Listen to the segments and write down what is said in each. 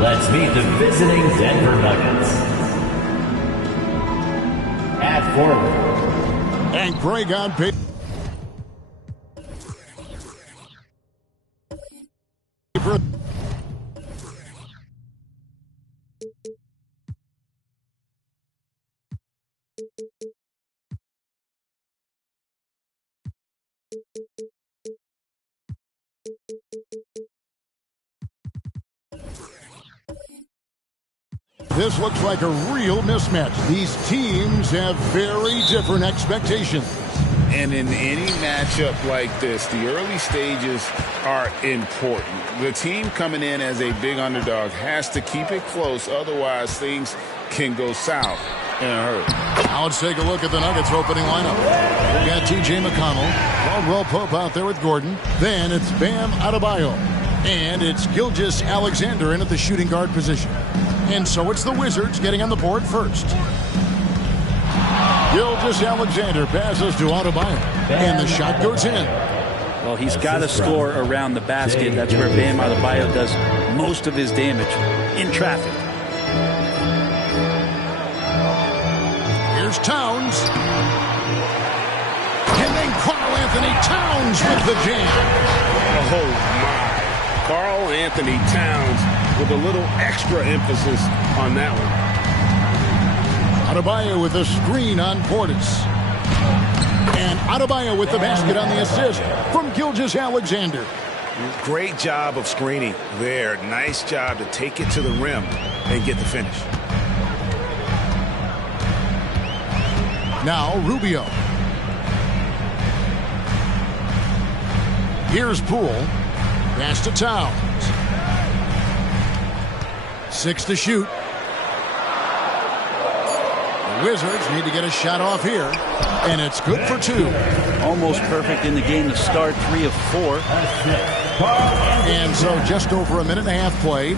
Let's meet the visiting Denver Nuggets. At forward. And Greg on paper. This looks like a real mismatch. These teams have very different expectations. And in any matchup like this, the early stages are important. The team coming in as a big underdog has to keep it close, otherwise things can go south in a hurry. Now let's take a look at the Nuggets opening lineup. We've got T.J. McConnell, Caldwell Pope out there with Gordon. Then it's Bam Adebayo. And it's Gilgeous Alexander in at the shooting guard position. And so it's the Wizards getting on the board first. Gilgeous Alexander passes to Adebayo. And the shot goes in. Well, he's got to score around the basket. That's where Bam Adebayo does most of his damage, in traffic. Here's Towns. And then Karl Anthony Towns with the jam. Oh, my. Karl Anthony Towns with a little extra emphasis on that one. Adebayo with a screen on Portis. And Adebayo with the basket on the assist from Gilgeous Alexander. Great job of screening there. Nice job to take it to the rim and get the finish. Now Rubio. Here's Poole. Pass to Towns. 6 to shoot. The Wizards need to get a shot off here. And it's good for 2. Almost perfect in the game to start, 3 of 4. And so just over a minute and a half played.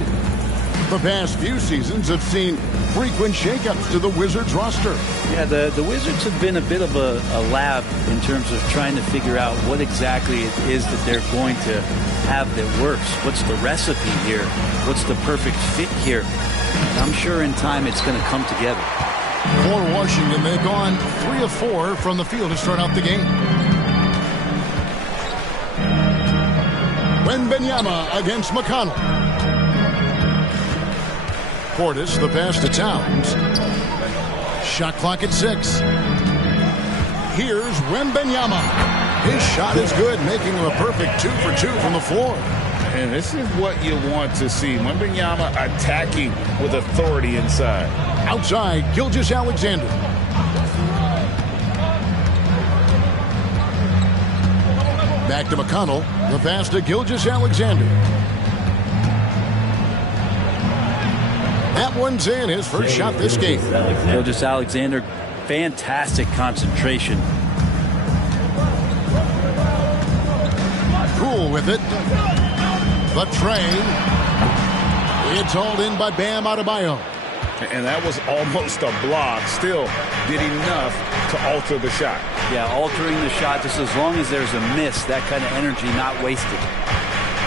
The past few seasons have seen frequent shakeups to the Wizards roster. Yeah, the Wizards have been a bit of a lab in terms of trying to figure out what exactly it is that they're going to have that works. What's the recipe here? What's the perfect fit here? And I'm sure in time it's going to come together. For Washington, they've gone 3 of 4 from the field to start out the game. Wembanyama against McConnell. Portis, the pass to Towns. Shot clock at 6. Here's Wembanyama. His shot is good, making him a perfect 2 for 2 from the floor. And this is what you want to see. Wembanyama attacking with authority inside. Outside, Gilgeous Alexander. Back to McConnell. The pass to Gilgeous Alexander. That one's in, his first shot this game. Gilgeous Alexander, fantastic concentration. Poole with it. The tray. It's hauled in by Bam Adebayo. And that was almost a block. Still did enough to alter the shot. Yeah, altering the shot just as long as there's a miss. That kind of energy not wasted.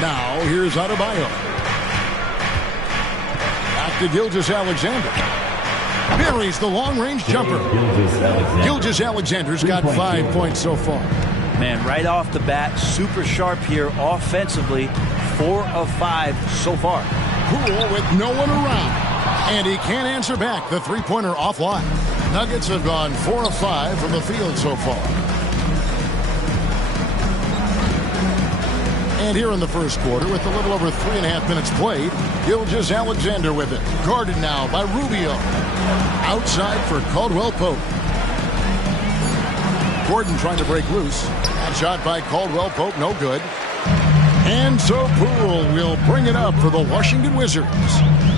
Now here's Adebayo. Back to Gilgeous-Alexander. Buries the long-range jumper. Gilgeous-Alexander's got 5 points so far. Man, right off the bat, super sharp here offensively. 4 of 5 so far. Poole with no one around. And he can't answer back. The three-pointer offline. Nuggets have gone 4 of 5 from the field so far. And here in the first quarter, with a little over 3.5 minutes played, Gilgeous-Alexander with it. Guarded now by Rubio. Outside for Caldwell Pope. Gordon trying to break loose. That shot by Caldwell Pope, no good. And so Poole will bring it up for the Washington Wizards.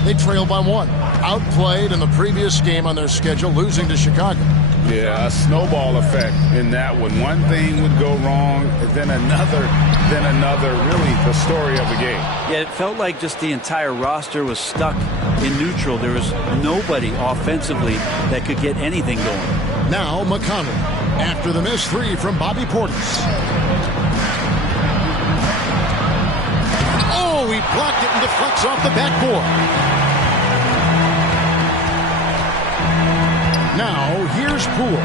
They trail by 1. Outplayed in the previous game on their schedule, losing to Chicago. Yeah, a snowball effect in that one. One thing would go wrong, then another, then another. Really the story of the game. Yeah, it felt like just the entire roster was stuck in neutral. There was nobody offensively that could get anything going. Now McConnell after the missed 3 from Bobby Portis. Oh, he blocked it and deflects off the backboard. Now, here's Poole.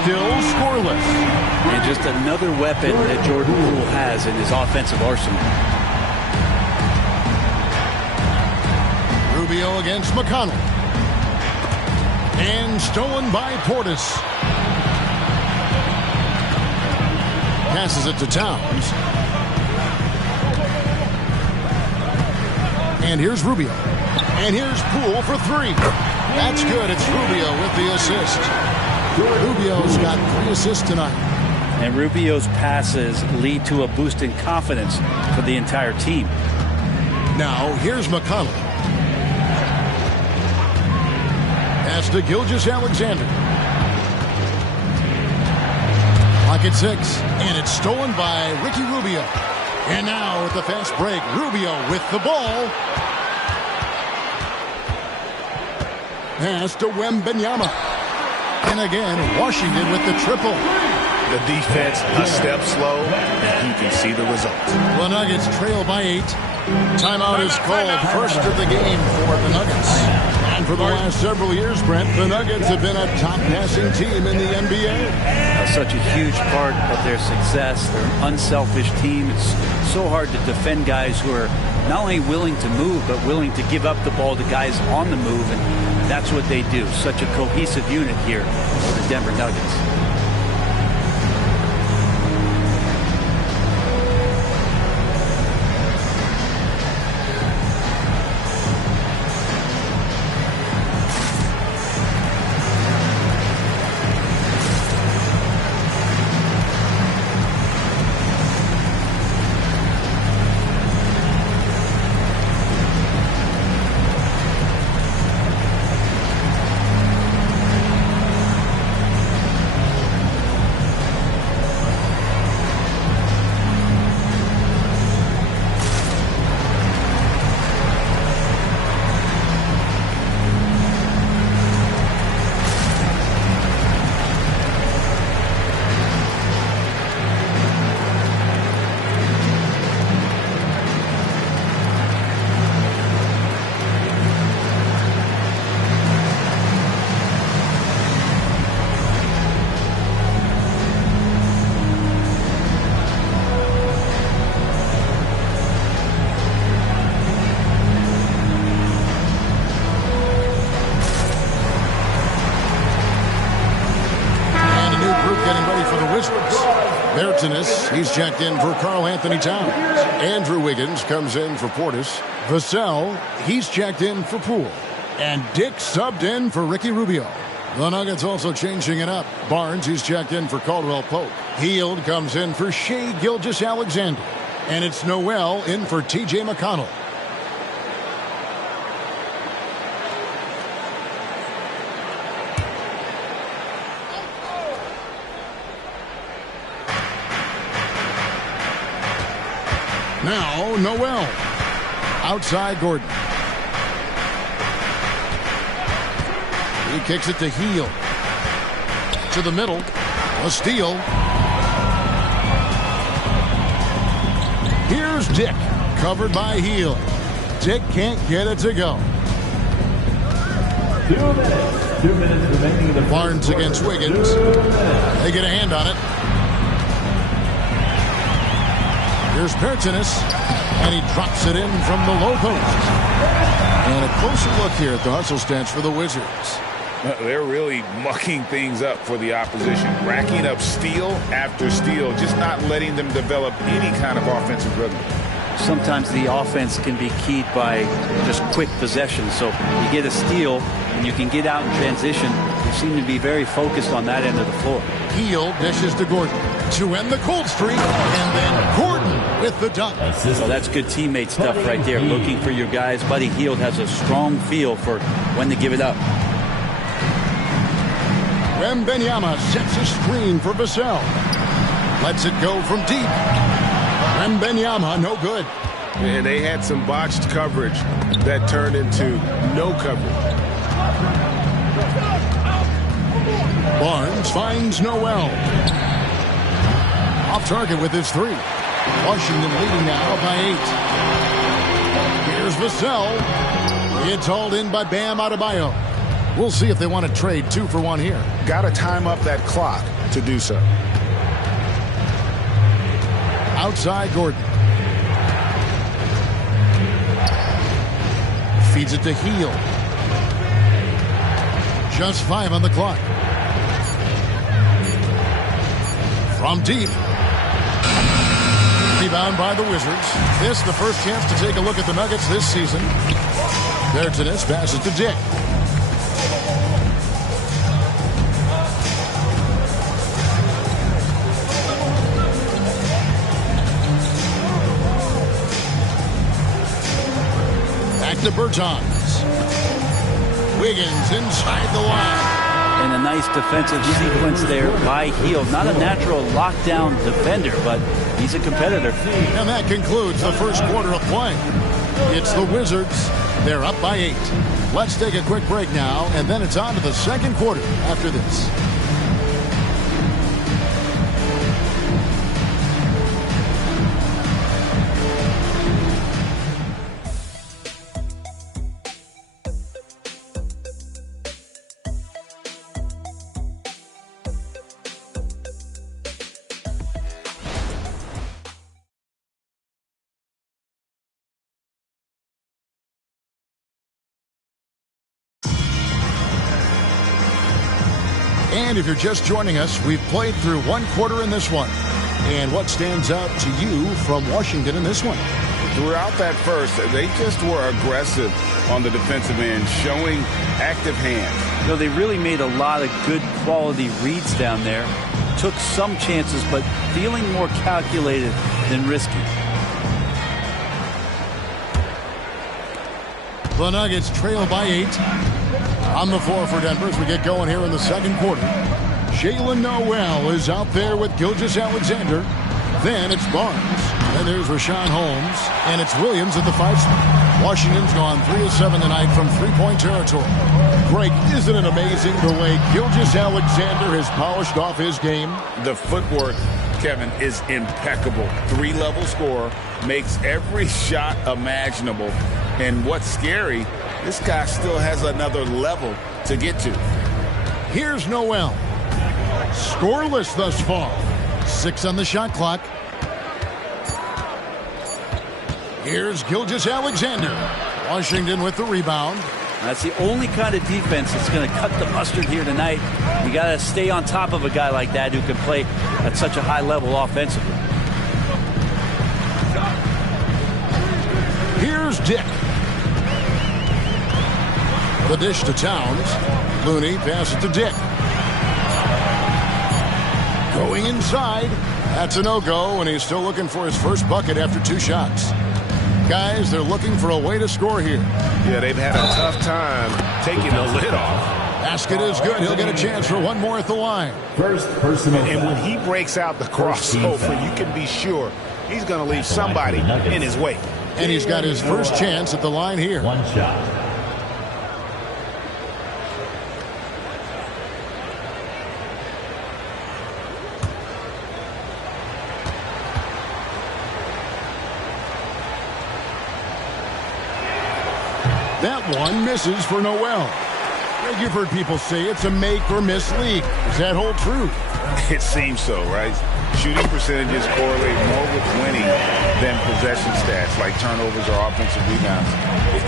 Still scoreless. And just another weapon that Jordan Poole has in his offensive arsenal. Rubio against McConnell. And stolen by Portis. Passes it to Towns. And here's Rubio. And here's Poole for 3. That's good. It's Rubio with the assist. Rubio's got 3 assists tonight. And Rubio's passes lead to a boost in confidence for the entire team. Now, here's McConnell. Pass to Gilgeous-Alexander. Pocket 6. And it's stolen by Ricky Rubio. And now with the fast break, Rubio with the ball. Pass to Wembanyama. And again, Washington with the triple. The defense a step slow, and you can see the result. The Nuggets trail by 8. Timeout is called, first of the game for the Nuggets. And for the last several years, Brent, the Nuggets have been a top passing team in the NBA. Such a huge part of their success. They're an unselfish team. It's so hard to defend guys who are not only willing to move, but willing to give up the ball to guys on the move. And that's what they do. Such a cohesive unit here for the Denver Nuggets. He's checked in for Karl Anthony Towns. Andrew Wiggins comes in for Portis. Vassell, he's checked in for Poole. And Dick subbed in for Ricky Rubio. The Nuggets also changing it up. Barnes, he's checked in for Caldwell Pope. Hield comes in for Shai Gilgeous-Alexander. And it's Noel in for T.J. McConnell. Now Noel. Outside Gordon. He kicks it to Heel. To the middle. A steal. Here's Dick. Covered by Heel. Dick can't get it to go. 2 minutes. 2 minutes remaining in the Barnes against Wiggins. They get a hand on it. Here's Pertinis. And he drops it in from the low post. And a closer look here at the hustle stance for the Wizards. They're really mucking things up for the opposition, racking up steal after steal, just not letting them develop any kind of offensive rhythm. Sometimes the offense can be keyed by just quick possession. So you get a steal and you can get out in transition. They seem to be very focused on that end of the floor. Heel dishes to Gordon to end the cold streak, and then Gordon with the dunk. So that's good teammate stuff right there, looking for your guys. Buddy Hield has a strong feel for when to give it up. Wembanyama sets a screen for Vassell. Lets it go from deep. Wembanyama, no good. And they had some botched coverage that turned into no coverage. Barnes finds Noel. Off target with his three. Washington leading now by 8. Here's Vassell. It's hauled in by Bam Adebayo. We'll see if they want to trade 2 for 1 here. Got to time up that clock to do so. Outside Gordon. Feeds it to Heel. Just 5 on the clock. From deep. Rebound by the Wizards. This the first chance to take a look at the Nuggets this season. Pertinis passes to Dick. Back to Bertans. Wiggins inside the line. And a nice defensive sequence there by Hield. Not a natural lockdown defender, but he's a competitor. And that concludes the first quarter of play. It's the Wizards. They're up by 8. Let's take a quick break now, and then it's on to the second quarter after this. And if you're just joining us, we've played through 1 quarter in this one. And what stands out to you from Washington in this one? Throughout that first, they just were aggressive on the defensive end, showing active hands. No, they really made a lot of good quality reads down there. Took some chances, but feeling more calculated than risky. The Nuggets trail by 8. On the floor for Denver as we get going here in the second quarter. Jalen Noel is out there with Gilgeous-Alexander. Then it's Barnes. Then there's Rashawn Holmes. And it's Williams at the 5 spot. Washington's gone 3 of 7 tonight from three-point territory. Greg, isn't it amazing the way Gilgeous-Alexander has polished off his game? The footwork, Kevin, is impeccable. 3-level scorer, makes every shot imaginable. And what's scary, this guy still has another level to get to. Here's Noel. Scoreless thus far. 6 on the shot clock. Here's Gilgeous-Alexander. Washington with the rebound. That's the only kind of defense that's going to cut the mustard here tonight. You got to stay on top of a guy like that who can play at such a high level offensively. Here's Dick. The dish to Towns. Looney passes to Dick. Going inside. That's a no-go, and he's still looking for his first bucket after 2 shots. Guys, they're looking for a way to score here. Yeah, they've had a tough time taking the lid off. Basket is good. He'll get a chance for one more at the line. First personal And foul. when he breaks out the crossover, you can be sure he's going to leave somebody in his way. And he's got his first chance at the line here. One shot. That one misses for Noel. You've heard people say it's a make or miss league. Does that hold true? It seems so, right? Shooting percentages correlate more with winning than possession stats like turnovers or offensive rebounds.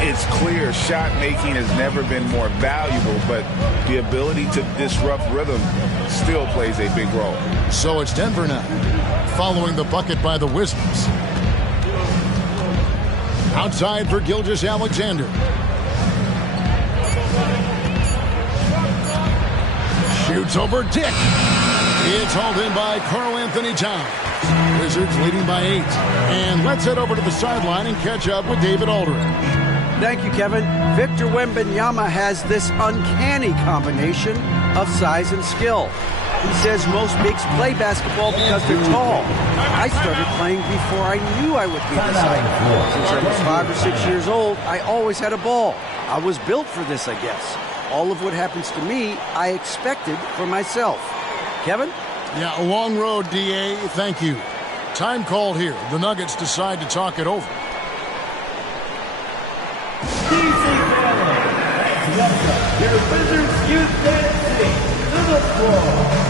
It's clear shot making has never been more valuable, but the ability to disrupt rhythm still plays a big role. So it's Denver now, following the bucket by the Wizards. Outside for Gilgeous-Alexander. Shoots over Dick. It's hauled in by Karl-Anthony Towns. Wizards leading by 8. And let's head over to the sideline and catch up with David Aldridge. Thank you, Kevin. Victor Wembanyama has this uncanny combination of size and skill. He says most bigs play basketball because they're tall. I started playing before I knew I would be this height. Since I was 5 or 6 years old, I always had a ball. I was built for this, I guess. All of what happens to me, I expected for myself. Kevin? Yeah, a long road, D.A. Thank you. Time called here. The Nuggets decide to talk it over. Welcome your Wizards Youth Dance Team to the floor.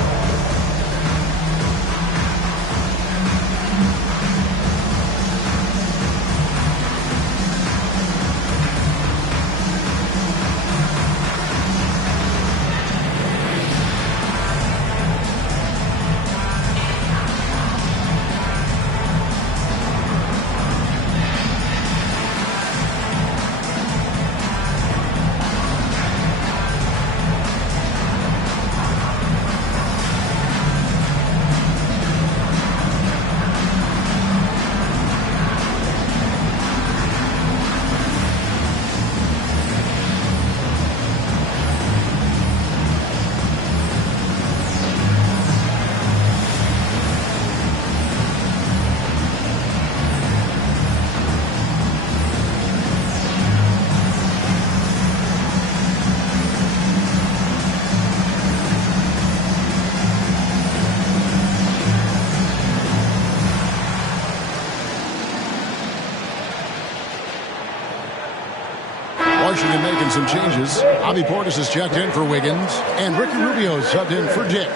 Washington making some changes. Bobby Portis has checked in for Wiggins, and Ricky Rubio subbed in for Dick.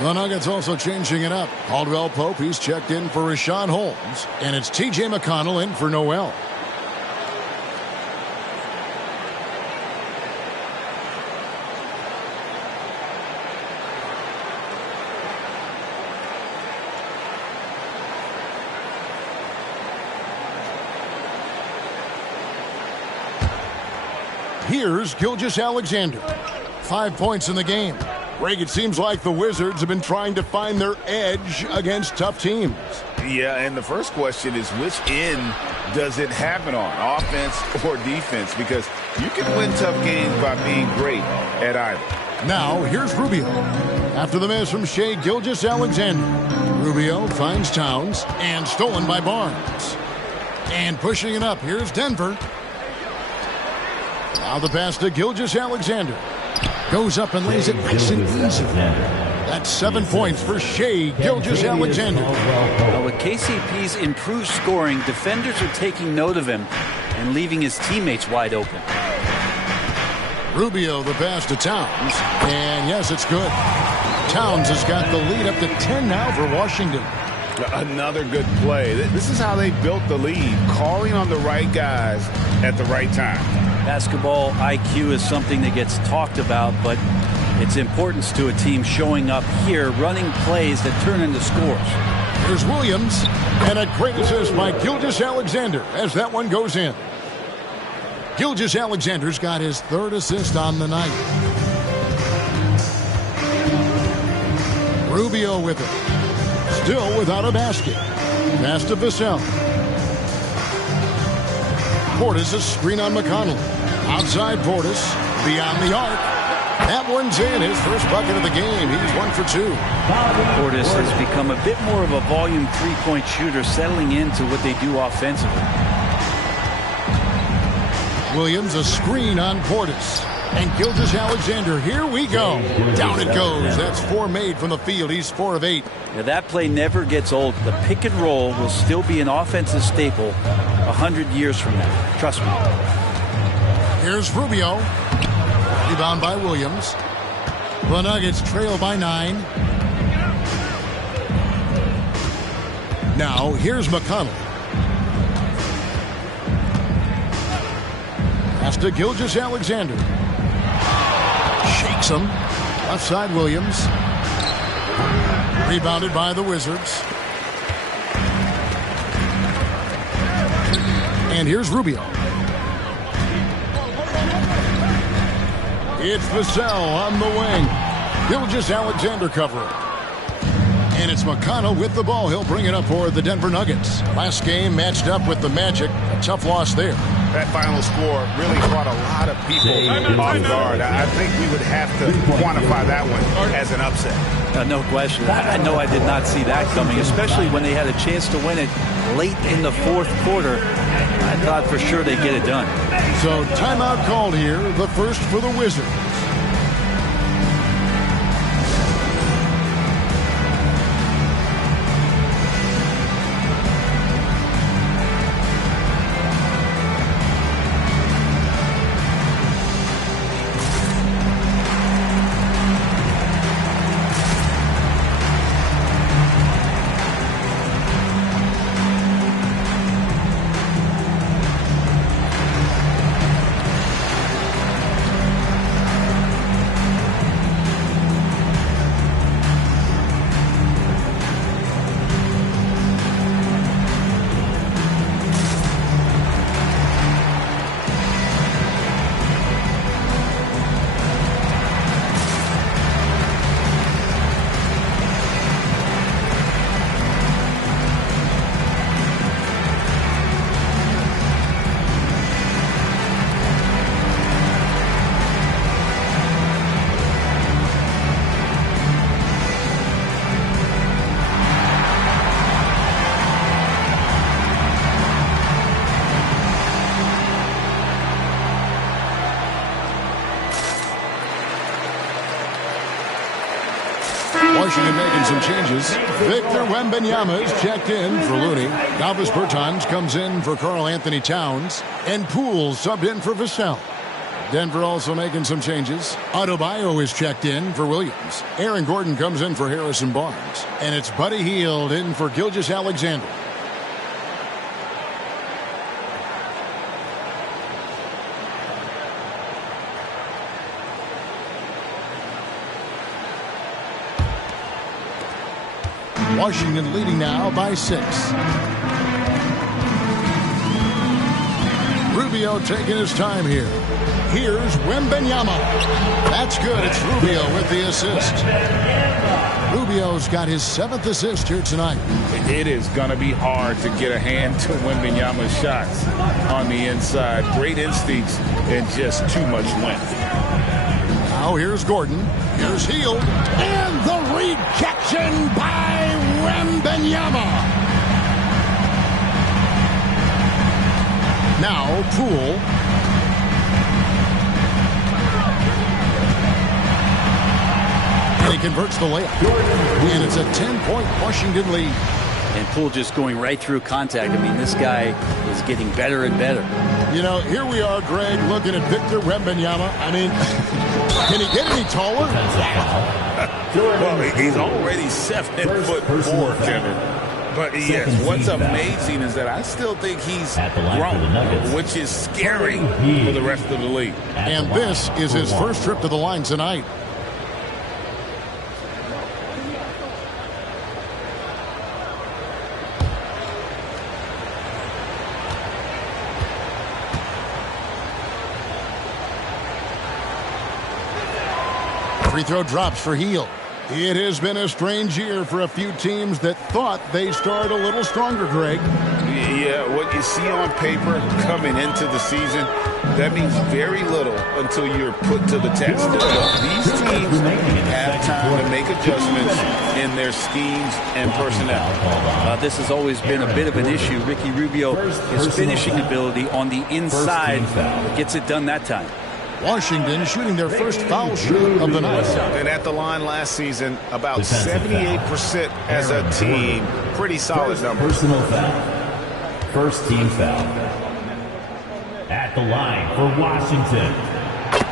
The Nuggets also changing it up. Caldwell Pope, he's checked in for Rashawn Holmes, and it's T.J. McConnell in for Noel. Here's Gilgeous-Alexander. 5 points in the game. Greg, it seems like the Wizards have been trying to find their edge against tough teams. Yeah, and the first question is which end does it happen on, offense or defense? Because you can win tough games by being great at either. Now, here's Rubio. After the miss from Shai Gilgeous-Alexander. Rubio finds Towns and stolen by Barnes. And pushing it up, here's Denver. Now the pass to Gilgeous-Alexander. Goes up and lays it nice and easy. That's 7 points for Shai Gilgeous-Alexander. Well, with KCP's improved scoring, defenders are taking note of him and leaving his teammates wide open. Rubio the pass to Towns. And yes, it's good. Towns has got the lead up to 10 now for Washington. Another good play. This is how they built the lead, calling on the right guys at the right time. Basketball IQ is something that gets talked about, but its importance to a team showing up here, running plays that turn into scores. Here's Williams, and a great assist by Gilgeous-Alexander as that one goes in. Gilgeous-Alexander's got his third assist on the night. Rubio with it. Still without a basket. Pass to Vassell. Portis a screen on McConnell. Outside Portis. Beyond the arc. That one's in. His first bucket of the game. He's 1 for 2. Portis has become a bit more of a volume three-point shooter, settling into what they do offensively. Williams, a screen on Portis. And Gilgeous-Alexander, here we go. Down it goes. That's 4 made from the field. He's 4 of 8. Now, that play never gets old. The pick and roll will still be an offensive staple 100 years from now. Trust me. Here's Rubio. Rebound by Williams. The Nuggets trail by 9. Now, here's McConnell. Pass to Gilgeous-Alexander. Shakes him. Left side, Williams. Rebounded by the Wizards. And here's Rubio. It's Vassell on the wing. Gilgeous-Alexander covering. And it's McConnell with the ball. He'll bring it up for the Denver Nuggets. Last game matched up with the Magic. A tough loss there. That final score really caught a lot of people off guard. I think we would have to quantify that one as an upset. No question. I know I did not see that coming, especially when they had a chance to win it late in the fourth quarter. I thought for sure they'd get it done. So timeout called here, the first for the Wizards. Washington making some changes. Victor Wembanyama is checked in for Looney. Davis Bertans comes in for Karl Anthony Towns. And Poole subbed in for Vassell. Denver also making some changes. Adebayo is checked in for Williams. Aaron Gordon comes in for Harrison Barnes. And it's Buddy Hield in for Gilgeous-Alexander. Washington leading now by 6. Rubio taking his time here. Here's Wembanyama. That's good. It's Rubio with the assist. Rubio's got his 7th assist here tonight. It is going to be hard to get a hand to Wembanyama's shots on the inside. Great instincts and just too much length. Now here's Gordon. Here's Hield. And the rejection by Wembanyama. Now Poole. And he converts the layup. And it's a 10-point Washington lead. And Poole just going right through contact. I mean, this guy is getting better and better. You know, here we are, Greg, looking at Victor Wembanyama. I mean, can he get any taller? Well, he's already 7'4", Kevin. But yes, what's amazing is that I still think he's grown, which is scary for the rest of the league. And this is his first trip to the line tonight. Free throw drops for Hield. It has been a strange year for a few teams that thought they started a little stronger, Greg. Yeah, what you see on paper coming into the season, that means very little until you're put to the test. These teams have time to make adjustments in their schemes and personnel. This has always been a bit of an issue. Ricky Rubio, his finishing ability on the inside gets it done that time. Washington shooting their first foul shot of the night. And at the line last season, about 78% as a team. Pretty solid number. Personal foul. First team foul. At the line for Washington.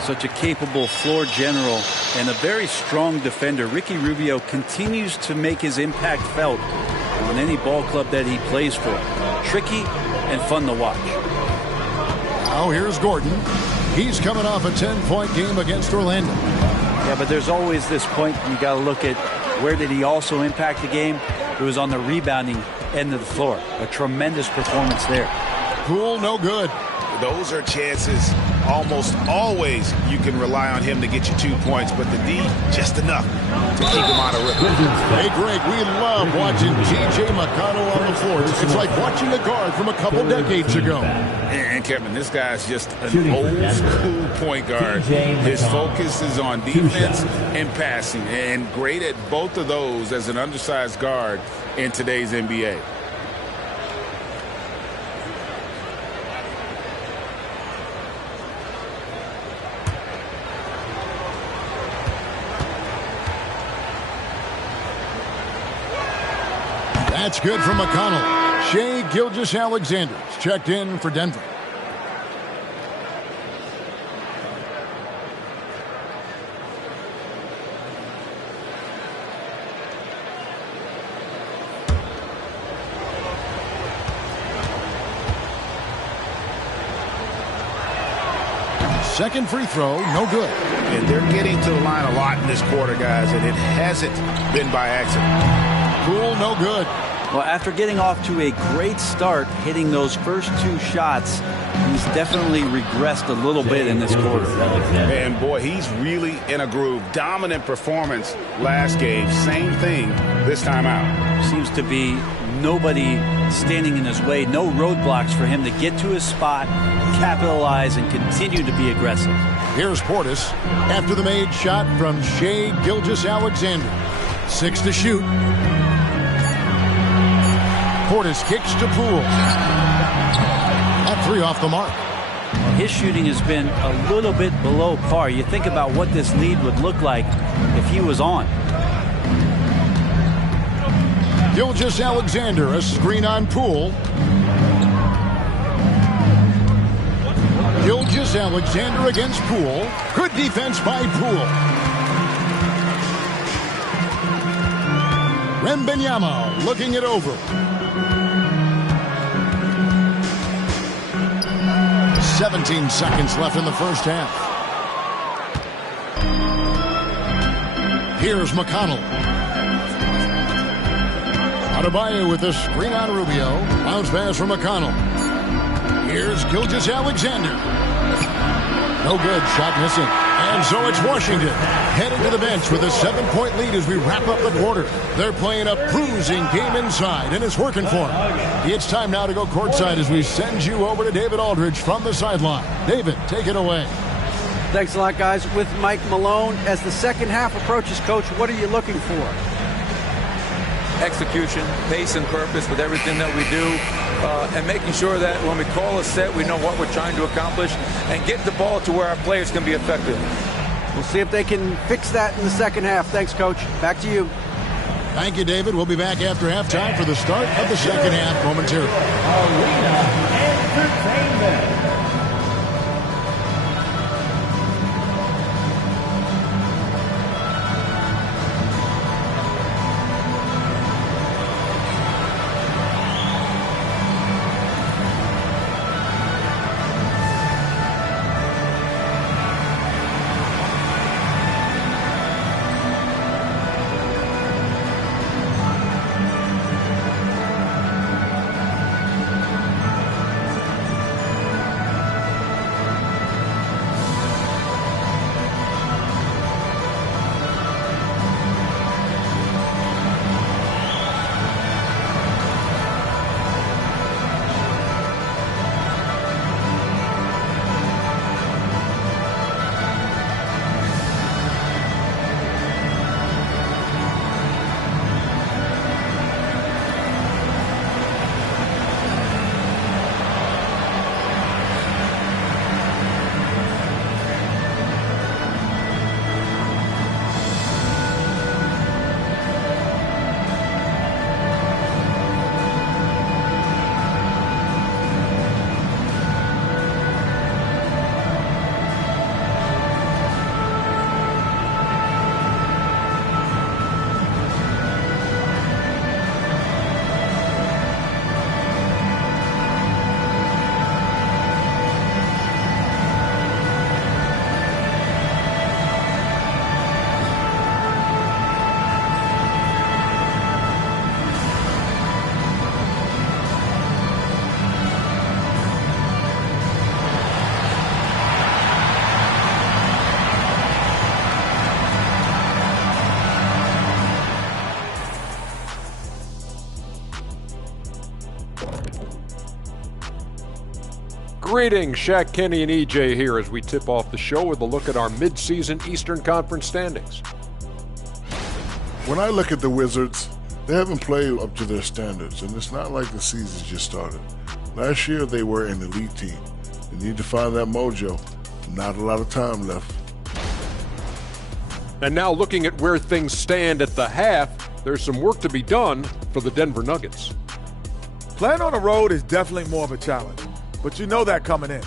Such a capable floor general and a very strong defender. Ricky Rubio continues to make his impact felt on any ball club that he plays for. Tricky and fun to watch. Now here's Gordon. He's coming off a 10-point game against Orlando. Yeah, but there's always this point you got to look at where did he also impact the game. It was on the rebounding end of the floor. A tremendous performance there. Poole, no good. Those are chances almost always you can rely on him to get you 2 points, but the D, just enough to keep him out of rhythm. Hey, Greg, we love watching T.J. McConnell on the floor. It's like watching a guard from a couple decades ago. And Kevin, this guy's just an old school point guard. His focus is on defense and passing, and great at both of those as an undersized guard in today's NBA. That's good from McConnell. Shai Gilgeous-Alexander's checked in for Denver. Second free throw, no good. And they're getting to the line a lot in this quarter, guys, and it hasn't been by accident. Poole, no good. Well, after getting off to a great start, hitting those first 2 shots, he's definitely regressed a little bit in this quarter. And boy, he's really in a groove. Dominant performance last game. Same thing this time out. Seems to be nobody standing in his way. No roadblocks for him to get to his spot, capitalize, and continue to be aggressive. Here's Portis after the made shot from Shai Gilgeous-Alexander. 6 to shoot. Portis kicks to Poole. At 3 off the mark. His shooting has been a little bit below par. You think about what this lead would look like if he was on. Gilgeous-Alexander, a screen on Poole. Gilgeous-Alexander against Poole. Good defense by Poole. Wembanyama looking it over. 17 seconds left in the first half. Here's McConnell. Adebayo with a screen on Rubio. Bounce pass from McConnell. Here's Gilgeous-Alexander. No good. Shot missing. And so it's Washington heading to the bench with a 7-point lead as we wrap up the quarter. They're playing a bruising game inside, and it's working for them. It's time now to go courtside as we send you over to David Aldridge from the sideline. David, take it away. Thanks a lot, guys. With Mike Malone, as the second half approaches, Coach, what are you looking for? Execution, pace, and purpose with everything that we do, and making sure that when we call a set, we know what we're trying to accomplish and get the ball to where our players can be effective. We'll see if they can fix that in the second half. Thanks, Coach. Back to you. Thank you, David. We'll be back after halftime for the start of the second half momentarily. Arena Entertainment. Greetings, Shaq, Kenny, and EJ here as we tip off the show with a look at our midseason Eastern Conference standings. When I look at the Wizards, they haven't played up to their standards, and it's not like the season just started. Last year, they were an elite team. They need to find that mojo. Not a lot of time left. And now looking at where things stand at the half, there's some work to be done for the Denver Nuggets. Playing on the road is definitely more of a challenge, but you know that coming in.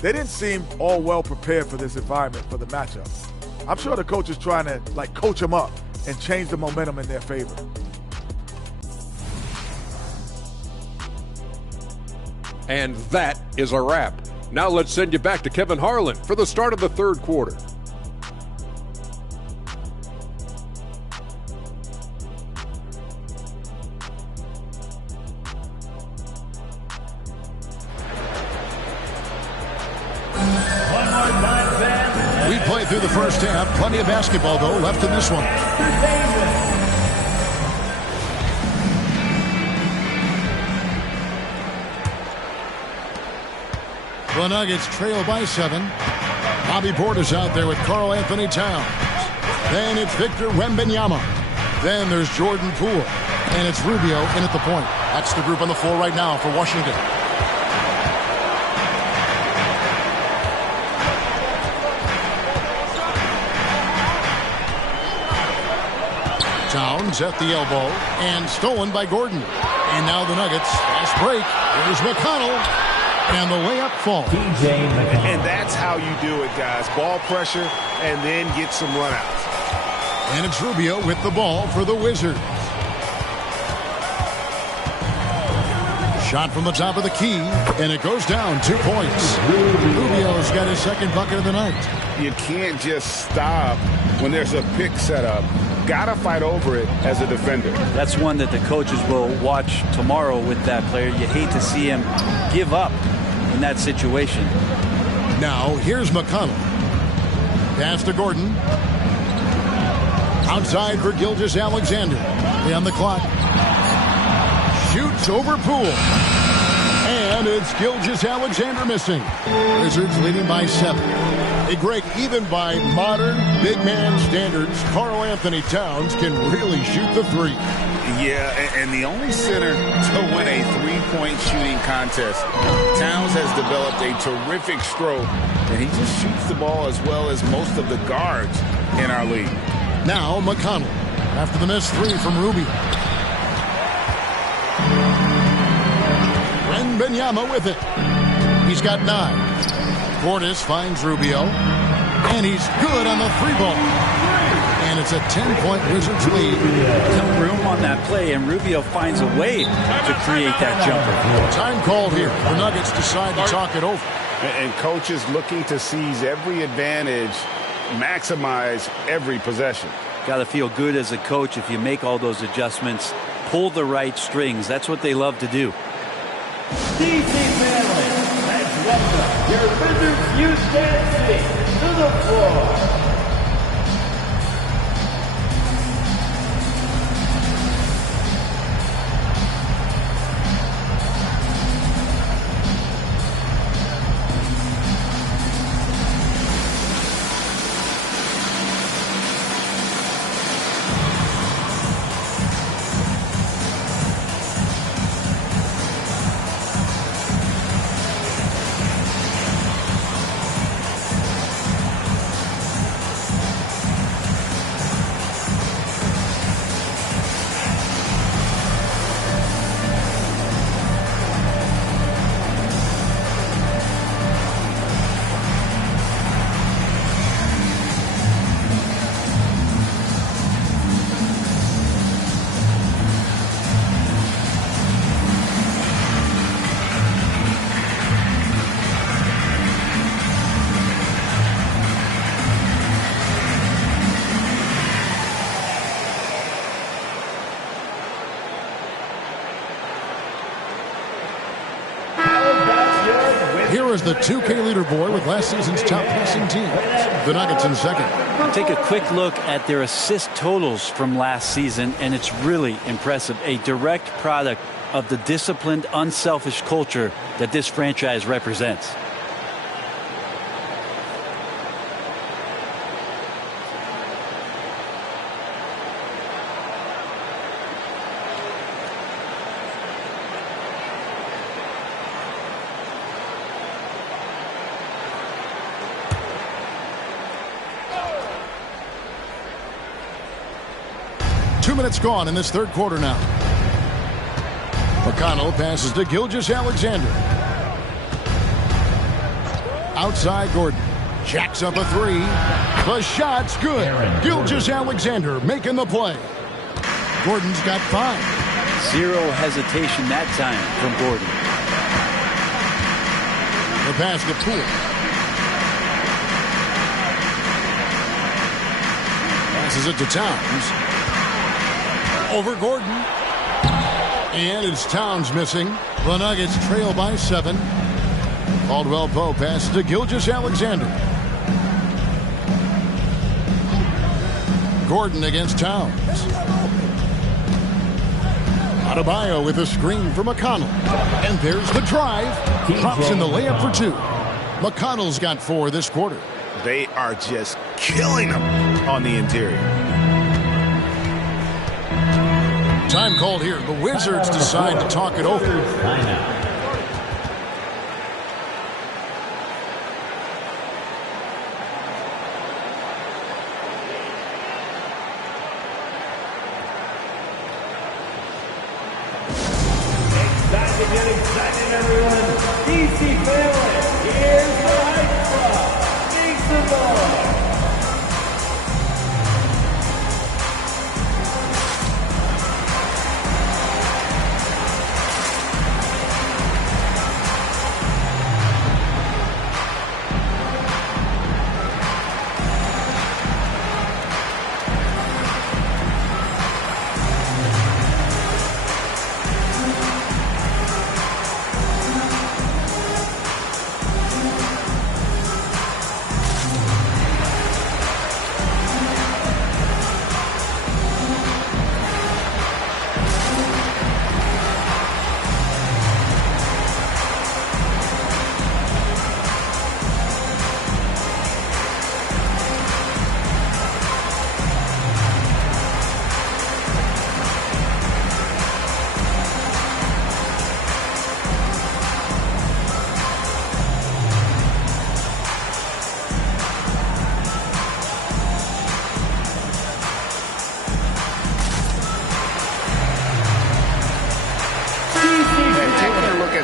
They didn't seem all well prepared for this environment, for the matchup. I'm sure the coach is trying to coach them up and change the momentum in their favor. And that is a wrap. Now let's send you back to Kevin Harlan for the start of the third quarter. We played through the first half. Plenty of basketball, though, left in this one. The Nuggets trail by 7. Bobby Portis out there with Karl Anthony Towns. Then it's Victor Wembanyama. Then there's Jordan Poole. And it's Rubio in at the point. That's the group on the floor right now for Washington. Towns at the elbow and stolen by Gordon. And now the Nuggets. Fast break. Here's McConnell. And the layup falls. And that's how you do it, guys. Ball pressure and then get some runouts. And it's Rubio with the ball for the Wizards. Shot from the top of the key, and it goes down 2 points. Rubio's got his second bucket of the night. You can't just stop when there's a pick set up. Gotta fight over it as a defender. That's one that the coaches will watch tomorrow with that player. You hate to see him give up in that situation. Now, here's McConnell. Pass to Gordon. Outside for Gilgeous-Alexander. On the clock. Shoots over Poole. And it's Gilgeous-Alexander missing. Wizards leading by 7. Hey, Greg, even by modern big man standards, Karl Anthony Towns can really shoot the three. Yeah, and the only center to win a three-point shooting contest. Towns has developed a terrific stroke, and he just shoots the ball as well as most of the guards in our league. Now McConnell after the missed three from Rubio. Wembanyama with it. He's got 9. Portis finds Rubio, and he's good on the 3-ball. And it's a 10-point Wizards lead. No room on that play, and Rubio finds a way to create that jumper. Time called here. The Nuggets decide to talk it over. And coaches looking to seize every advantage, maximize every possession. Got to feel good as a coach if you make all those adjustments, pull the right strings. That's what they love to do. DC family, let's welcome your Wizards Houston City to the floor. Here is the 2K leaderboard with last season's top passing team. The Nuggets in second. Take a quick look at their assist totals from last season, and it's really impressive. A direct product of the disciplined, unselfish culture that this franchise represents. 2 minutes gone in this third quarter now. McConnell passes to Gilgeous-Alexander. Outside Gordon. Jacks up a three. The shot's good. Gilgeous-Alexander making the play. Gordon's got 5. Zero hesitation that time from Gordon. The pass to Poole. Passes it to Towns. Over Gordon. And it's Towns missing. The Nuggets trail by 7. Caldwell Pope passes to Gilgeous-Alexander. Gordon against Towns. Adebayo with a screen for McConnell. And there's the drive. Drops in the layup for 2. McConnell's got 4 this quarter. They are just killing them on the interior. Time called here. The Wizards decide to talk it over. Exciting, everyone. DC family, here's the Hype Club. Make some noise.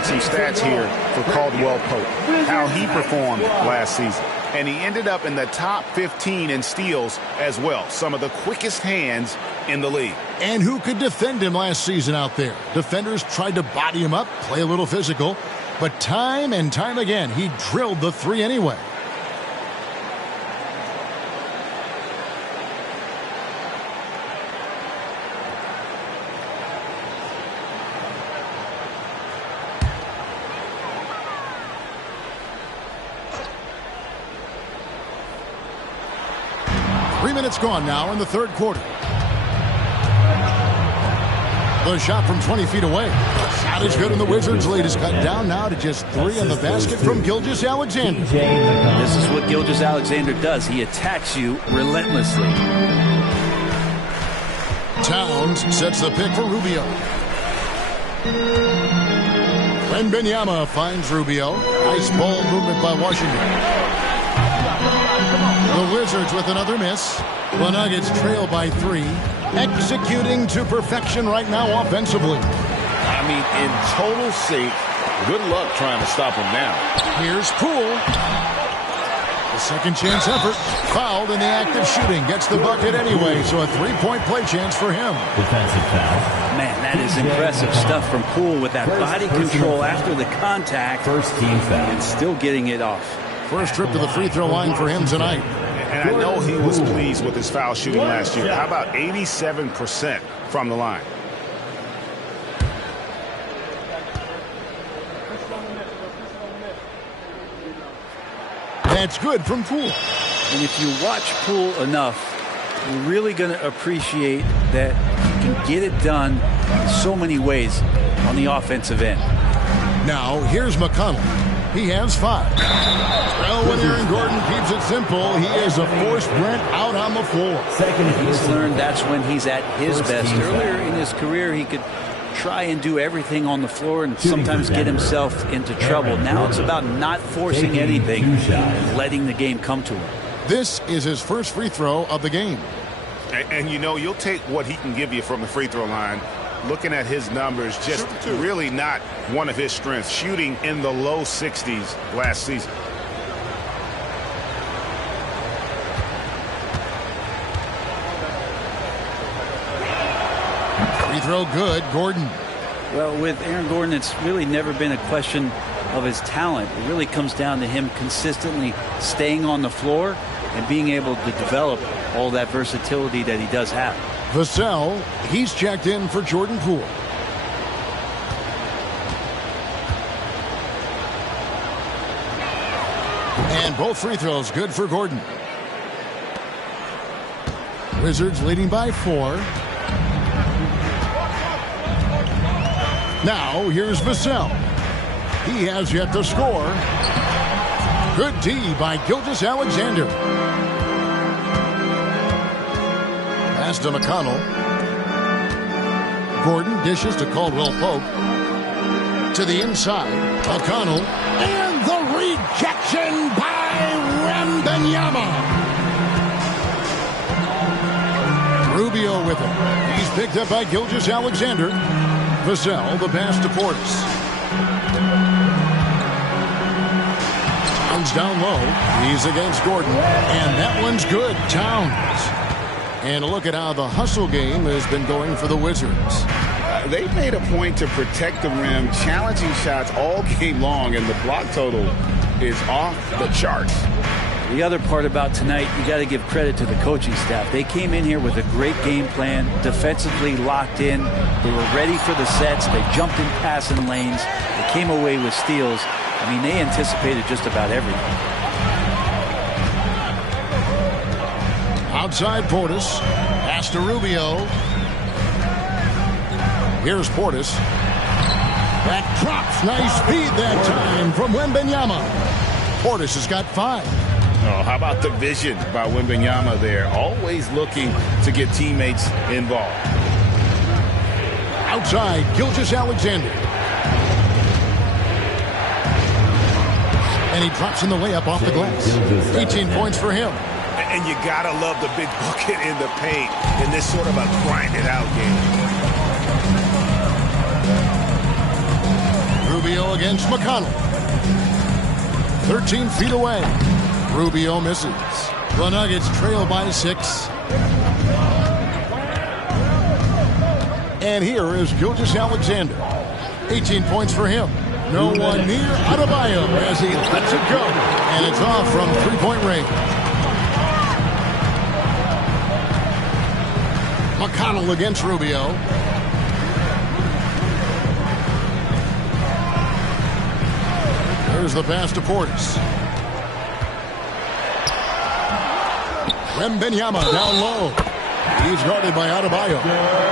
Some stats here for Caldwell Pope, how he performed last season. And he ended up in the top 15 in steals as well. Some of the quickest hands in the league. And who could defend him last season out there? Defenders tried to body him up, play a little physical, but time and time again, he drilled the 3 anyway. Minutes gone now in the third quarter. The shot from 20 feet away. Shot is good, and the Wizards' lead is cut down now to just 3 in the basket from Gilgeous-Alexander. This is what Gilgeous-Alexander does. He attacks you relentlessly. Towns sets the pick for Rubio. Wembanyama finds Rubio. Nice ball movement by Washington. The Wizards with another miss. The Nuggets trail by 3. Executing to perfection right now offensively. I mean, in total sync. Good luck trying to stop him now. Here's Poole. The second chance effort. Fouled in the act of shooting. Gets the bucket anyway, so a 3-point play chance for him. Defensive foul. Man, that is impressive stuff from Poole with that body control after the contact. First team foul. And still getting it off. First trip to the free throw line for him tonight. And I know he was pleased with his foul shooting last year. How about 87% from the line? That's good from Poole. And if you watch Poole enough, you're really going to appreciate that you can get it done in so many ways on the offensive end. Now, here's McConnell. He has 5. Well, when Aaron Gordon keeps it simple, he is a forced Brent out on the floor. He's learned that's when he's at his best. Earlier in his career, he could try and do everything on the floor and sometimes get himself into trouble. Now it's about not forcing anything and letting the game come to him. This is his first free throw of the game. And you know, you'll take what he can give you from the free throw line. Looking at his numbers, just really not one of his strengths. Shooting in the low 60s last season. Free throw good, Gordon. Well, with Aaron Gordon, it's really never been a question of his talent. It really comes down to him consistently staying on the floor and being able to develop all that versatility that he does have. Vassell, he's checked in for Jordan Poole. And both free throws good for Gordon. Wizards leading by 4. Now here's Vassell. He has yet to score. Good D by Gilgeous-Alexander. Pass to McConnell. Gordon dishes to Caldwell Pope. To the inside. McConnell. And the rejection by Wembanyama. Rubio with him. He's picked up by Gilgeous-Alexander. Vassell, the pass to Portis. Towns down low. He's against Gordon. And that one's good. Towns. And look at how the hustle game has been going for the Wizards. They've made a point to protect the rim, challenging shots all game long, and the block total is off the charts. The other part about tonight, you got to give credit to the coaching staff. They came in here with a great game plan, defensively locked in. They were ready for the sets. They jumped in passing lanes. They came away with steals. I mean, they anticipated just about everything. Outside Portis. Pass to Rubio. Here's Portis. That drops. Nice speed that time from Wembanyama. Portis has got 5. Oh, how about the vision by Wembanyama there? Always looking to get teammates involved. Outside, Gilgeous-Alexander. And he drops in the layup off the glass. 18 points for him. And you gotta love the big bucket in the paint in this sort of a grind-it-out game. Rubio against McConnell. 13 feet away. Rubio misses. The Nuggets trail by 6. And here is Gilgeous-Alexander. 18 points for him. No one near Adebayo as he lets it go. And it's off from three-point range. McConnell against Rubio. There's the pass to Portis. Wembanyama down low. He's guarded by Adebayo.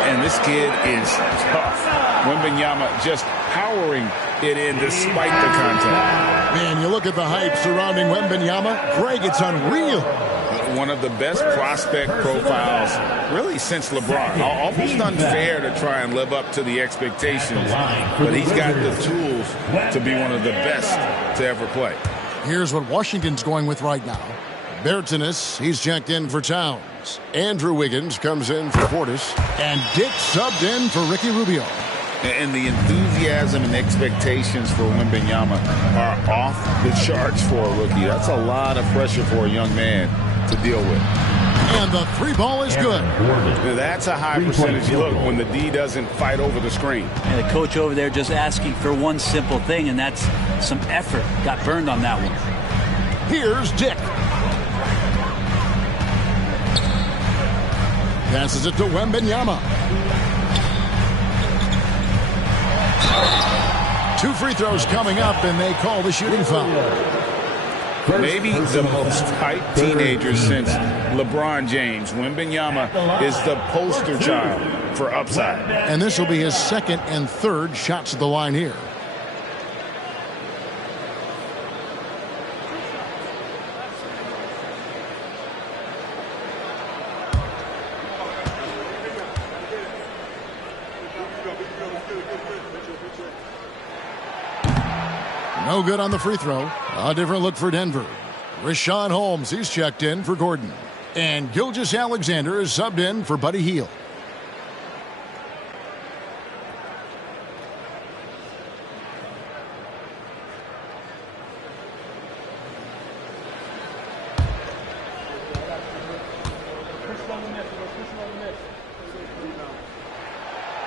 And this kid is tough. Wembanyama just powering it in despite the contact. Man, you look at the hype surrounding Wembanyama. Greg, it's unreal. One of the best prospect profiles really since LeBron. Almost unfair to try and live up to the expectations, but he's got the tools to be one of the best to ever play. Here's what Washington's going with right now. Bertans, he's checked in for Towns. Andrew Wiggins comes in for Portis. And Dick subbed in for Ricky Rubio. And the enthusiasm and expectations for Wembanyama are off the charts for a rookie. That's a lot of pressure for a young man to deal with. And the 3 ball is good. That's a high percentage look when the D doesn't fight over the screen. And the coach over there just asking for one simple thing, and that's some effort. Got burned on that one. Here's Dick. Passes it to Wembanyama. 2 free throws coming up, and they call the shooting foul. Maybe the most hyped teenager since LeBron James. Wembanyama is the poster child for upside. And this will be his 2nd and 3rd shots at the line here. No good on the free throw. A different look for Denver. Rashawn Holmes, he's checked in for Gordon. And Gilgeous Alexander is subbed in for Buddy Hield.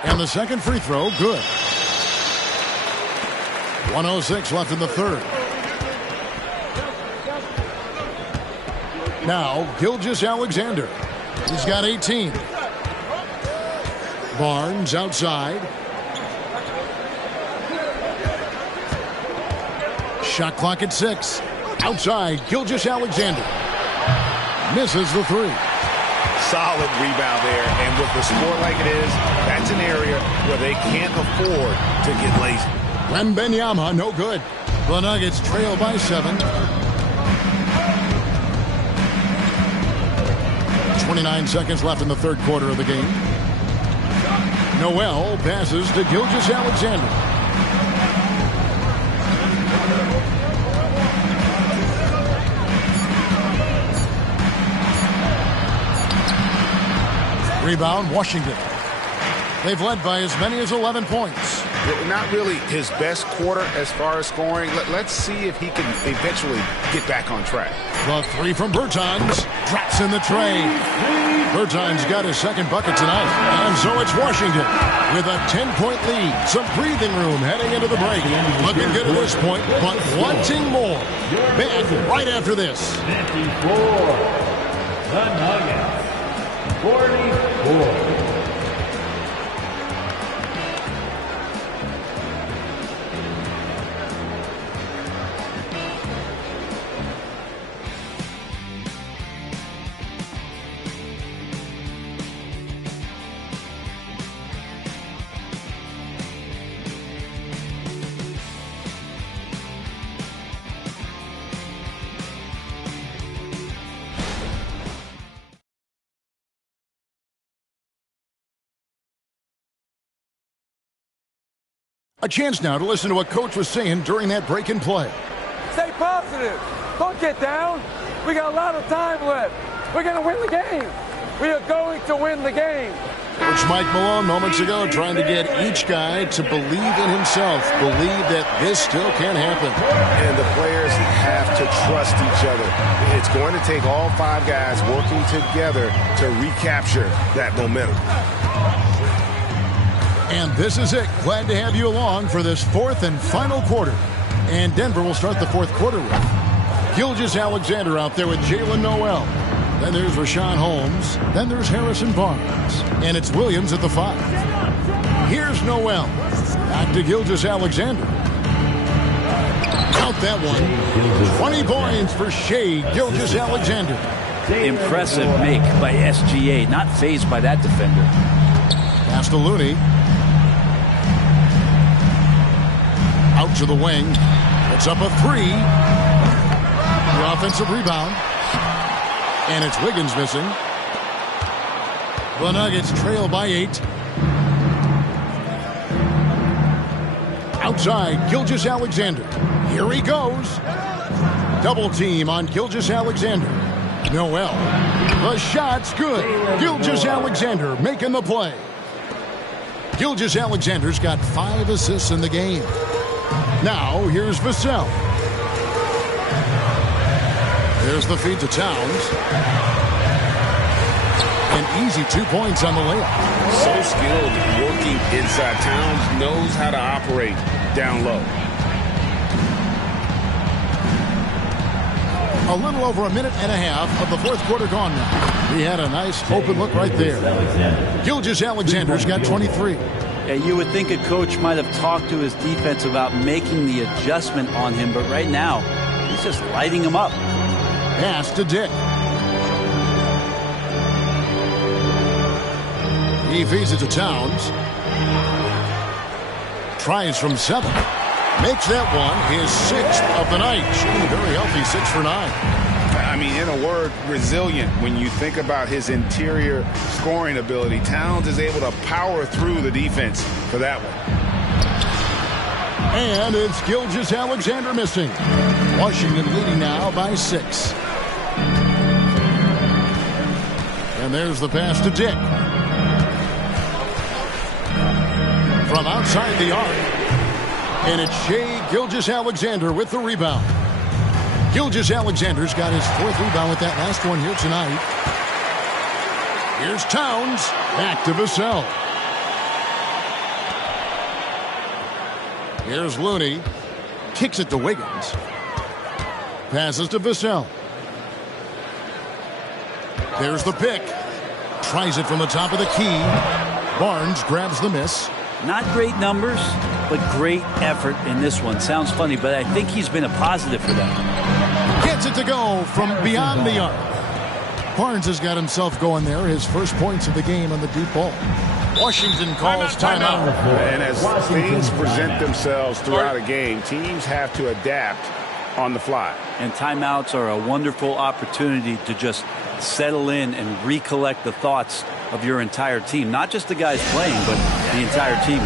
And the second free throw, good. 1:06 left in the third. Now, Gilgeous Alexander. He's got 18. Barnes outside. Shot clock at 6. Outside, Gilgeous Alexander. Misses the three. Solid rebound there, and with the score like it is, that's an area where they can't afford to get lazy. Wembanyama, no good. The Nuggets trail by 7. 29 seconds left in the third quarter of the game. Noel passes to Gilgeous Alexander. Rebound, Washington. They've led by as many as 11 points. Not really his best quarter as far as scoring. Let's see if he can eventually get back on track. The three from Bertans drops in the tray. Bertans got his second bucket tonight. And so it's Washington with a 10-point lead. Some breathing room heading into the break. Looking good at this point, but wanting more. Back right after this. 54. The Nuggets. 44. A chance now to listen to what Coach was saying during that break in play. Stay positive. Don't get down. We got a lot of time left. We're going to win the game. We are going to win the game. Coach Mike Malone moments ago trying to get each guy to believe in himself, believe that this still can happen. And the players have to trust each other. It's going to take all 5 guys working together to recapture that momentum. And this is it. Glad to have you along for this fourth and final quarter. And Denver will start the fourth quarter with Gilgeous Alexander out there with Jalen Noel. Then there's Rashawn Holmes. Then there's Harrison Barnes. And it's Williams at the 5. Here's Noel. Back to Gilgeous Alexander. Count that one. 20 points for Shai Gilgeous Alexander. Impressive make by SGA. Not fazed by that defender. Pass to Looney. Out to the wing. It's up a 3. The offensive rebound. And it's Wiggins missing. The Nuggets trail by 8. Outside, Gilgeous Alexander. Here he goes. Double team on Gilgeous Alexander. Noel. The shot's good. Gilgeous Alexander making the play. Gilgeous Alexander's got 5 assists in the game. Now, here's Vassell. There's the feed to Towns. An easy 2 points on the layup. So skilled working inside. Towns knows how to operate down low. A little over a minute and a half of the fourth quarter gone now. He had a nice open look right there. Gilgeous Alexander's got 23. Yeah, you would think a coach might have talked to his defense about making the adjustment on him, but right now, he's just lighting him up. Pass to Dick. He feeds it to Towns. Tries from 7. Makes that one his 6th of the night. Shooting very healthy, 6 for 9. I mean, in a word, resilient. When you think about his interior scoring ability, Towns is able to power through the defense for that one. And it's Gilgeous Alexander missing. Washington leading now by 6. And there's the pass to Dick. From outside the arc. And it's Shai Gilgeous-Alexander with the rebound. Gilgeous-Alexander's got his 4th rebound with that last one here tonight. Here's Towns. Back to Vassell. Here's Looney. Kicks it to Wiggins. Passes to Vassell. There's the pick. Tries it from the top of the key. Barnes grabs the miss. Not great numbers, but great effort in this one. Sounds funny, but I think he's been a positive for them. Gets it to go from beyond the arc. Barnes has got himself going there. His first points of the game on the deep ball. Washington calls timeout. And as things present themselves throughout a game, teams have to adapt on the fly. And timeouts are a wonderful opportunity to just settle in and recollect the thoughts of your entire team. Not just the guys playing, but the entire team.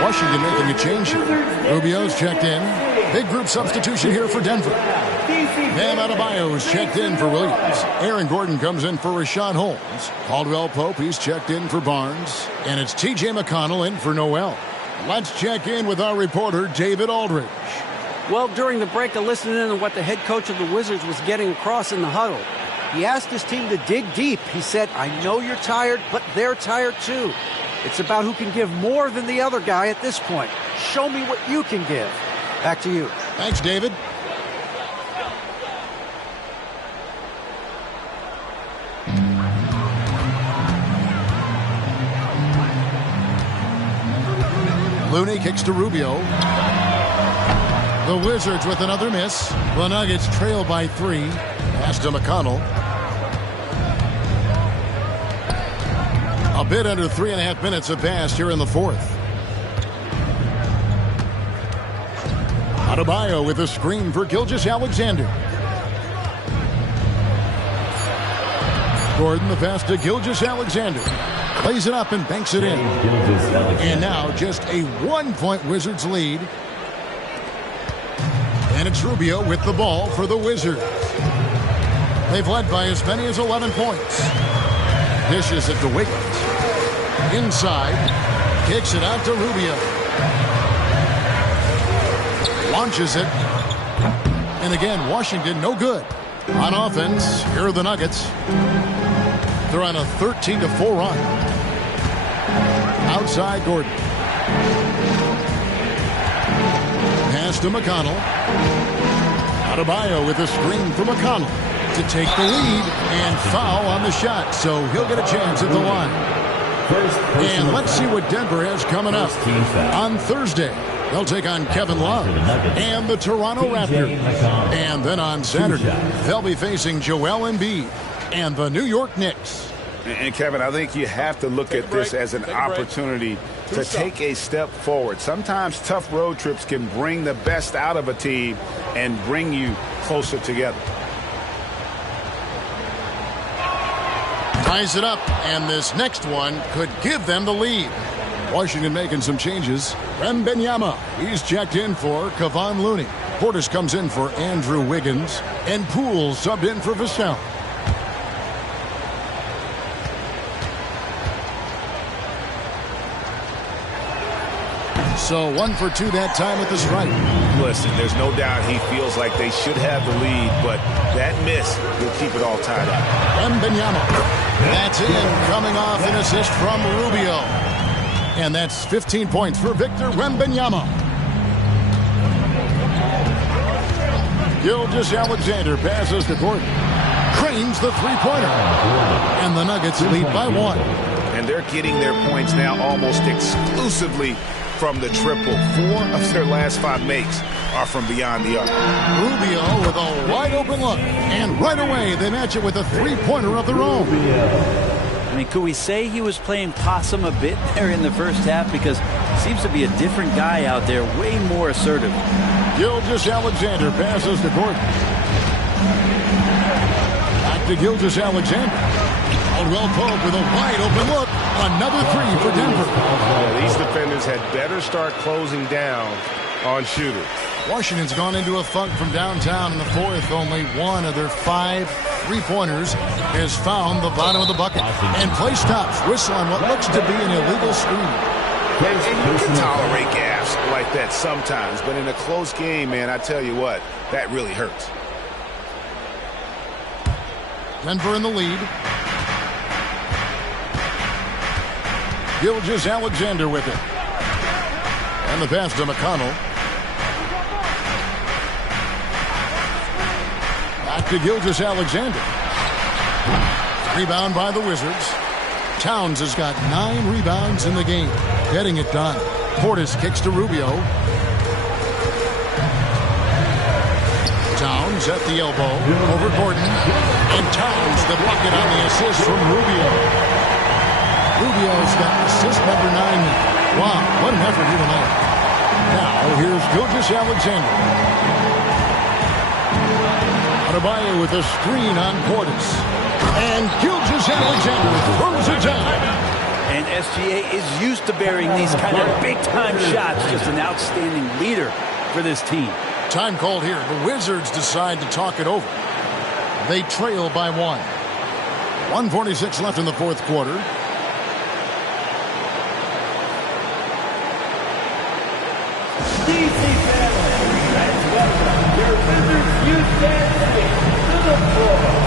Washington making a change here. Rubio's checked in. Big group substitution here for Denver. Bam Adebayo's checked in for Williams. Aaron Gordon comes in for Rashawn Holmes. Caldwell Pope, he's checked in for Barnes. And it's T.J. McConnell in for Noel. Let's check in with our reporter, David Aldridge. Well, during the break, I listened in on what the head coach of the Wizards was getting across in the huddle. He asked his team to dig deep. He said, I know you're tired, but they're tired too. It's about who can give more than the other guy at this point. Show me what you can give. Back to you. Thanks, David. Looney kicks to Rubio. The Wizards with another miss. The Nuggets trail by 3. Pass to McConnell. A bit under 3.5 minutes have passed here in the fourth. Adebayo with a screen for Gilgeous-Alexander. Gordon the pass to Gilgeous-Alexander. Plays it up and banks it in. And now just a 1-point Wizards lead. And it's Rubio with the ball for the Wizards. They've led by as many as 11 points. Dishes it to Wiggins. Inside. Kicks it out to Rubio. Launches it. And again, Washington no good. On offense, here are the Nuggets. They're on a 13-4 run. Outside Gordon. Pass to McConnell. Adebayo with a screen for McConnell to take the lead and foul on the shot. So he'll get a chance at the line. And let's see what Denver has coming up. On Thursday, they'll take on Kevin Love and the Toronto Raptors. And then on Saturday, they'll be facing Joel Embiid and the New York Knicks. And Kevin, I think you have to look at this as an opportunity to take a step forward. Sometimes tough road trips can bring the best out of a team and bring you closer together. Ties it up, and this next one could give them the lead. Washington making some changes. Wembanyama, he's checked in for Kevon Looney. Portis comes in for Andrew Wiggins, and Poole subbed in for Vassell. So 1 for 2 that time at the stripe. Listen, there's no doubt he feels like they should have the lead, but that miss will keep it all tied up. Wembanyama. That's in, coming off an assist from Rubio. And that's 15 points for Victor Wembanyama. Gilgeous-Alexander passes to Gordon. Cranes the three-pointer. And the Nuggets lead by 1. And they're getting their points now almost exclusively from the triple. 4 of their last 5 makes are from beyond the arc. Rubio with a wide-open look. And right away, they match it with a three-pointer of their own. I mean, could we say he was playing possum a bit there in the first half? Because he seems to be a different guy out there, way more assertive. Gilgeous-Alexander passes to Gordon. Back to Gilgeous-Alexander. Caldwell Pope with a wide-open look. Another 3 for Denver. Yeah, these defenders had better start closing down on shooters. Washington's gone into a funk from downtown in the fourth. Only 1 of their 5 three-pointers has found the bottom of the bucket. And play stops. Whistle on what looks to be an illegal screen. And you can tolerate gaffes like that sometimes, but in a close game, man, I tell you what, that really hurts. Denver in the lead. Gilgeous-Alexander with it. And the pass to McConnell. Back to Gilgeous-Alexander. Rebound by the Wizards. Towns has got 9 rebounds in the game. Getting it done. Portis kicks to Rubio. Towns at the elbow. Over Gordon. And Towns the bucket on the assist from Rubio. Rubio's got assist number 9. Wow, what an effort here tonight. Now, here's Gilgeous-Alexander. Adebayo with a screen on Portis. And Gilgeous-Alexander throws it down. And SGA is used to bearing these kind of big-time shots. Just an outstanding leader for this team. Time called here. The Wizards decide to talk it over. They trail by 1. 1:46 left in the fourth quarter. DC family, let's welcome your Wizards youth dance team to the floor.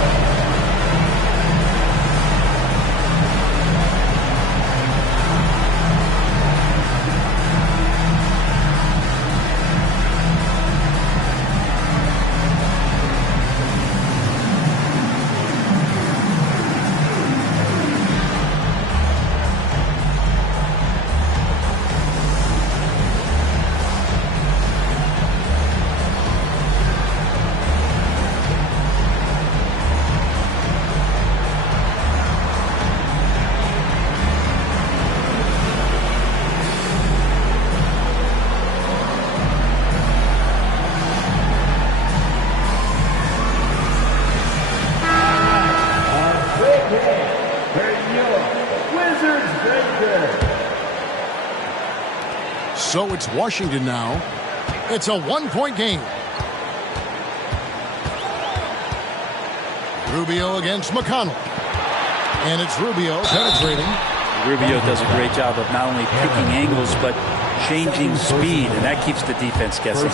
So it's Washington now. It's a 1-point game. Rubio against McConnell. And it's Rubio penetrating. Rubio does a great job of not only picking angles, but changing speed, and that keeps the defense guessing.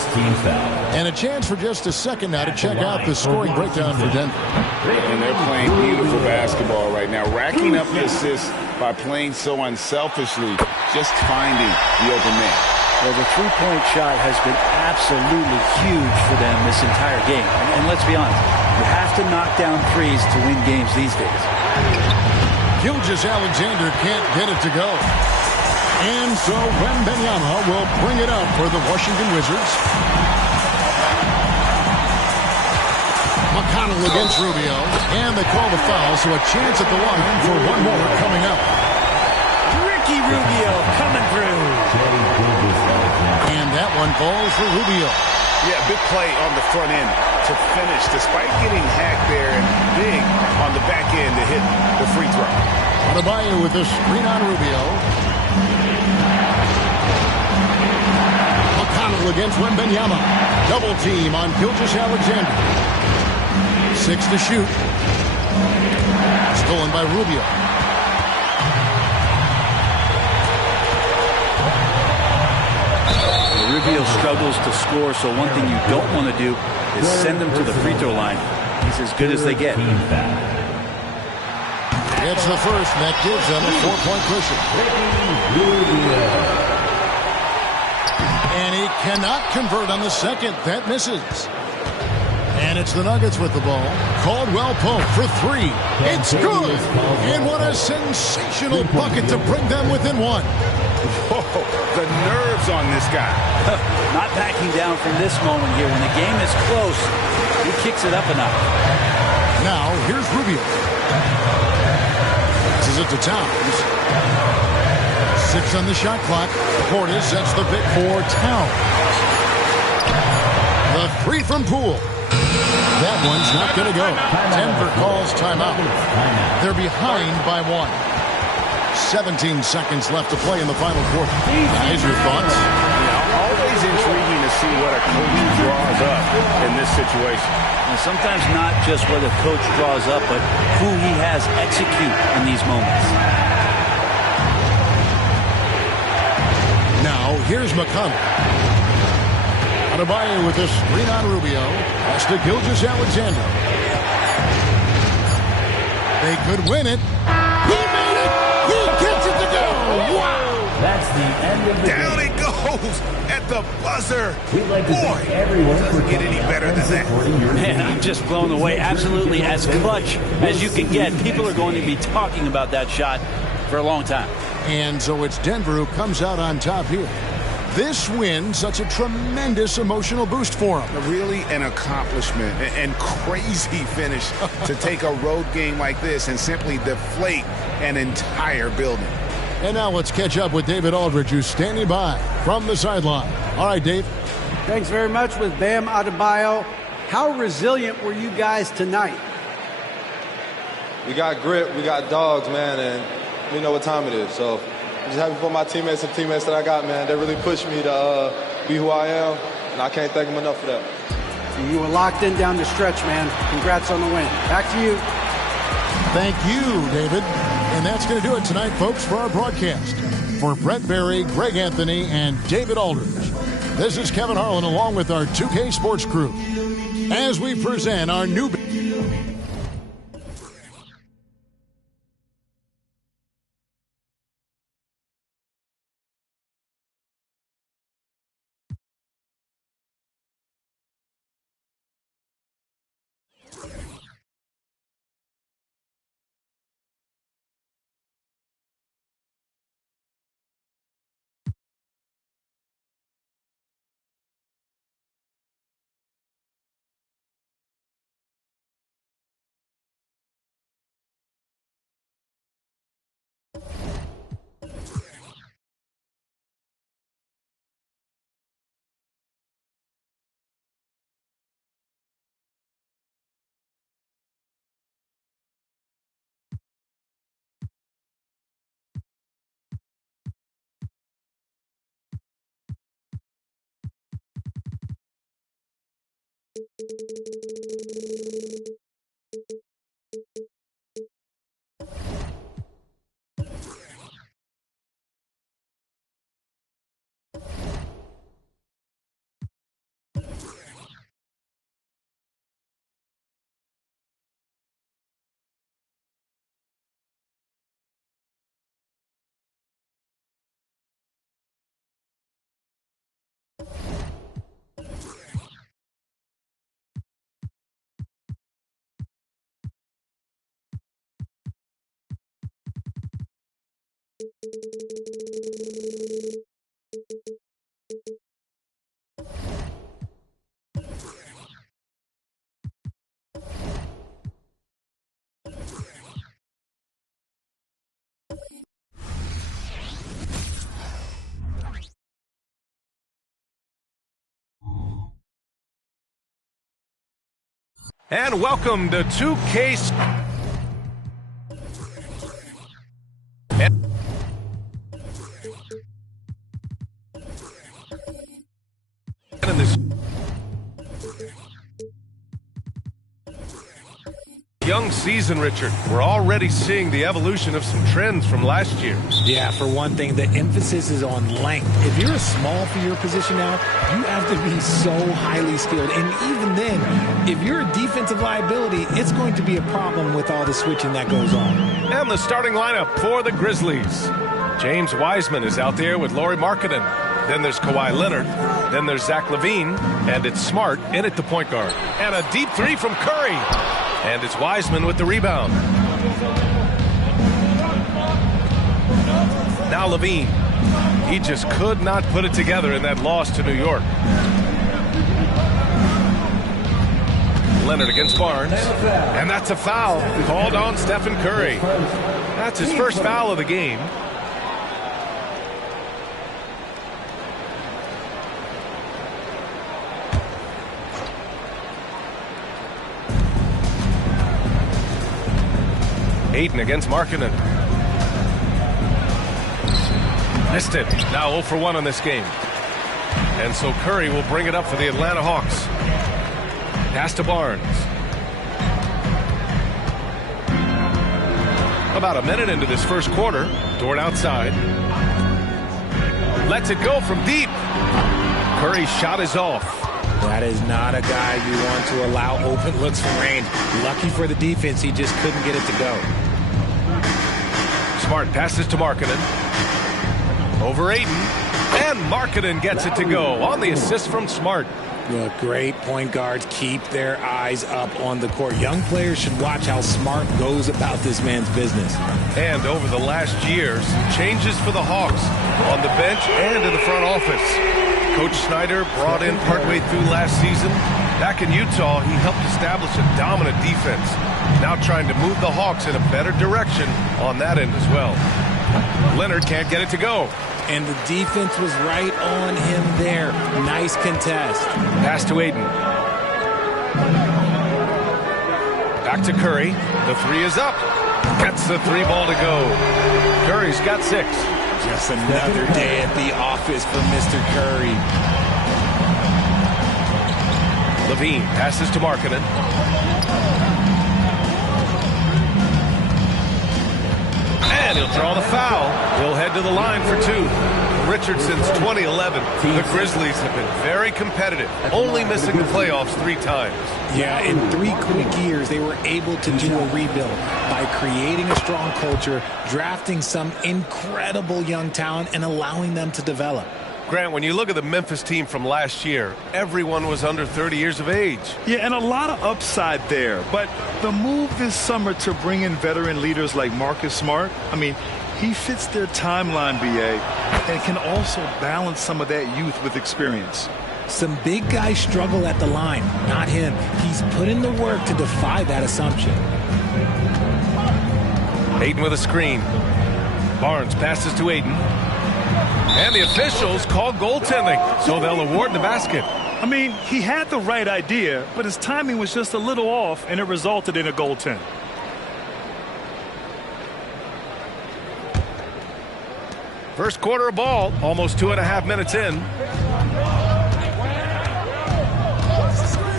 And a chance for just a second now to check out the scoring breakdown for Denver. And they're playing beautiful basketball right now, racking up the assists by playing so unselfishly, just finding the open man. Well, the three-point shot has been absolutely huge for them this entire game. And let's be honest, you have to knock down threes to win games these days. Gilgeous-Alexander can't get it to go. And so Wembanyama will bring it up for the Washington Wizards. McConnell against Rubio. And they call the foul, so a chance at the line for one more coming up. Ricky Rubio coming through. And that one falls for Rubio. Yeah, big play on the front end to finish, despite getting hacked there, and big on the back end to hit the free throw. Adebayo with the screen on Rubio. McConnell against Wembanyama. Double team on Gilgeous-Alexander. 6 to shoot. Stolen by Rubio. struggles to score, so one thing you don't want to do is send him to the free throw line. He's as good as they get. It's the first, and that gives them a 4-point cushion. And he cannot convert on the second. That misses. And it's the Nuggets with the ball. Caldwell Pope for three. It's good. And what a sensational bucket to bring them within one. Whoa, the nerves on this guy. Not backing down from this moment here. When the game is close, he kicks it up a notch. Now, here's Rubio. This is it to Towns. 6 on the shot clock. Portis sets the pick for Towns. The three from Poole. That one's not going to go. Denver calls timeout. They're behind by 1. 17 seconds left to play in the final quarter. Guys, your thoughts? Always intriguing to see what a coach draws up in this situation. And sometimes not just what a coach draws up, but who he has execute in these moments. Now, here's McConnell. Adebayo with this screen on Rubio. Pass to Gilgeous-Alexander. They could win it. He made it! He gets it to go! Wow! That's the end of the Down game. it goes at the buzzer. We'd like to thank everyone for Doesn't get any better than that. Man, I'm just blown away. Absolutely as clutch as you can get. People are going to be talking about that shot for a long time. And so it's Denver who comes out on top here. This win, such a tremendous emotional boost for them. Really an accomplishment and crazy finish to take a road game like this and simply deflate an entire building. And now let's catch up with David Aldridge, who's standing by from the sideline. All right, Dave. Thanks very much with Bam Adebayo. How resilient were you guys tonight? We got grit, we got dogs, man, and we know what time it is. So I'm just happy for my teammates and teammates that I got, man. They really pushed me to be who I am, and I can't thank them enough for that. You were locked in down the stretch, man. Congrats on the win. Back to you. Thank you, David. And that's going to do it tonight, folks, for our broadcast. For Brent Berry, Greg Anthony, and David Aldridge, this is Kevin Harlan along with our 2K Sports crew as we present our new... And welcome to 2K. young season, Richard. We're already seeing the evolution of some trends from last year. Yeah, for one thing, the emphasis is on length. If you're a small for your position now, you have to be so highly skilled. And even then, if you're a defensive liability, it's going to be a problem with all the switching that goes on. And the starting lineup for the Grizzlies. James Wiseman is out there with Lauri Markkanen. Then there's Kawhi Leonard. Then there's Zach LaVine. And it's Smart in at the point guard. And a deep three from Curry. And it's Wiseman with the rebound. Now LaVine. He just could not put it together in that loss to New York. Leonard against Barnes. And that's a foul called on Stephen Curry. That's his first foul of the game. Ayton against Markkanen. Missed it. Now 0 for 1 on this game. And so Curry will bring it up for the Atlanta Hawks. Pass to Barnes. About a minute into this first quarter. Dort outside. Lets it go from deep. Curry's shot is off. That is not a guy you want to allow open looks from range. Lucky for the defense, he just couldn't get it to go. Smart passes to Markkanen. Over Ayton. And Markkanen gets it to go on the assist from Smart. Look, great point guards keep their eyes up on the court. Young players should watch how Smart goes about this man's business. And over the last years, changes for the Hawks on the bench and in the front office. Coach Snyder brought in partway through last season. Back in Utah, he helped establish a dominant defense. Now trying to move the Hawks in a better direction on that end as well. Leonard can't get it to go. And the defense was right on him there. Nice contest. Pass to Ayton. Back to Curry. The three is up. Gets the three ball to go. Curry's got 6. Just another day at the office for Mr. Curry. LaVine passes to Markkanen. And he'll draw the foul. He'll head to the line for 2. Richard, since 2011, the Grizzlies have been very competitive, only missing the playoffs 3 times. Yeah, in 3 quick years, they were able to do a rebuild by creating a strong culture, drafting some incredible young talent, and allowing them to develop. Grant, when you look at the Memphis team from last year, everyone was under 30 years of age. Yeah, and a lot of upside there. But the move this summer to bring in veteran leaders like Marcus Smart, I mean, he fits their timeline, BA, and can also balance some of that youth with experience. Some big guys struggle at the line, not him. He's put in the work to defy that assumption. Ayton with a screen. Barnes passes to Ayton. And the officials call goaltending, so they'll award the basket. I mean, he had the right idea, but his timing was just a little off, and it resulted in a goaltend. First quarter of ball, almost 2.5 minutes in.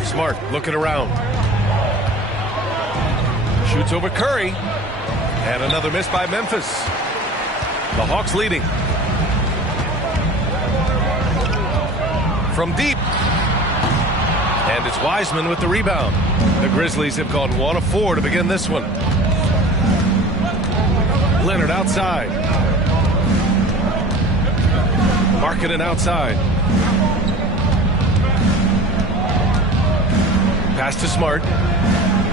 Smart looking around. Shoots over Curry. And another miss by Memphis. The Hawks leading. From deep. And it's Wiseman with the rebound. The Grizzlies have gone 1 of 4 to begin this one. Leonard outside. Markkanen outside. Pass to Smart.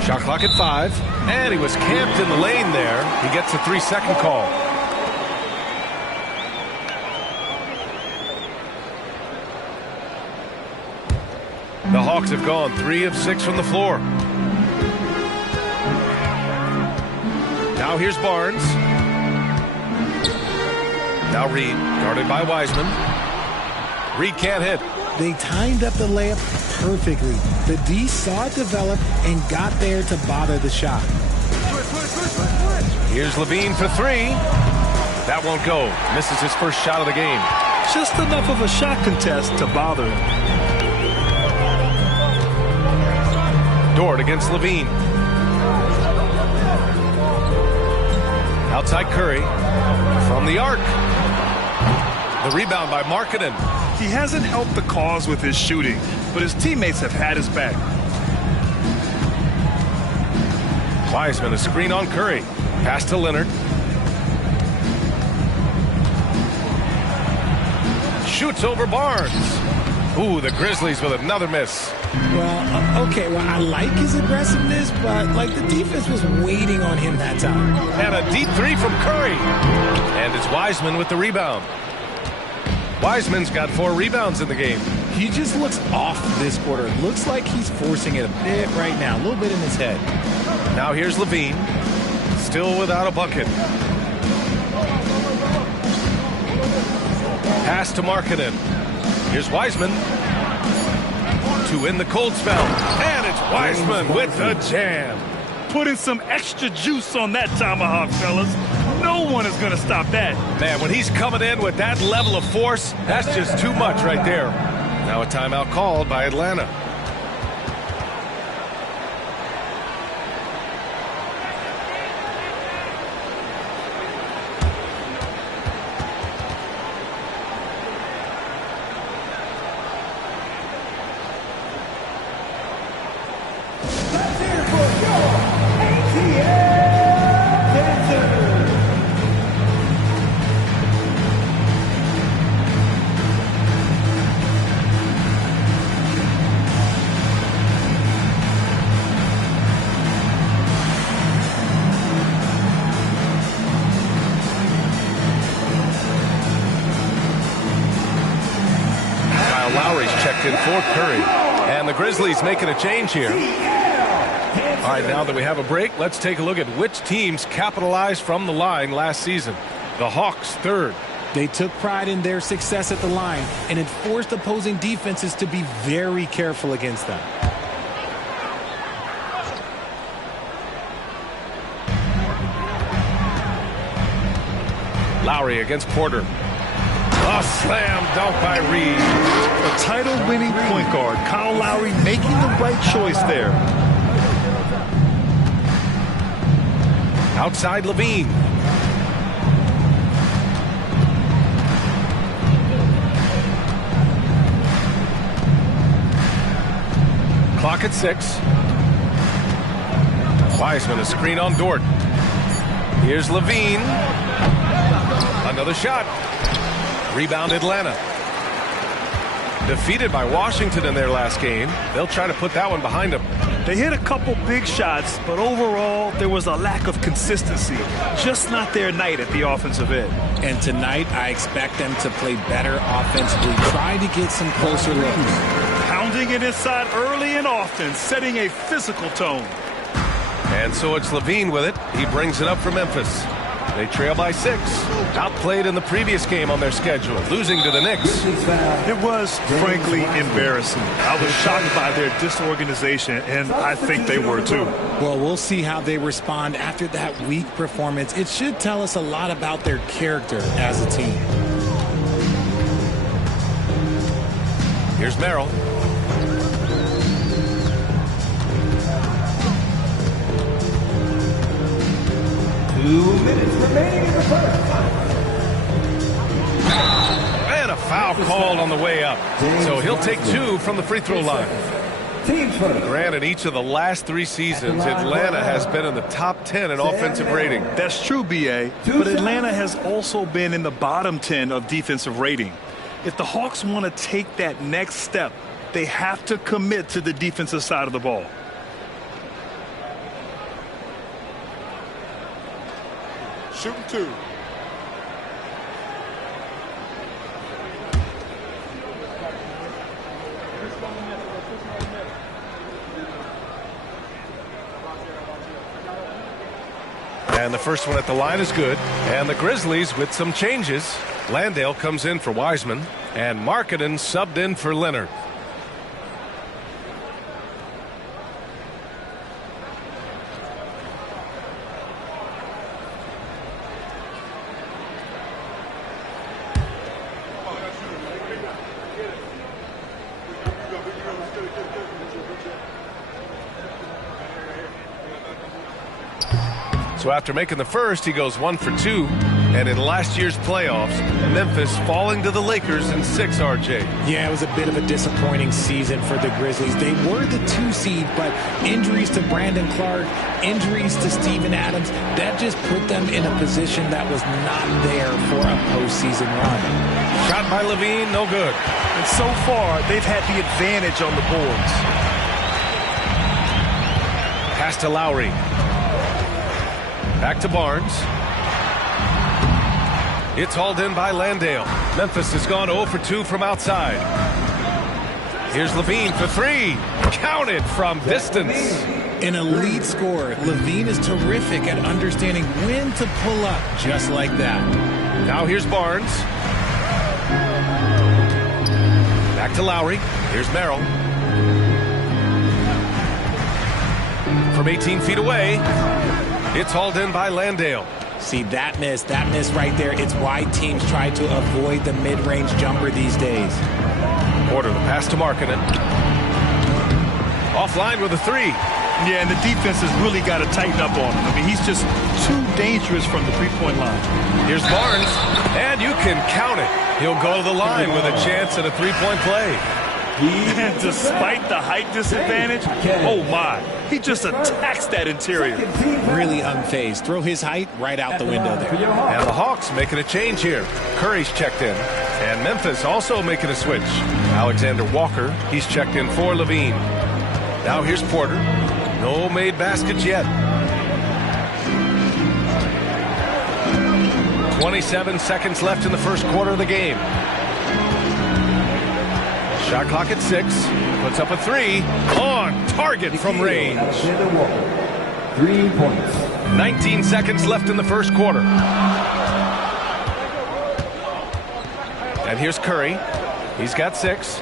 Shot clock at 5. And he was camped in the lane there. He gets a 3-second call. The Hawks have gone 3 of 6 from the floor. Now here's Barnes. Now Reed, guarded by Wiseman. Reed can't hit. They timed up the layup perfectly. The D saw it develop and got there to bother the shot. Here's LaVine for 3. That won't go. Misses his first shot of the game. Just enough of a shot contest to bother him. Dort against LaVine. Outside Curry from the arc. The rebound by Markkanen. He hasn't helped the cause with his shooting, but his teammates have had his back. Wiseman, a screen on Curry. Pass to Leonard. Shoots over Barnes. Ooh, the Grizzlies with another miss. Well, okay, well, I like his aggressiveness, but, like, the defense was waiting on him that time. And a deep three from Curry. And it's Wiseman with the rebound. Wiseman's got 4 rebounds in the game. He just looks off this quarter. Looks like he's forcing it a bit right now, a little bit in his head. Now here's Levine. Still without a bucket. Pass to Markkanen. Here's Wiseman. To end the cold spell. And it's Wiseman with the jam. Putting some extra juice on that tomahawk, fellas. No one is going to stop that. Man, when he's coming in with that level of force, that's just too much right there. Now a timeout called by Atlanta. For Curry. And the Grizzlies making a change here. All right, now that we have a break, let's take a look at which teams capitalized from the line last season. The Hawks, third. They took pride in their success at the line, and it forced opposing defenses to be very careful against them. Lowry against Porter. A slam dunk by Reed. A title-winning point guard, Kyle Lowry, making the right choice there. Outside Levine. Clock at 6. Wiseman, a screen on Dort. Here's Levine. Another shot. Rebound Atlanta. Defeated by Washington in their last game. They'll try to put that one behind them. They hit a couple big shots, but overall there was a lack of consistency. Just not their night at the offensive end. And tonight I expect them to play better offensively. Try to get some closer looks. Pounding it inside early and often, setting a physical tone. And so it's Levine with it. He brings it up for Memphis. They trail by 6. Outplayed in the previous game on their schedule, losing to the Knicks. It was, frankly, embarrassing. I was shocked by their disorganization, and I think they were too. Well, we'll see how they respond after that weak performance. It should tell us a lot about their character as a team. Here's Merrill. And a foul called on the way up. So he'll take 2 from the free throw line. Granted, each of the last 3 seasons, Atlanta has been in the top 10 in offensive rating. That's true, B.A., but Atlanta has also been in the bottom 10 of defensive rating. If the Hawks want to take that next step, they have to commit to the defensive side of the ball. Shooting 2. And the first one at the line is good. And the Grizzlies with some changes. Landale comes in for Wiseman. And Markkanen subbed in for Leonard. So after making the first, he goes 1 for 2. And in last year's playoffs, Memphis falling to the Lakers in 6, RJ. Yeah, it was a bit of a disappointing season for the Grizzlies. They were the 2 seed, but injuries to Brandon Clark, injuries to Steven Adams, that just put them in a position that was not there for a postseason run. Shot by Levine, no good. And so far, they've had the advantage on the boards. Pass to Lowry. Back to Barnes. It's hauled in by Landale. Memphis has gone 0 for 2 from outside. Here's Levine for 3. Counted from distance. An elite scorer, Levine is terrific at understanding when to pull up just like that. Now here's Barnes. Back to Lowry. Here's Merrill. From 18 feet away, it's hauled in by Landale. See, that miss right there, it's why teams try to avoid the mid-range jumper these days. Porter, the pass to Markkanen. Offline with a 3. Yeah, and the defense has really got to tighten up on him. I mean, he's just too dangerous from the three-point line. Here's Barnes, and you can count it. He'll go to the line with a chance at a three-point play. And despite the height disadvantage, oh my, he just attacks that interior. Really unfazed. Throw his height right out the window there. And the Hawks making a change here. Curry's checked in. And Memphis also making a switch. Alexander Walker, he's checked in for Levine. Now here's Porter. No made baskets yet. 27 seconds left in the first quarter of the game. Shot clock at 6. Puts up a 3. On target from range. 3 points. 19 seconds left in the first quarter. And here's Curry. He's got 6.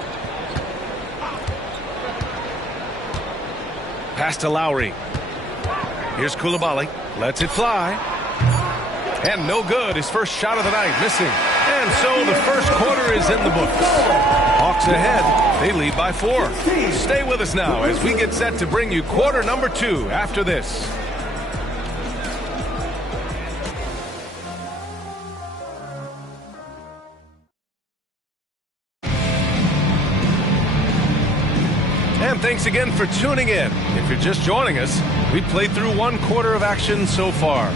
Pass to Lowry. Here's Coulibaly. Lets it fly. And no good. His first shot of the night. Missing. And so the first quarter is in the books. Hawks ahead. They lead by 4. Stay with us now as we get set to bring you quarter number 2 after this. And thanks again for tuning in. If you're just joining us, we've played through 1 quarter of action so far.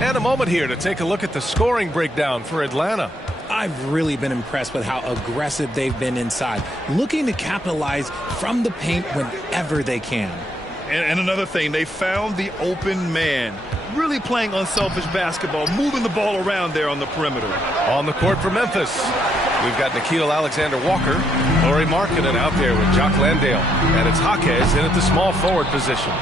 And a moment here to take a look at the scoring breakdown for Atlanta. I've really been impressed with how aggressive they've been inside, looking to capitalize from the paint whenever they can. And another thing, they found the open man. Really playing unselfish basketball, moving the ball around there on the perimeter. On the court for Memphis, we've got Nickeil Alexander-Walker, Lauri Markkanen out there with Jock Landale, and it's Jaquez in at the small forward position.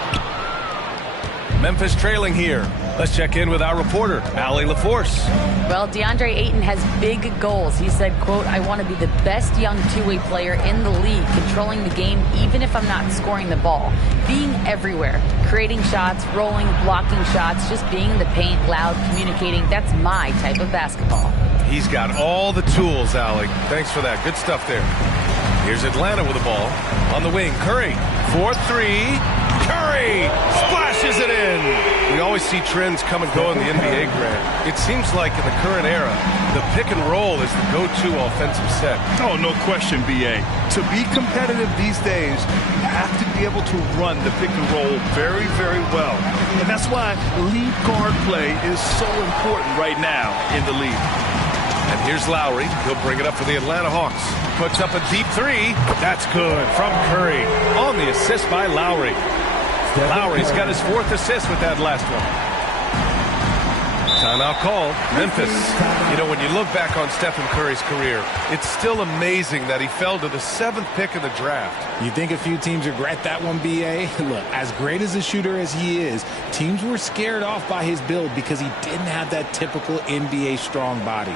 Memphis trailing here. Let's check in with our reporter, Allie LaForce. Well, DeAndre Ayton has big goals. He said, quote, "I want to be the best young two-way player in the league, controlling the game even if I'm not scoring the ball. Being everywhere, creating shots, rolling, blocking shots, just being in the paint, loud, communicating. That's my type of basketball." He's got all the tools, Allie. Thanks for that. Good stuff there. Here's Atlanta with the ball. On the wing, Curry. 4-3. Curry splashes it in. We always see trends come and go in the NBA, Grant. It seems like in the current era, the pick and roll is the go-to offensive set. Oh, no question, B.A. To be competitive these days, you have to be able to run the pick and roll very, very well. And that's why lead guard play is so important right now in the league. And here's Lowry. He'll bring it up for the Atlanta Hawks. Puts up a deep 3. That's good from Curry. On the assist by Lowry. Lowry's got his 4th assist with that last one. Timeout called. Memphis. You know, when you look back on Stephen Curry's career, it's still amazing that he fell to the 7th pick in the draft. You think a few teams regret that one, B.A.? Look, as great as a shooter as he is, teams were scared off by his build because he didn't have that typical NBA strong body.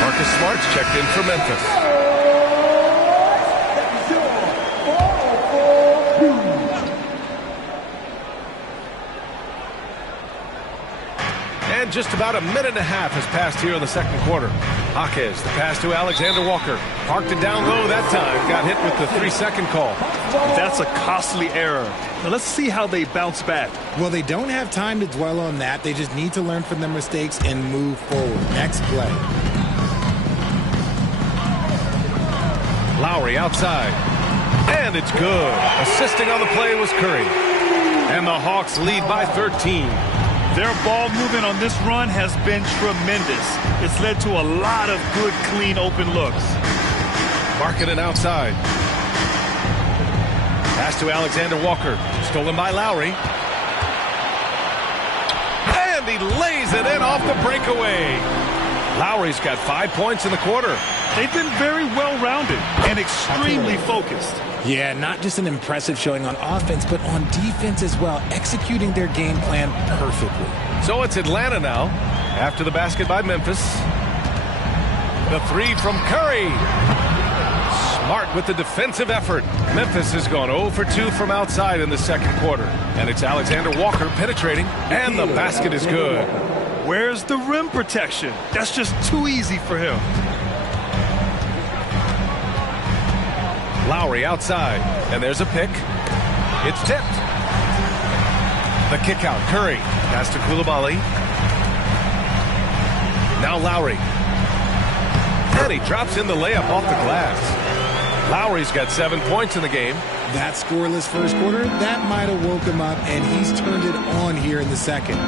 Marcus Smart's checked in for Memphis. And just about a minute and a half has passed here in the second quarter. Jaquez, the pass to Alexander Walker. Parked it down low that time. Got hit with the 3-second call. That's a costly error. Now let's see how they bounce back. Well, they don't have time to dwell on that. They just need to learn from their mistakes and move forward. Next play. Lowry outside. And it's good. Assisting on the play was Curry. And the Hawks lead by 13. Their ball movement on this run has been tremendous. It's led to a lot of good, clean, open looks. Markkanen outside. Pass to Alexander Walker. Stolen by Lowry. And he lays it in off the breakaway. Lowry's got 5 points in the quarter. They've been very well-rounded and extremely focused. Yeah, not just an impressive showing on offense, but on defense as well, executing their game plan perfectly. So it's Atlanta now, after the basket by Memphis. The three from Curry. Smart with the defensive effort. Memphis has gone 0 for 2 from outside in the second quarter. And it's Alexander Walker penetrating, and the basket is good. Where's the rim protection? That's just too easy for him. Lowry outside, and there's a pick. It's tipped. The kick out, Curry. Pass to Coulibaly. Now Lowry. And he drops in the layup off the glass. Lowry's got 7 points in the game. That scoreless first quarter, that might have woke him up, and he's turned it on here in the second.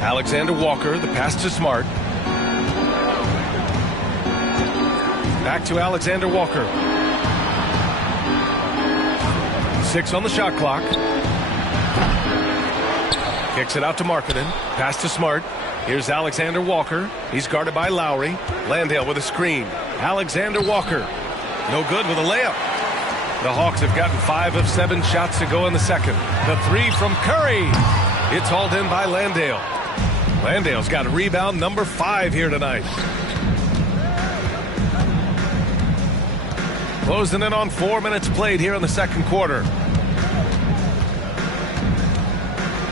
Alexander Walker, the pass to Smart. Back to Alexander Walker. 6 on the shot clock. Kicks it out to Markkanen. Pass to Smart. Here's Alexander Walker. He's guarded by Lowry. Landale with a screen. Alexander Walker. No good with a layup. The Hawks have gotten 5 of 7 shots to go in the second. The three from Curry. It's hauled in by Landale. Landale's got a rebound number 5 here tonight. Closing in on 4 minutes played here in the second quarter.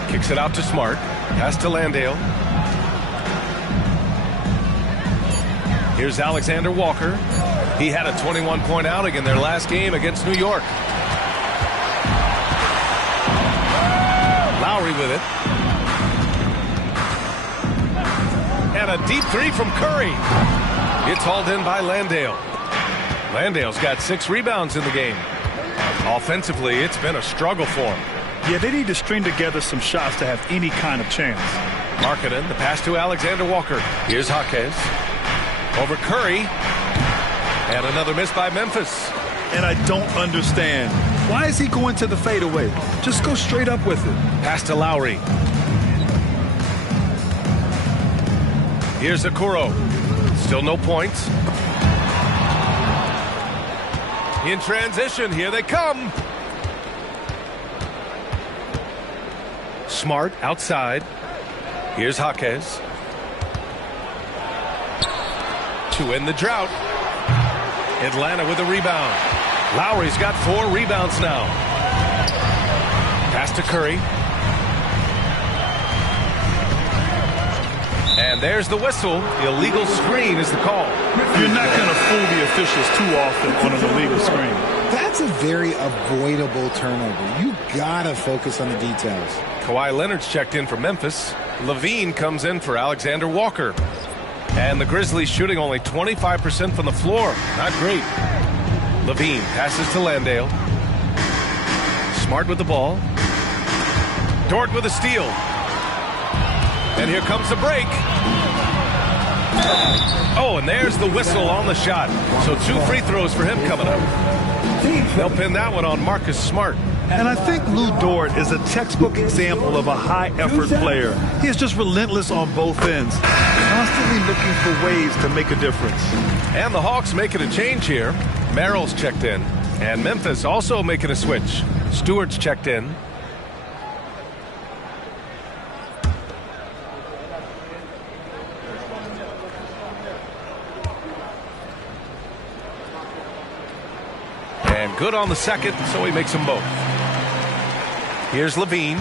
Kicks it out to Smart. Pass to Landale. Here's Alexander Walker. He had a 21-point outing in their last game against New York. Lowry with it. And a deep three from Curry. It's hauled in by Landale. Landale's got 6 rebounds in the game. Offensively, it's been a struggle for him. Yeah, they need to string together some shots to have any kind of chance. Markkanen, the pass to Alexander Walker. Here's Jaquez. Over Curry. And another miss by Memphis. And I don't understand. Why is he going to the fadeaway? Just go straight up with it. Pass to Lowry. Here's Okoro. Still no points. In transition, here they come. Smart outside. Here's Jaquez. To end the drought. Atlanta with a rebound. Lowry's got 4 rebounds now. Pass to Curry. And there's the whistle. Illegal screen is the call. You're not going to fool the officials too often on an illegal screen. That's a very avoidable turnover. You gotta focus on the details. Kawhi Leonard's checked in for Memphis. Levine comes in for Alexander Walker. And the Grizzlies shooting only 25% from the floor. Not great. Levine passes to Landale. Smart with the ball. Dort with a steal. And here comes the break. Oh, and there's the whistle on the shot. So 2 free throws for him coming up. They'll pin that one on Marcus Smart. And I think Lou Dort is a textbook example of a high-effort player. He is just relentless on both ends, constantly looking for ways to make a difference. And the Hawks making a change here. Merrill's checked in. And Memphis also making a switch. Stewart's checked in. And good on the second, so he makes them both. Here's Levine.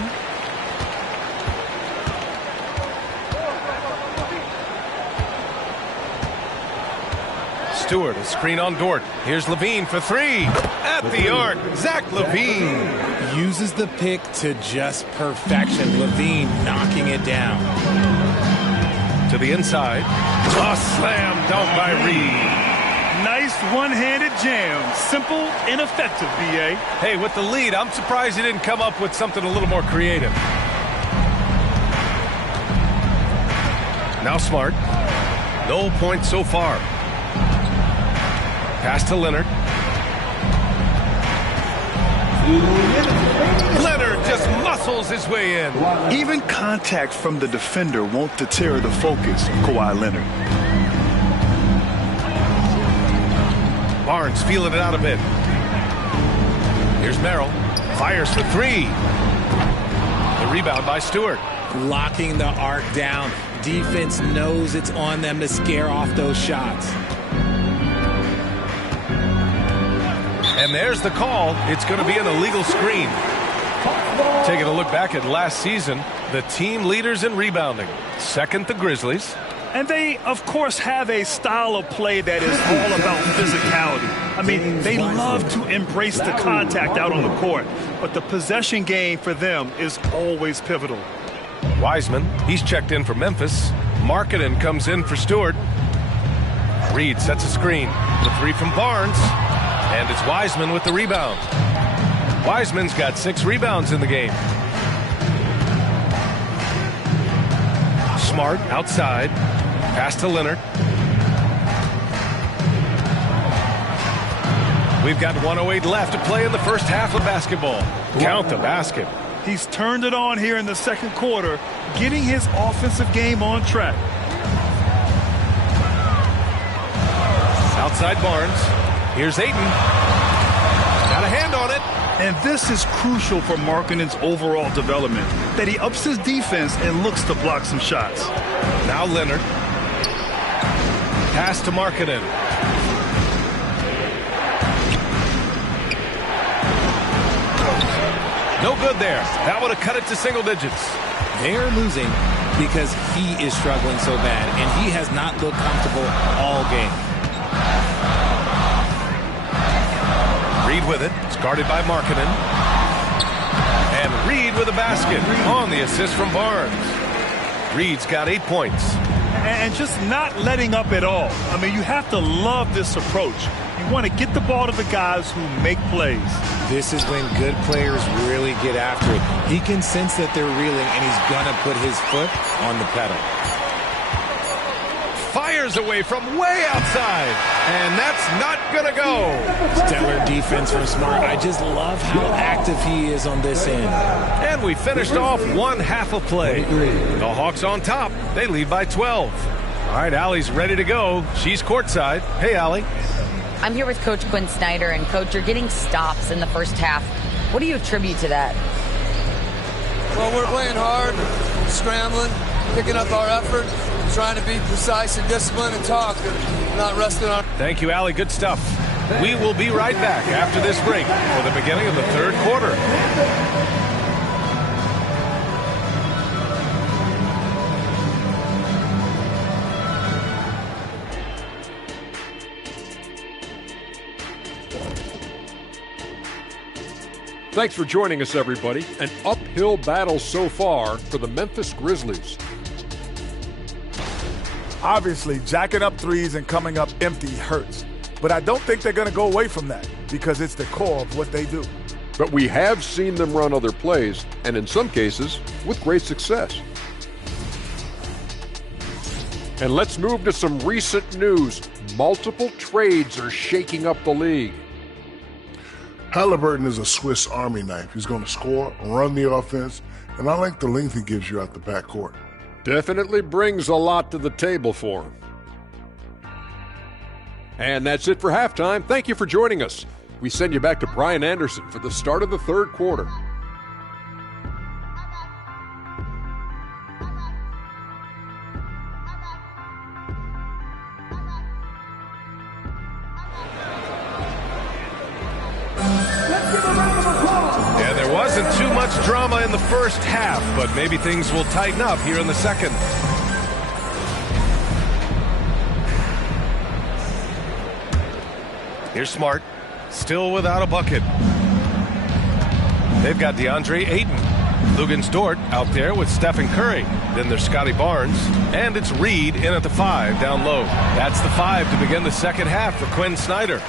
Stewart. A screen on Dort. Here's Levine for three. At the arc, Zach Levine. Uses the pick to just perfection. Levine knocking it down. To the inside. A slam dunk by Reed. Nice one-handed jam. Simple and effective, B.A. Hey, with the lead, I'm surprised he didn't come up with something a little more creative. Now Smart. No points so far. Pass to Leonard. Leonard just muscles his way in. Even contact from the defender won't deter the focus of Kawhi Leonard. Barnes feeling it out a bit. Here's Merrill. Fires for three. The rebound by Stewart. Locking the arc down. Defense knows it's on them to scare off those shots. And there's the call. It's going to be an illegal screen. Taking a look back at last season, the team leaders in rebounding. Second, the Grizzlies. And they, of course, have a style of play that is all about physicality. I mean, they love to embrace the contact out on the court, but the possession game for them is always pivotal. Wiseman, he's checked in for Memphis. Markkanen comes in for Stewart. Reed sets a screen. The three from Barnes. And it's Wiseman with the rebound. Wiseman's got 6 rebounds in the game. Smart outside. Pass to Leonard. We've got 1:08 left to play in the first half of basketball. Count the basket. He's turned it on here in the second quarter, getting his offensive game on track. Outside Barnes. Here's Ayton. Got a hand on it. And this is crucial for Markkanen's overall development, that he ups his defense and looks to block some shots. Now Leonard. Pass to Markkanen. No good there. That would have cut it to single digits. They're losing because he is struggling so bad, and he has not looked comfortable all game. Reed with it. It's guarded by Markkanen. And Reed with a basket on the assist from Barnes. Reed's got 8 points. And just not letting up at all. I mean, you have to love this approach. You want to get the ball to the guys who make plays. This is when good players really get after it. He can sense that they're reeling, and he's going to put his foot on the pedal. Fires away from way outside, and that's not going to go. Stellar defense from Smart. I just love how active he is on this end. And we finished off one half of play. The Hawks on top. They lead by 12. All right, Allie's ready to go. She's courtside. Hey, Allie. I'm here with Coach Quinn Snyder, and Coach, you're getting stops in the first half. What do you attribute to that? Well, we're playing hard, scrambling, picking up our effort, trying to be precise and disciplined and talk, and not resting on. Thank you, Allie. Good stuff. We will be right back after this break for the beginning of the third quarter. Thanks for joining us, everybody. An uphill battle so far for the Memphis Grizzlies. Obviously, jacking up threes and coming up empty hurts. But I don't think they're going to go away from that because it's the core of what they do. But we have seen them run other plays, and in some cases, with great success. And let's move to some recent news. Multiple trades are shaking up the league. Halliburton is a Swiss Army knife. He's going to score, run the offense, and I like the length he gives you out the backcourt. Definitely brings a lot to the table for him. And that's it for halftime. Thank you for joining us. We send you back to Brian Anderson for the start of the third quarter. And there wasn't too much drama in the first half, but maybe things will tighten up here in the second. Here's Smart, still without a bucket. They've got DeAndre Ayton. Lugens Dort out there with Stephen Curry. Then there's Scotty Barnes. And it's Reed in at the 5 down low. That's the 5 to begin the second half for Quinn Snyder.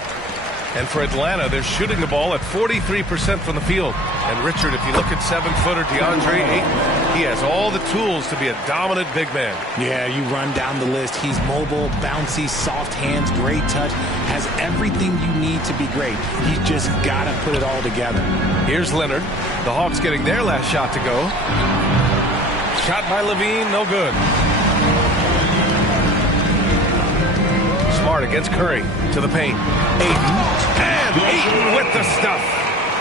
And for Atlanta, they're shooting the ball at 43% from the field. And Richard, if you look at 7-footer DeAndre Ayton, he has all the tools to be a dominant big man. Yeah, you run down the list. He's mobile, bouncy, soft hands, great touch, has everything you need to be great. He's just got to put it all together. Here's Leonard. The Hawks getting their last shot to go. Shot by Levine, no good. Smart against Curry to the paint. Ayton with the stuff.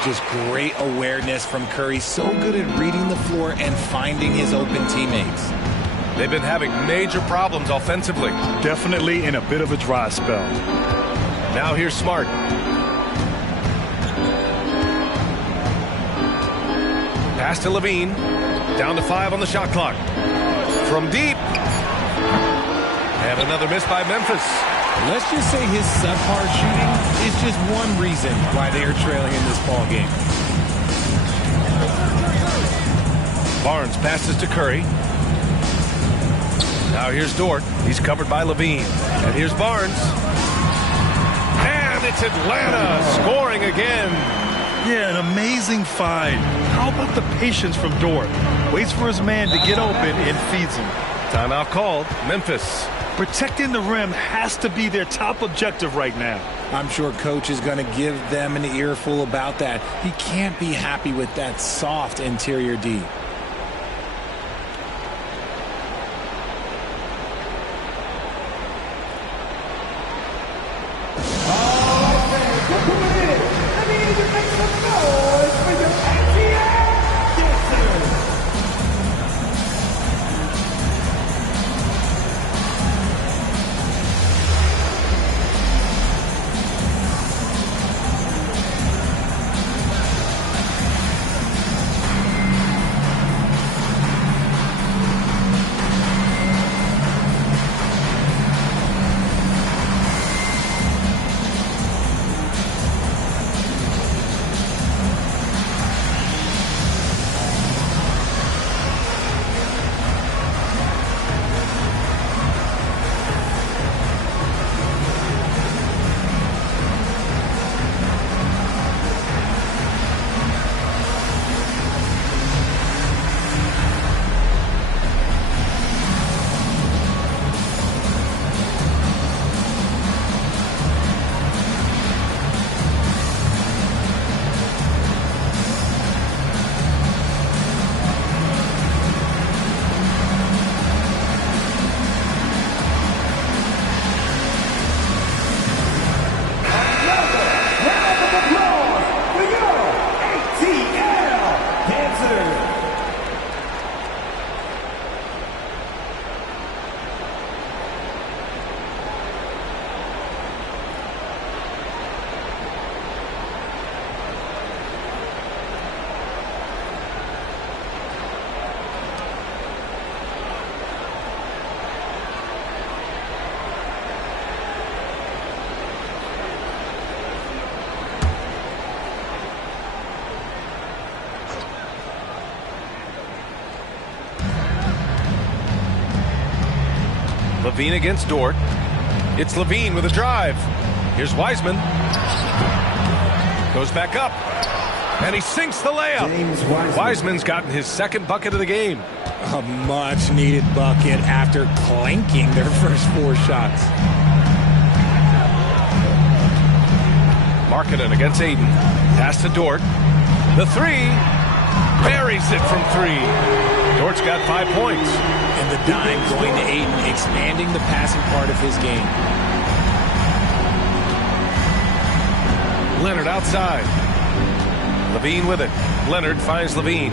Just great awareness from Curry. So good at reading the floor and finding his open teammates. They've been having major problems offensively. Definitely in a bit of a dry spell. Now here's Smart. Pass to Levine. Down to 5 on the shot clock. From deep. And another miss by Memphis. Let's just say his subpar shooting is just one reason why they are trailing in this ball game. Barnes passes to Curry. Now here's Dort. He's covered by Levine. And here's Barnes. And it's Atlanta scoring again. Yeah, an amazing find. How about the patience from Dort? Waits for his man to get open and feeds him. Timeout called. Memphis. Protecting the rim has to be their top objective right now. I'm sure coach is going to give them an earful about that. He can't be happy with that soft interior D. Levine against Dort. It's Levine with a drive. Here's Wiseman. Goes back up. And he sinks the layup. Wiseman's gotten his second bucket of the game. A much-needed bucket after clanking their first 4 shots. Markkanen against Ayton. Pass to Dort. The 3. Buries it from 3. Dort's got 5 points. And the dime going to Ayton, expanding the passing part of his game. Leonard outside. Levine with it. Leonard finds Levine.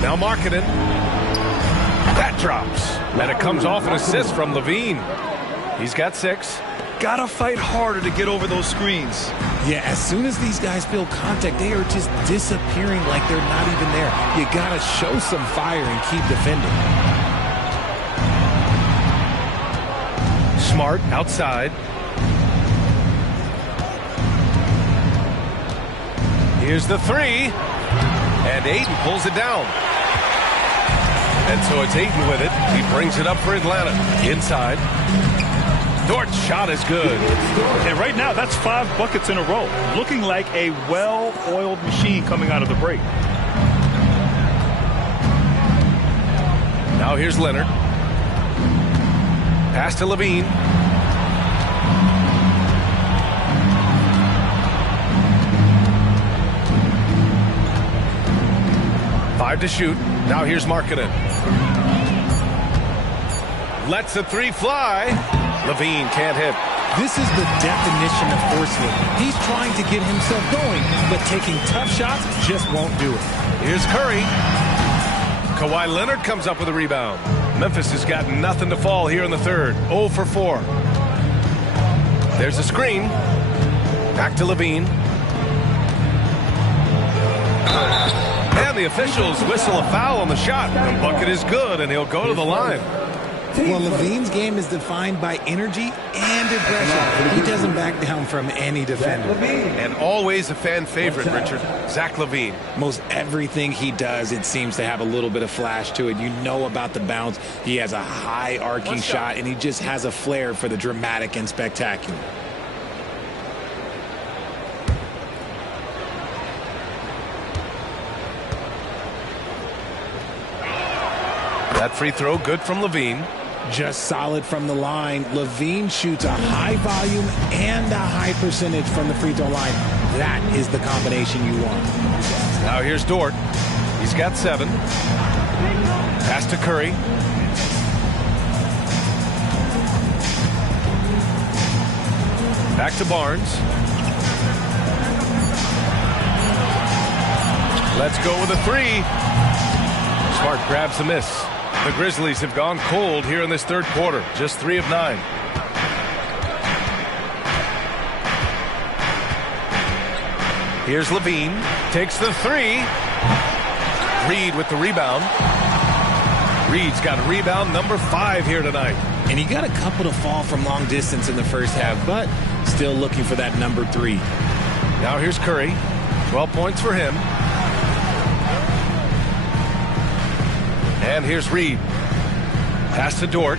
Now Markkanen. That drops. And it comes off an assist from Levine. He's got 6. Gotta fight harder to get over those screens. Yeah, as soon as these guys feel contact, they are just disappearing like they're not even there. You gotta show some fire and keep defending. Smart outside. Here's the three. And Ayton pulls it down. And so it's Ayton with it. He brings it up for Atlanta. Inside. Dort's shot is good. And right now, that's 5 buckets in a row. Looking like a well-oiled machine coming out of the break. Now here's Leonard. Pass to Levine. Five to shoot. Now here's Markkanen. Lets the three fly. Levine can't hit. This is the definition of forcing. He's trying to get himself going, but taking tough shots just won't do it. Here's Curry. Kawhi Leonard comes up with a rebound. Memphis has got nothing to fall here in the third. 0 for 4. There's a screen. Back to Levine. And the officials whistle a foul on the shot. The bucket is good, and he'll go to the line. Well, Levine's game is defined by energy and aggression. He doesn't back down from any defender. And always a fan favorite, Richard. Zach LaVine. Most everything he does, it seems to have a little bit of flash to it. You know about the bounce. He has a high arcing shot, and he just has a flair for the dramatic and spectacular. That free throw good from Levine. Just solid from the line. Levine shoots a high volume and a high percentage from the free throw line. That is the combination you want. Now here's Dort. He's got 7. Pass to Curry. Back to Barnes. Let's go with a 3. Smart grabs the miss. The Grizzlies have gone cold here in this third quarter. Just 3 of 9. Here's Levine. Takes the 3. Reed with the rebound. Reed's got a rebound number 5 here tonight. And he got a couple to fall from long distance in the first half, but still looking for that number 3. Now here's Curry. 12 points for him. And here's Reed. Pass to Dort.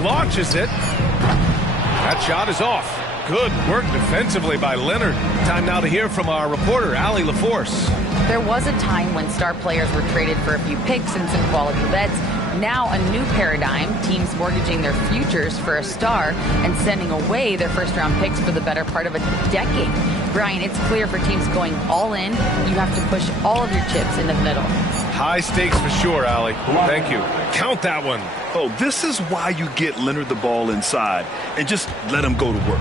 Launches it. That shot is off. Good work defensively by Leonard. Time now to hear from our reporter, Allie LaForce. There was a time when star players were traded for a few picks and some quality vets. Now a new paradigm, teams mortgaging their futures for a star and sending away their first-round picks for the better part of a decade. Brian, it's clear for teams going all in, you have to push all of your chips into the middle. High stakes for sure, Allie. Thank you. Count that one. Oh, this is why you get Leonard the ball inside and just let him go to work.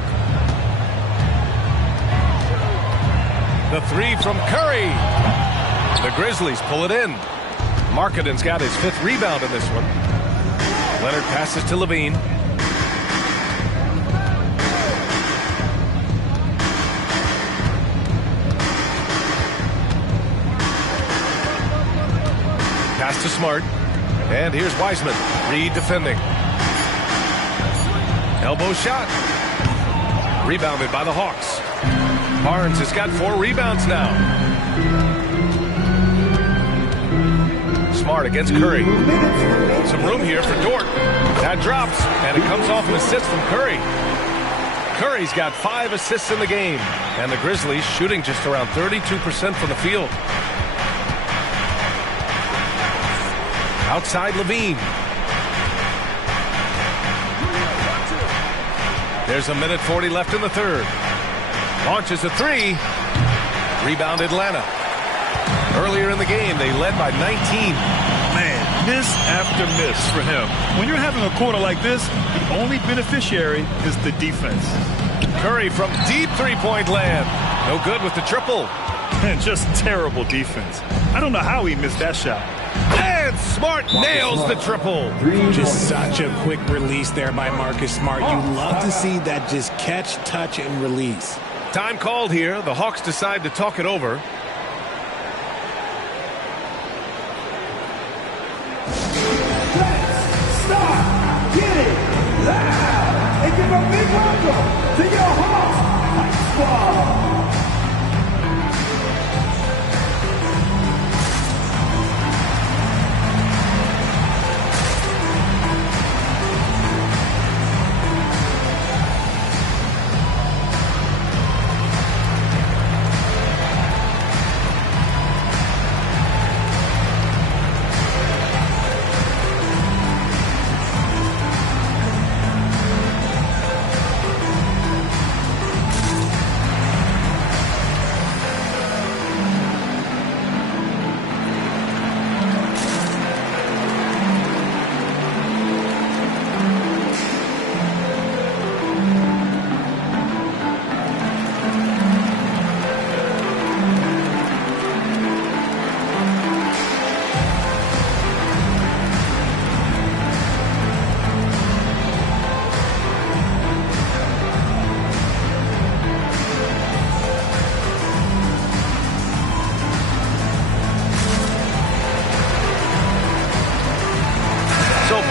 The 3 from Curry. The Grizzlies pull it in. Markkanen's got his 5th rebound in this one. Leonard passes to Levine. Pass to Smart. And here's Wiseman. Reed defending. Elbow shot. Rebounded by the Hawks. Barnes has got 4 rebounds now. Smart against Curry. Some room here for Dort. That drops, and it comes off an assist from Curry. Curry's got 5 assists in the game, and the Grizzlies shooting just around 32% from the field. Outside Levine. There's a minute 40 left in the third. Launches a 3. Rebound Atlanta. Earlier in the game, they led by 19. Man, miss after miss for him. When you're having a quarter like this, the only beneficiary is the defense. Curry from deep three-point land. No good with the triple. And just terrible defense. I don't know how he missed that shot. And Smart nails the triple. Just such a quick release there by Marcus Smart. You love to see that just catch, touch, and release. Time called here. The Hawks decide to talk it over. Stop! Get it! Loud! And give a big welcome to your Hawks Squad!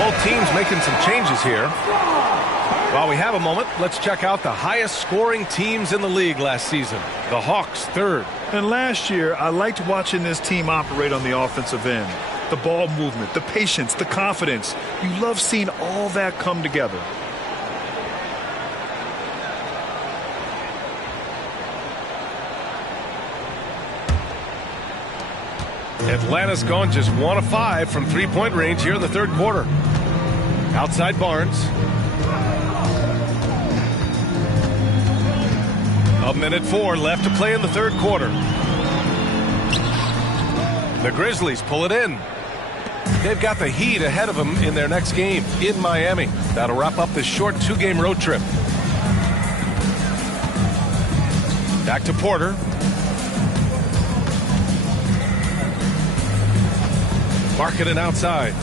both teams making some changes here. While we have a moment, let's check out the highest scoring teams in the league last season. The Hawks, third. And last year, I liked watching this team operate on the offensive end. The ball movement, the patience, the confidence. You love seeing all that come together. Atlanta's gone just 1 of 5 from three-point range here in the third quarter. Outside Barnes. A minute 4 left to play in the third quarter. The Grizzlies pull it in. They've got the Heat ahead of them in their next game in Miami. That'll wrap up this short 2-game road trip. Back to Porter. Markkanen outside.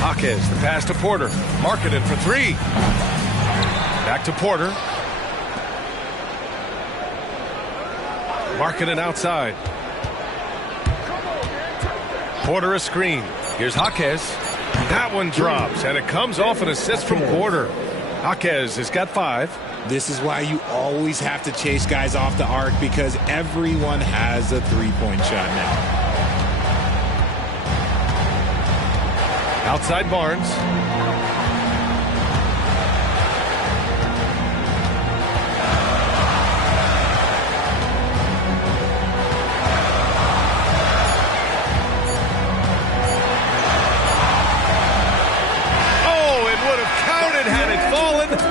Jaquez, the pass to Porter. Markkanen for 3. Back to Porter. Markkanen outside. Porter a screen. Here's Jaquez. That one drops, and it comes off an assist from Porter. Jaquez has got 5. This is why you always have to chase guys off the arc, because everyone has a three-point shot now. Outside Barnes.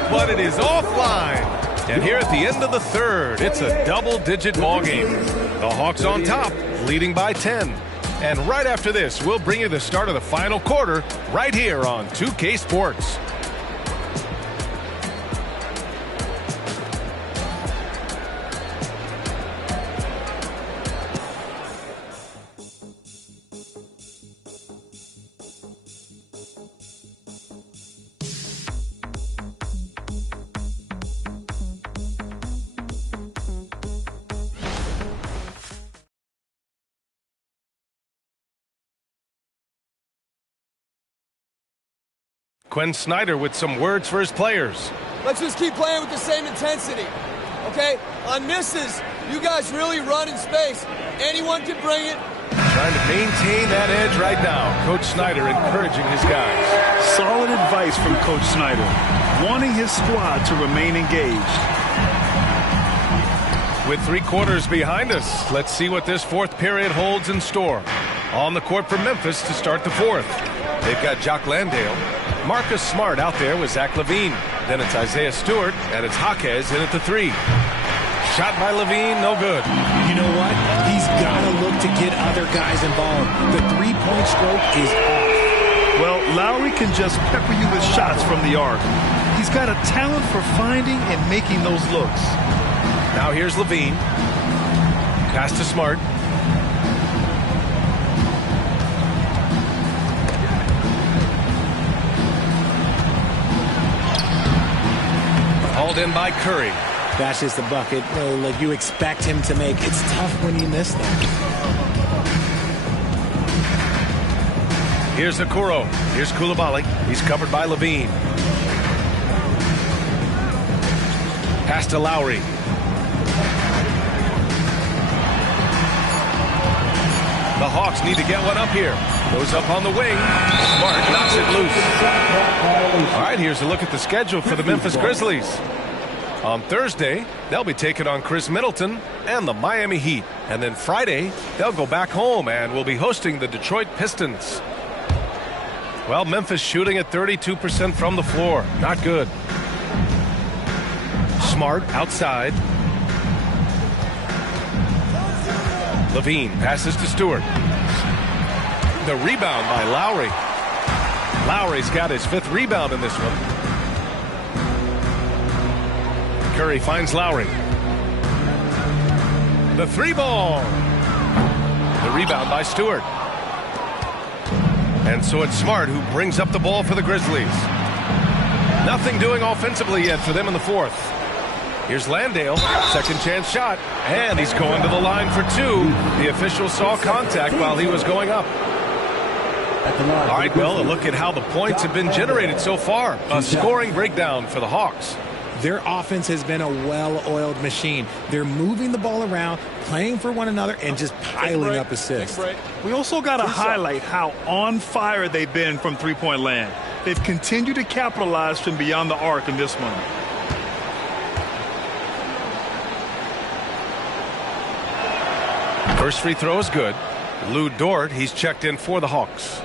But it is offline. And here at the end of the third, it's a double-digit ball game. The Hawks on top, leading by 10. And right after this, we'll bring you the start of the final quarter right here on 2K Sports. Quinn Snyder with some words for his players. Let's just keep playing with the same intensity, okay? On misses, you guys really run in space. Anyone can bring it. Trying to maintain that edge right now. Coach Snyder encouraging his guys. Solid advice from Coach Snyder, wanting his squad to remain engaged. With 3 quarters behind us, let's see what this fourth period holds in store. On the court for Memphis to start the fourth. They've got Jock Landale. Marcus Smart out there with Zach LaVine. Then it's Isaiah Stewart, and it's Jaquez in at the 3. Shot by LaVine, no good. You know what? He's got to look to get other guys involved. The three-point stroke is off. Well, Lowry can just pepper you with shots from the arc. He's got a talent for finding and making those looks. Now here's LaVine. Pass to Smart. Hauled in by Curry. That's just the bucket. Like you expect him to make. It's tough when you miss that. Here's Okoro. Here's Coulibaly. He's covered by LaVine. Pass to Lowry. The Hawks need to get one up here. Goes up on the wing. Smart knocks it loose. All right, here's a look at the schedule for the Memphis Grizzlies. On Thursday, they'll be taking on Chris Middleton and the Miami Heat. And then Friday, they'll go back home and will be hosting the Detroit Pistons. Well, Memphis shooting at 32% from the floor. Not good. Smart outside. LaVine passes to Stewart. The rebound by Lowry. Lowry's got his 5th rebound in this one. Curry finds Lowry. The 3-ball. The rebound by Stewart. And so it's Smart who brings up the ball for the Grizzlies. Nothing doing offensively yet for them in the fourth. Here's Landale, second chance shot, and he's going to the line for 2. The official saw contact while he was going up. All right, well, a look at how the points have been generated so far. A scoring breakdown for the Hawks. Their offense has been a well-oiled machine. They're moving the ball around, playing for one another, and just piling up assists. We also got to highlight how on fire they've been from three-point land. They've continued to capitalize from beyond the arc in this one. First free throw is good. Lou Dort, he's checked in for the Hawks.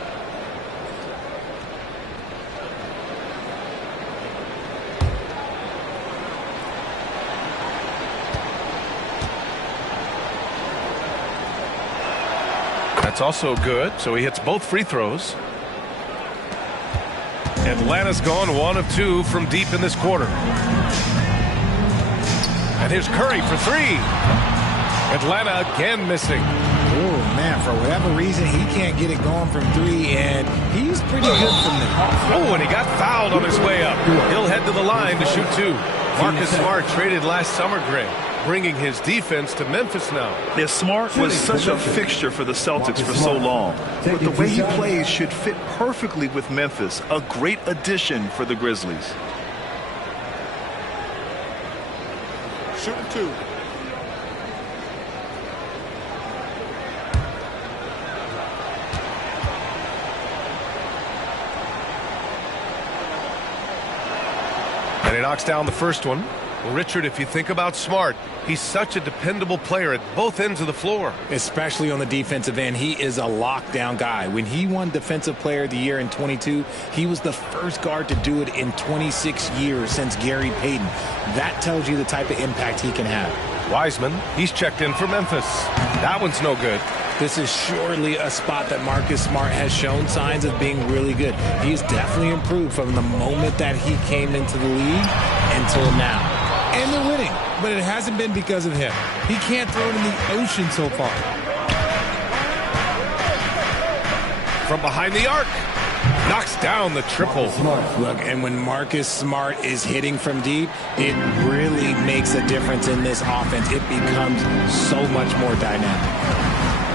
That's also good, so he hits both free throws. Atlanta's gone 1 of 2 from deep in this quarter. And here's Curry for 3. Atlanta again missing. Oh, man, for whatever reason, he can't get it going from 3, and he's pretty good from there. Oh, and he got fouled on his way up. He'll head to the line to shoot 2. Marcus Smart traded last summer, Greg, bringing his defense to Memphis now. Yeah, Smart was such a fixture for the Celtics for so long. But the way he plays should fit perfectly with Memphis. A great addition for the Grizzlies. Shooting 2. And he knocks down the first one. Well, Richard, if you think about Smart, he's such a dependable player at both ends of the floor. Especially on the defensive end, he is a lockdown guy. When he won Defensive Player of the Year in 22, he was the first guard to do it in 26 years since Gary Payton. That tells you the type of impact he can have. Wiseman, he's checked in for Memphis. That one's no good. This is surely a spot that Marcus Smart has shown signs of being really good. He's definitely improved from the moment that he came into the league until now. And they're winning, but it hasn't been because of him. He can't throw it in the ocean so far. From behind the arc, knocks down the triple. Look, and when Marcus Smart is hitting from deep, it really makes a difference in this offense. It becomes so much more dynamic.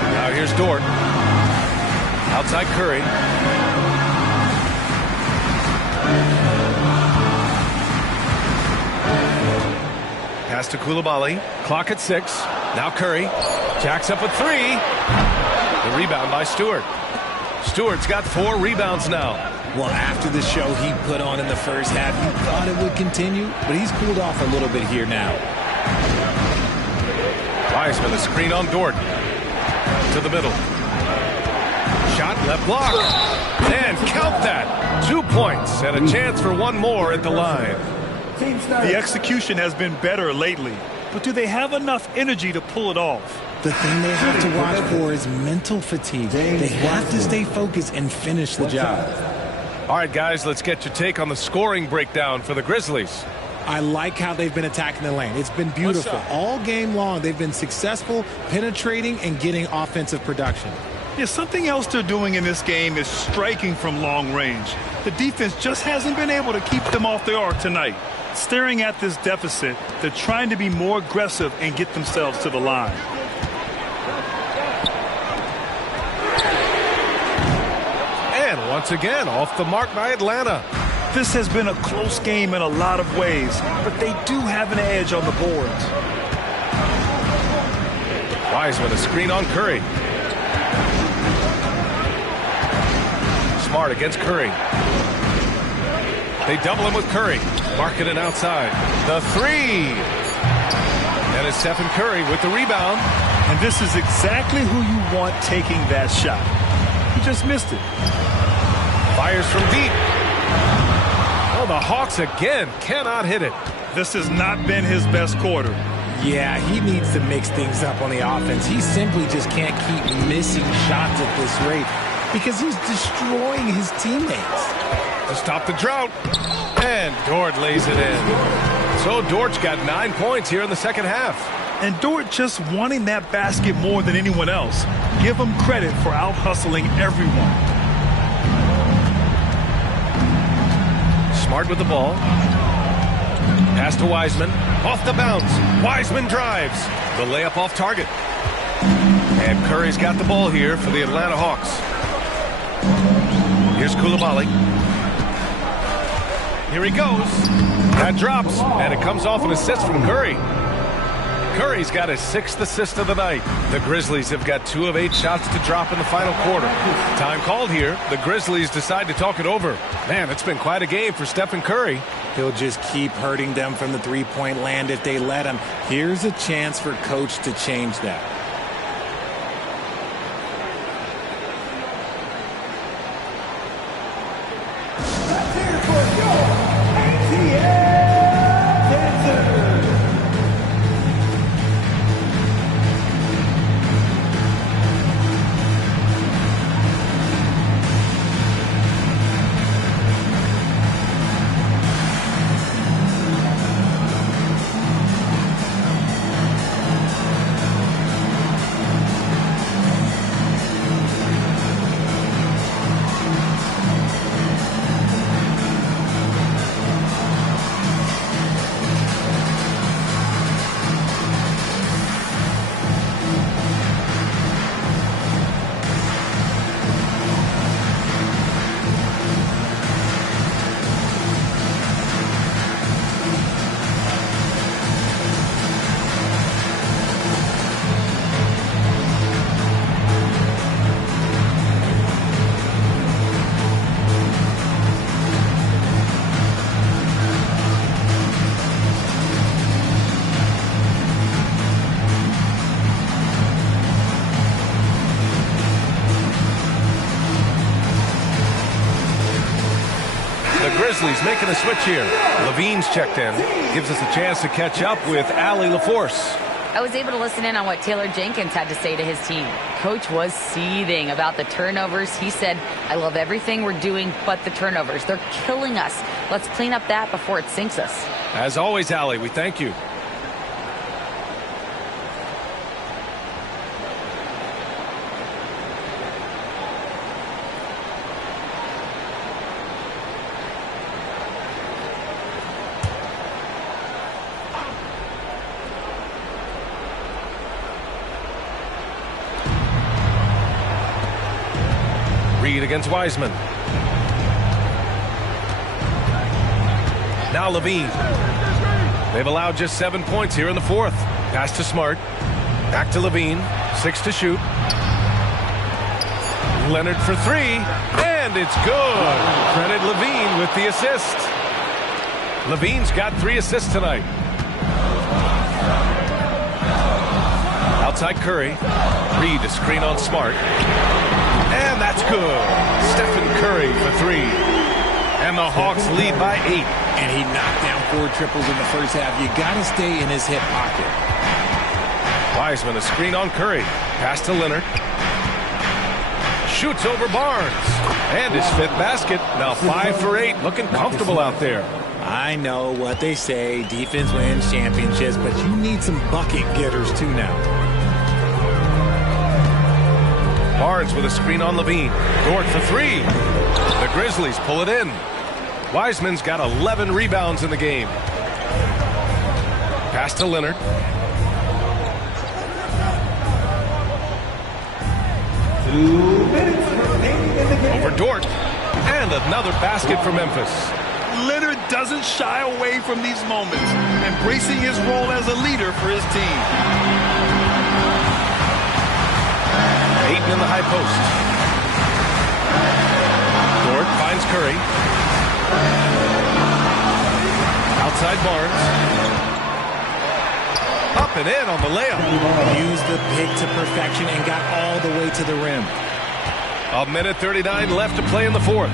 Now here's Dort. Outside Curry. Pass to Coulibaly. Clock at 6. Now Curry. Jacks up a 3. The rebound by Stewart. Stewart's got 4 rebounds now. Well, after the show he put on in the first half, you thought it would continue, but he's cooled off a little bit here now. Wiseman, the screen on Dort. To the middle. Shot left block. And count that. 2 points and a chance for one more at the line. The execution has been better lately, but do they have enough energy to pull it off? The thing they have to watch for is mental fatigue. They have to stay focused and finish the job. All right, guys, let's get your take on the scoring breakdown for the Grizzlies. I like how they've been attacking the lane. It's been beautiful. All game long, they've been successful, penetrating and getting offensive production. Yeah, something else they're doing in this game is striking from long range. The defense just hasn't been able to keep them off the arc tonight. Staring at this deficit, they're trying to be more aggressive and get themselves to the line. And once again, off the mark by Atlanta. This has been a close game in a lot of ways, but they do have an edge on the boards. Wiseman, a screen on Curry. Smart against Curry. They double him with Curry. Marking it outside. The 3. And it's Stephen Curry with the rebound. And this is exactly who you want taking that shot. He just missed it. Fires from deep. Oh, the Hawks again cannot hit it. This has not been his best quarter. Yeah, he needs to mix things up on the offense. He simply just can't keep missing shots at this rate because he's destroying his teammates. To stop the drought. And Dort lays it in. So Dort's got 9 points here in the second half. And Dort just wanting that basket more than anyone else. Give him credit for out-hustling everyone. Smart with the ball. Pass to Wiseman. Off the bounce. Wiseman drives. The layup off target. And Curry's got the ball here for the Atlanta Hawks. Here's Koulibaly. Here he goes. That drops, and it comes off an assist from Curry. Curry's got his 6th assist of the night. The Grizzlies have got 2 of 8 shots to drop in the final quarter. Time called here. The Grizzlies decide to talk it over. Man, it's been quite a game for Stephen Curry. He'll just keep hurting them from the three-point land if they let him. Here's a chance for Coach to change that. Grizzlies making a switch here. Levine's checked in. Gives us a chance to catch up with Allie LaForce. I was able to listen in on what Taylor Jenkins had to say to his team. Coach was seething about the turnovers. He said, I love everything we're doing but the turnovers. They're killing us. Let's clean up that before it sinks us. As always, Allie, we thank you. Against Wiseman. Now Levine. They've allowed just 7 points here in the 4th. Pass to Smart. Back to Levine. 6 to shoot. Leonard for 3. And it's good. Credit Levine with the assist. Levine's got 3 assists tonight. Outside Curry. Reed a screen on Smart. And that's good. Stephen Curry for 3. And the Hawks lead by 8. And he knocked down 4 triples in the first half. You got to stay in his hip pocket. Wiseman a screen on Curry. Pass to Leonard. Shoots over Barnes. And his 5th basket. Now 5 for 8. Looking comfortable out there. I know what they say. Defense wins championships. But you need some bucket getters too now. Barnes with a screen on Levine. Dort for 3. The Grizzlies pull it in. Wiseman's got 11 rebounds in the game. Pass to Leonard. Over Dort. And another basket for Memphis. Leonard doesn't shy away from these moments, embracing his role as a leader for his team. Ayton in the high post. Dort finds Curry. Outside Barnes. Up and in on the layup. Used the pick to perfection and got all the way to the rim. 1:39 left to play in the 4th.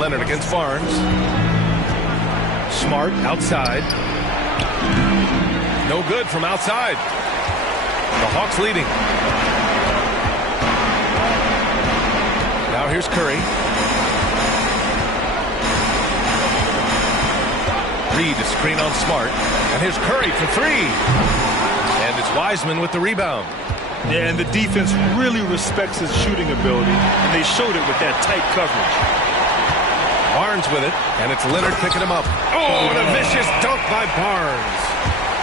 Leonard against Barnes. Smart outside. No good from outside. The Hawks leading. Now here's Curry. Reed a screen on Smart. And here's Curry for 3. And it's Wiseman with the rebound. Yeah, and the defense really respects his shooting ability, and they showed it with that tight coverage. Barnes with it, and it's Leonard picking him up. Oh, and a vicious dunk by Barnes.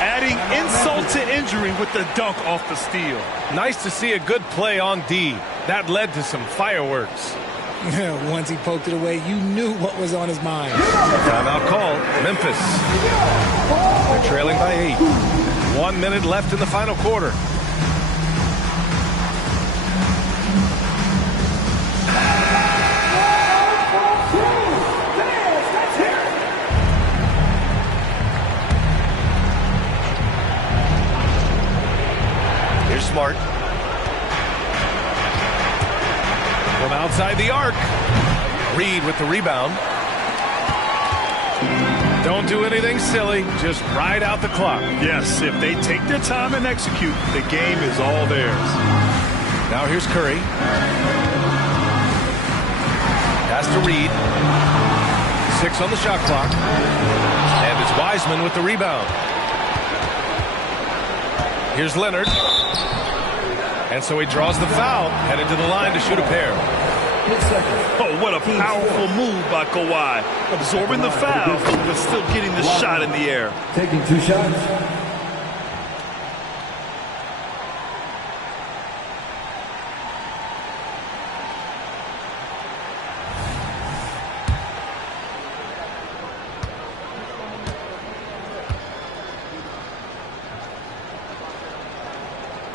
Adding insult to injury with the dunk off the steal. Nice to see a good play on D. That led to some fireworks. Once he poked it away, you knew what was on his mind. Timeout call, Memphis. They're trailing by 8. 1 minute left in the final quarter. Here's Smart. From outside the arc. Reed with the rebound. Don't do anything silly. Just ride out the clock. Yes, if they take their time and execute, the game is all theirs. Now here's Curry. Pass to Reed. 6 on the shot clock. And it's Wiseman with the rebound. Here's Leonard. And so he draws the foul, headed to the line to shoot a pair. Oh, what a powerful move by Kawhi. Absorbing the foul, but still getting the shot in the air. Taking 2 shots.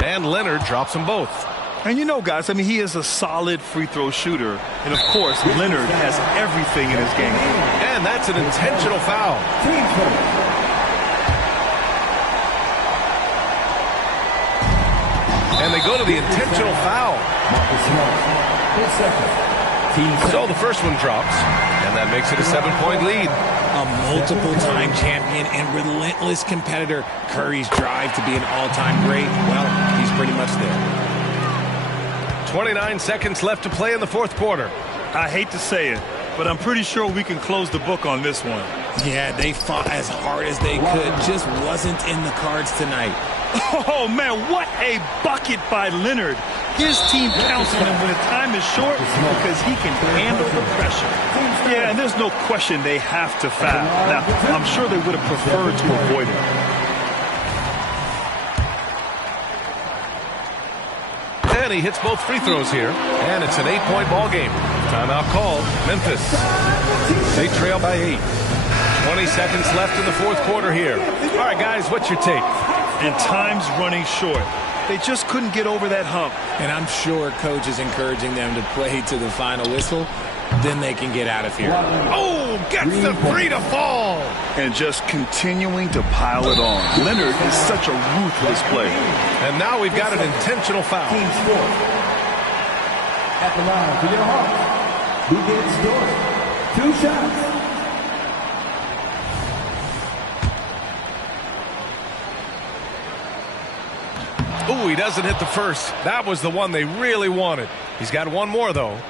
And Leonard drops them both. And you know, guys, I mean, he is a solid free throw shooter. And, of course, Leonard has everything in his game. And that's an intentional foul. And they go to the intentional foul. So the first one drops, and that makes it a 7-point lead. A multiple-time champion and relentless competitor. Curry's drive to be an all-time great, well, he's pretty much there. 29 seconds left to play in the fourth quarter. I hate to say it, but I'm pretty sure we can close the book on this one. Yeah, they fought as hard as they could. Just wasn't in the cards tonight. Oh, man, what a bucket by Leonard. His team counts on him when the time is short because he can handle the pressure. Yeah, and there's no question they have to foul. Now, I'm sure they would have preferred to avoid it. And he hits both free throws here, and it's an 8-point ball game. Timeout called, Memphis. They trail by 8. 20 seconds left in the fourth quarter here. All right, guys, what's your take? And time's running short. They just couldn't get over that hump. And I'm sure coach is encouraging them to play to the final whistle. Then they can get out of here. Oh, gets the 3 to fall. And just continuing to pile it on. Leonard is such a ruthless player. And now we've got an intentional foul. Team score. At the line for your Hawks, who gets scored. 2 shots. Ooh, he doesn't hit the first. That was the one they really wanted. He's got one more, though.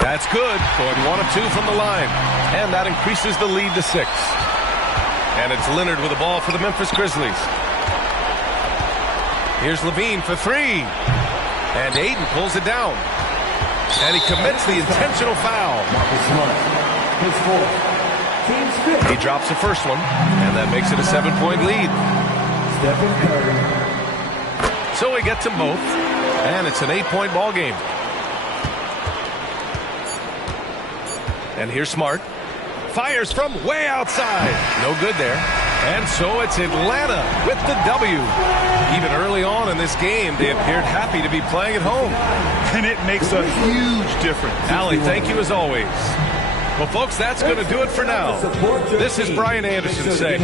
That's good. Going 1 of 2 from the line. And that increases the lead to 6. And it's Leonard with the ball for the Memphis Grizzlies. Here's Levine for 3. And Ayton pulls it down. And he commits the intentional foul. His fourth. He drops the first one, and that makes it a 7-point lead. Stephen Curry. So he gets them both, and it's an 8-point ball game. And here's Smart. Fires from way outside. No good there. And so it's Atlanta with the W. Even early on in this game, they appeared happy to be playing at home. And it makes a huge difference. Allie, thank you as always. Well, folks, that's going to do it for now. This is Brian Anderson saying...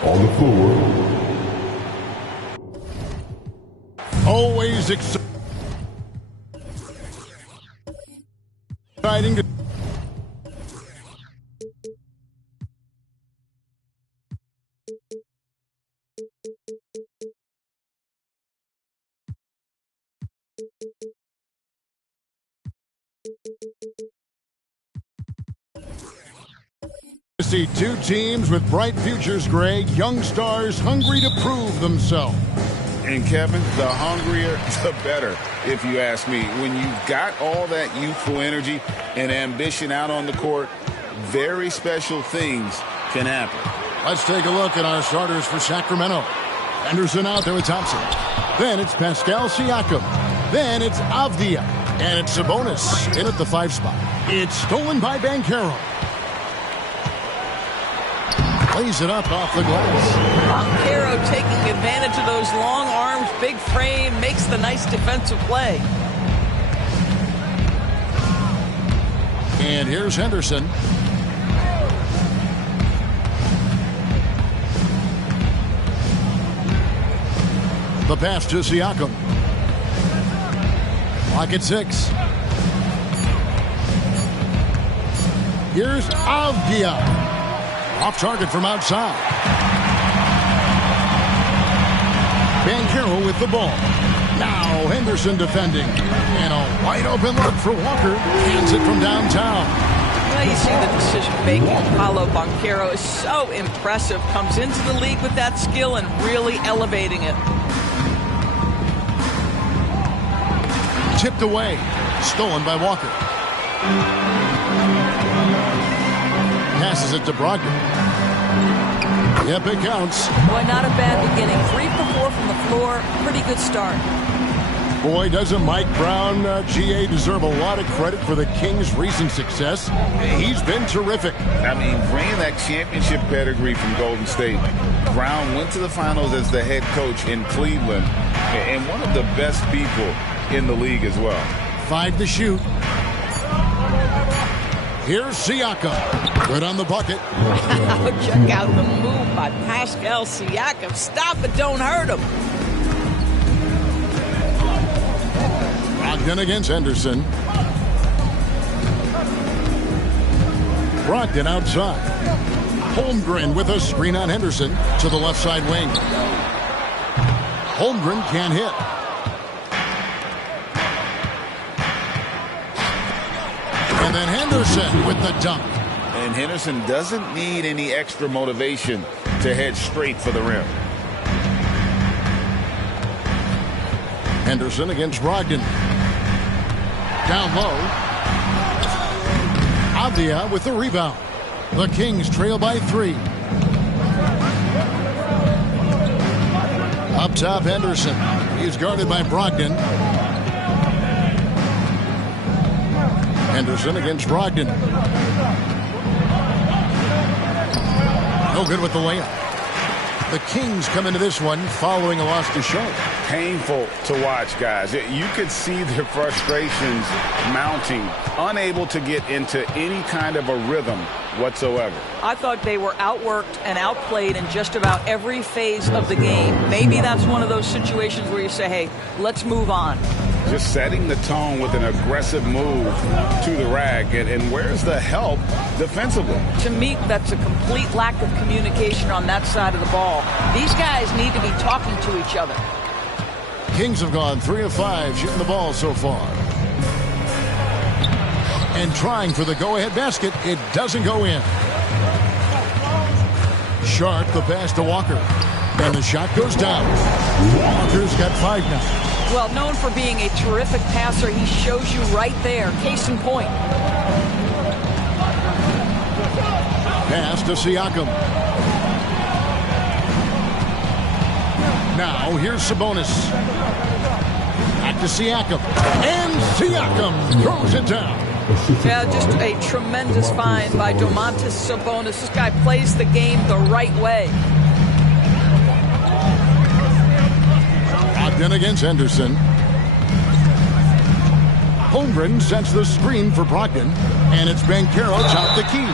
On the floor. Always exciting to see two teams with bright futures, Greg. Young stars hungry to prove themselves. And Kevin, the hungrier, the better, if you ask me. When you've got all that youthful energy and ambition out on the court, very special things can happen. Let's take a look at our starters for Sacramento. Henderson out there with Thompson. Then it's Pascal Siakam. Then it's Avdia. And it's Sabonis in at the 5 spot. It's stolen by Banchero. Plays it up off the glass. Banchero taking advantage of those long arms, big frame, makes the nice defensive play. And here's Henderson. The pass to Siakam. Clock at 6. Here's Avdia. Off target from outside. Banchero with the ball. Now Henderson defending. And a wide open look for Walker. Hands it from downtown. Well, you see the decision making. Paulo Banchero is so impressive. Comes into the league with that skill and really elevating it. Tipped away. Stolen by Walker. Passes it to Brogdon. Yep, it counts. Boy, not a bad beginning. 3 for 4 from the floor. Pretty good start. Boy, doesn't Mike Brown, GA, deserve a lot of credit for the Kings' recent success? He's been terrific. I mean, bringing that championship pedigree from Golden State, Brown went to the finals as the head coach in Cleveland, and one of the best people in the league as well. 5 to shoot. Here's Siakam. Good on the bucket. Check out the move by Pascal Siakam. Stop it, don't hurt him. Brogdon against Henderson. Brogdon outside. Holmgren with a screen on Henderson to the left side wing. Holmgren can't hit. And then Henderson with the dunk. And Henderson doesn't need any extra motivation to head straight for the rim. Henderson against Brogdon. Down low. Avdia with the rebound. The Kings trail by 3. Up top, Henderson. He's guarded by Brogdon. Henderson against Brogdon. No good with the layup. The Kings come into this one following a loss to Charlotte. Painful to watch, guys. You could see their frustrations mounting, unable to get into any kind of a rhythm whatsoever. I thought they were outworked and outplayed in just about every phase of the game. Maybe that's one of those situations where you say, hey, let's move on. Just setting the tone with an aggressive move to the rack. And where's the help defensively? To me, that's a complete lack of communication on that side of the ball. These guys need to be talking to each other. Kings have gone 3 of 5 shooting the ball so far. And trying for the go-ahead basket. It doesn't go in. Sharp the pass to Walker. And the shot goes down. Walker's got 5 now. Well, known for being a terrific passer, he shows you right there. Case in point. Pass to Siakam. Now, here's Sabonis. Back to Siakam. And Siakam throws it down. Yeah, just a tremendous find by Domantas Sabonis. This guy plays the game the right way. Brogdon against Henderson. Holmgren sets the screen for Brogdon. And it's Banchero top the key.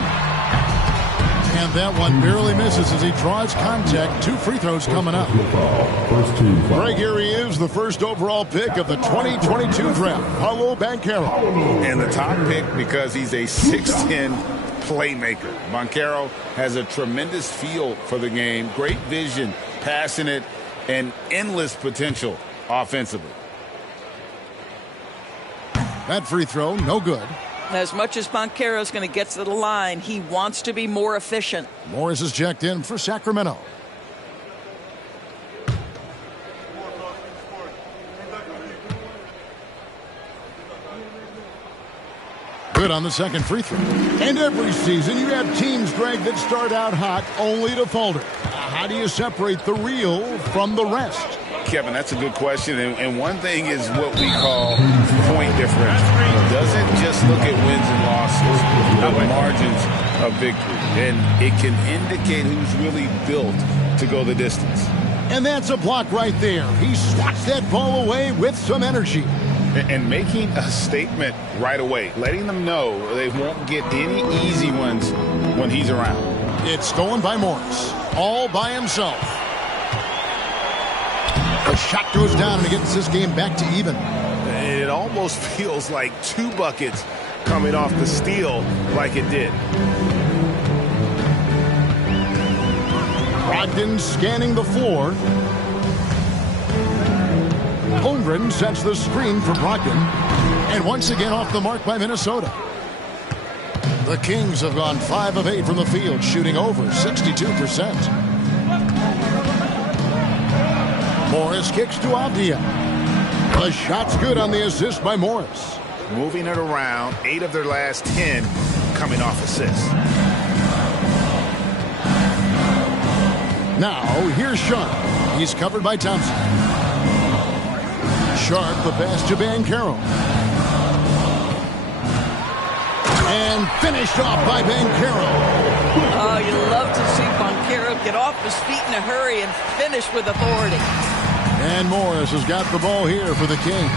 And that one barely misses as he draws contact. 2 free throws coming up. Greg, here he is, the first overall pick of the 2022 draft. Paolo Banchero. And the top pick because he's a 6'10 playmaker. Banchero has a tremendous feel for the game. Great vision, passionate, and endless potential offensively. That free throw, no good. As much as Banchero is going to get to the line, he wants to be more efficient. Morris is checked in for Sacramento. Good on the second free throw. And every season you have teams, Greg, that start out hot only to falter. How do you separate the real from the rest? Kevin, that's a good question. And one thing is what we call point differential. Doesn't just look at wins and losses, but margins of victory. And it can indicate who's really built to go the distance. And that's a block right there. He swats that ball away with some energy. And making a statement right away, letting them know they won't get any easy ones when he's around. It's stolen by Morris, all by himself. The shot goes down and it gets this game back to even. And it almost feels like 2 buckets coming off the steal like it did. Brogdon scanning the floor. Holmgren sets the screen for Brogdon. And once again off the mark by Minnesota. The Kings have gone 5 of 8 from the field, shooting over 62%. Morris kicks to Avdia. The shot's good on the assist by Morris. Moving it around, 8 of their last 10 coming off assists. Now, here's Sharp. He's covered by Thompson. Sharp, the pass to Banchero. And finished off by Banchero. Oh, you love to see Banchero get off his feet in a hurry and finish with authority. And Morris has got the ball here for the King.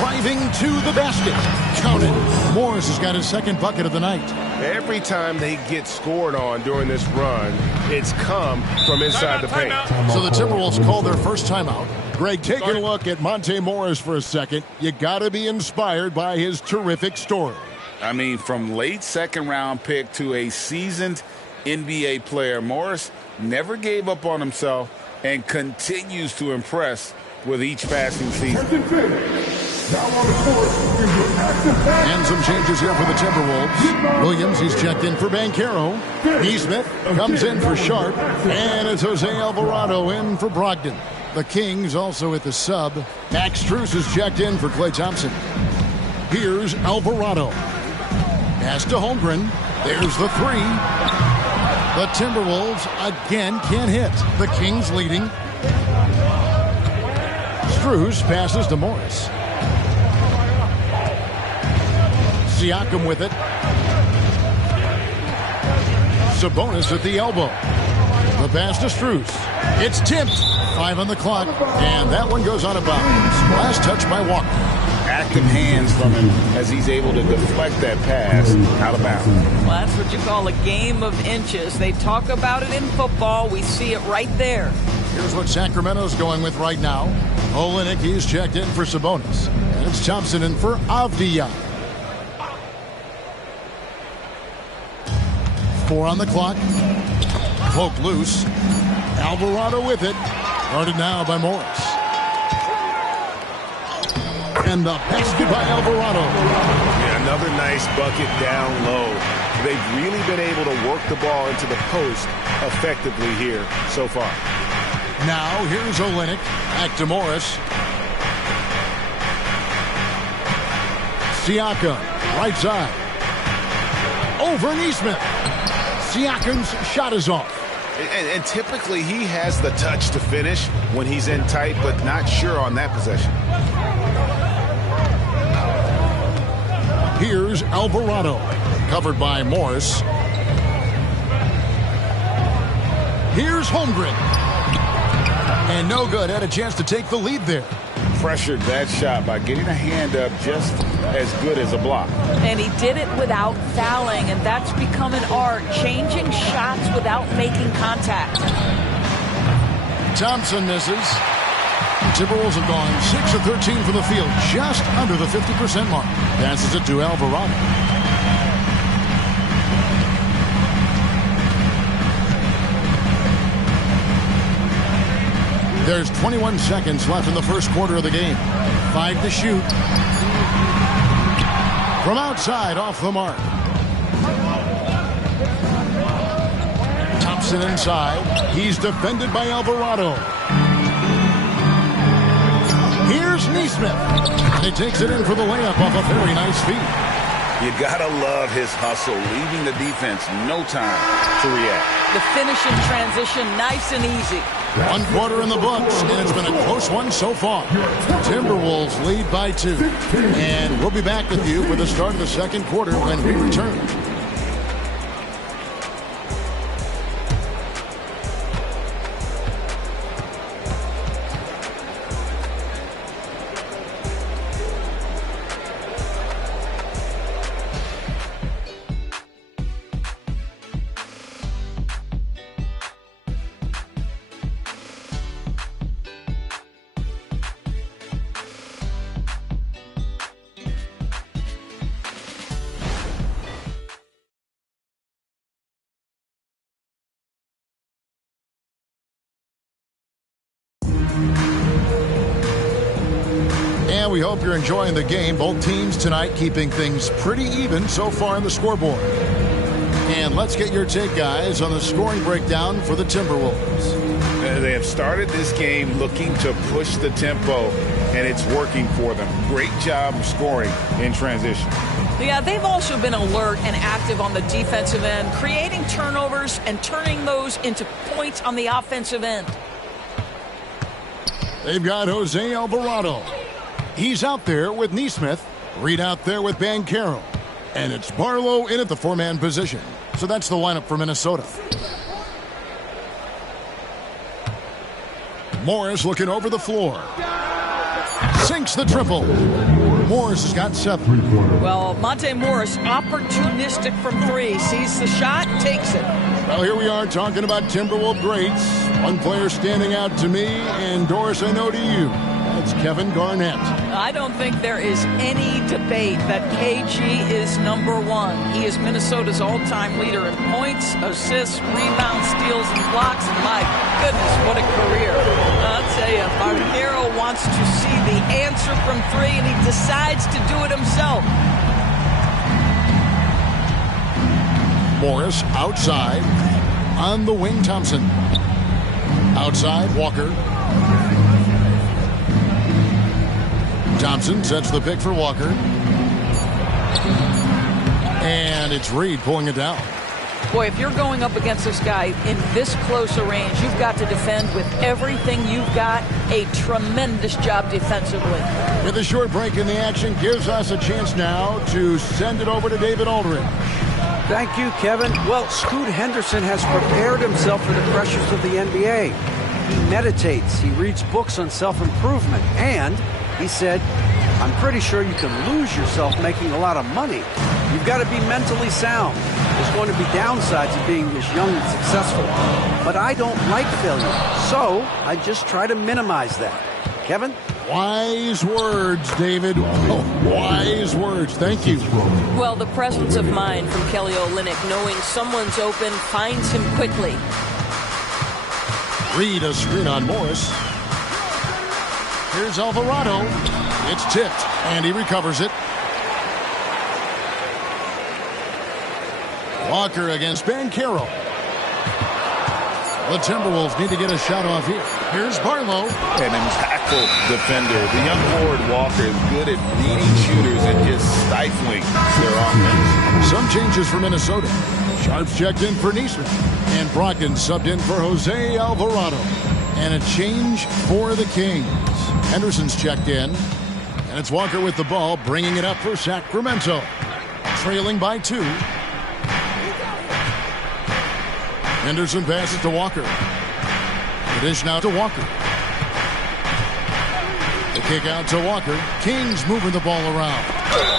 Driving to the basket. Counted. Morris has got his second bucket of the night. Every time they get scored on during this run, it's come from inside the paint. So the Timberwolves call their first timeout. Greg, taking a look at Monte Morris for a second. You got to be inspired by his terrific story. I mean, from late second-round pick to a seasoned NBA player, Morris never gave up on himself and continues to impress with each passing season. And some changes here for the Timberwolves. Williams, he's checked in for Banchero. Neesmith comes in for Sharp. And it's Jose Alvarado in for Brogdon. The Kings also at the sub. Max Strus is checked in for Klay Thompson. Here's Alvarado. Pass to Holmgren. There's the three. The Timberwolves again can't hit. The Kings leading. Strus passes to Morris. Siakam with it. Sabonis at the elbow. The pass to Strus. It's tipped. 5 on the clock. And that one goes out of bounds. Last touch by Walker. Active hands from him as he's able to deflect that pass out of bounds. Well, that's what you call a game of inches. They talk about it in football. We see it right there. Here's what Sacramento's going with right now. Olenek, he's checked in for Sabonis. And it's Thompson in for Avdija. 4 on the clock. Cloak loose. Alvarado with it. Guarded now by Morris. And the basket by Alvarado. Yeah, another nice bucket down low. They've really been able to work the ball into the post effectively here so far. Now here's Olenek. Back to Morris. Siakam. Right side. Over Nesmith. Siakam's shot is off. And typically he has the touch to finish when he's in tight, but not sure on that possession. Here's Alvarado. Covered by Morris. Here's Holmgren. And no good. Had a chance to take the lead there. Pressured that shot by getting a hand up just as good as a block. And he did it without fouling, and that's become an art, changing shots without making contact. Thompson misses. The Timberwolves have gone 6 of 13 from the field, just under the 50% mark. Passes it to Alvarado. There's 21 seconds left in the first quarter of the game. 5 to shoot. From outside, off the mark. Thompson inside. He's defended by Alvarado. Here's Nesmith. He takes it in for the layup off a very nice feed. You gotta love his hustle, leaving the defense no time to react. The finish in transition, nice and easy. 1 quarter in the books, and it's been a close one so far. Timberwolves lead by 2. And we'll be back with you for the start of the second quarter when we return. And we hope you're enjoying the game. Both teams tonight keeping things pretty even so far in the scoreboard. And let's get your take, guys, on the scoring breakdown for the Timberwolves. They have started this game looking to push the tempo, and it's working for them. Great job of scoring in transition. Yeah, they've also been alert and active on the defensive end, creating turnovers and turning those into points on the offensive end. They've got Jose Alvarado. He's out there with Nesmith. Reed out there with Banchero. And it's Barlow in at the 4-man position. So that's the lineup for Minnesota. Morris looking over the floor. Sinks the triple. Morris has got 7. Well, Monte Morris, opportunistic from 3. Sees the shot, takes it. Well, here we are talking about Timberwolves greats. One player standing out to me, and Doris, I know to you. That's Kevin Garnett. I don't think there is any debate that KG is number 1. He is Minnesota's all-time leader in points, assists, rebounds, steals, and blocks. And my goodness, what a career. I'll tell you, Banchero wants to see the answer from 3, and he decides to do it himself. Morris outside. On the wing, Thompson. Outside, Walker. Thompson sets the pick for Walker. And it's Reed pulling it down. Boy, if you're going up against this guy in this close a range, you've got to defend with everything you've got. A tremendous job defensively. With a short break in the action, gives us a chance now to send it over to David Aldridge. Thank you, Kevin. Well, Scoot Henderson has prepared himself for the pressures of the NBA. He meditates, he reads books on self-improvement, and he said, I'm pretty sure you can lose yourself making a lot of money. You've got to be mentally sound. There's going to be downsides of being this young and successful. But I don't like failure, so I just try to minimize that. Kevin? Wise words, David. Oh, wise words. Thank you. Well, the presence of mind from Kelly Olynyk, knowing someone's open, finds him quickly. Reed a screen on Morris. Here's Alvarado. It's tipped, and he recovers it. Walker against Banchero. The Timberwolves need to get a shot off here. Here's Barlow. An impactful defender. The young forward Walker is good at reading shooters and just stifling their offense. Some changes for Minnesota. Sharps checked in for Neesmith. And Brogdon subbed in for Jose Alvarado. And a change for the Kings. Henderson's checked in. And it's Walker with the ball, bringing it up for Sacramento. Trailing by 2. Henderson passes to Walker. The dish now to Walker. The kick out to Walker. Kings moving the ball around.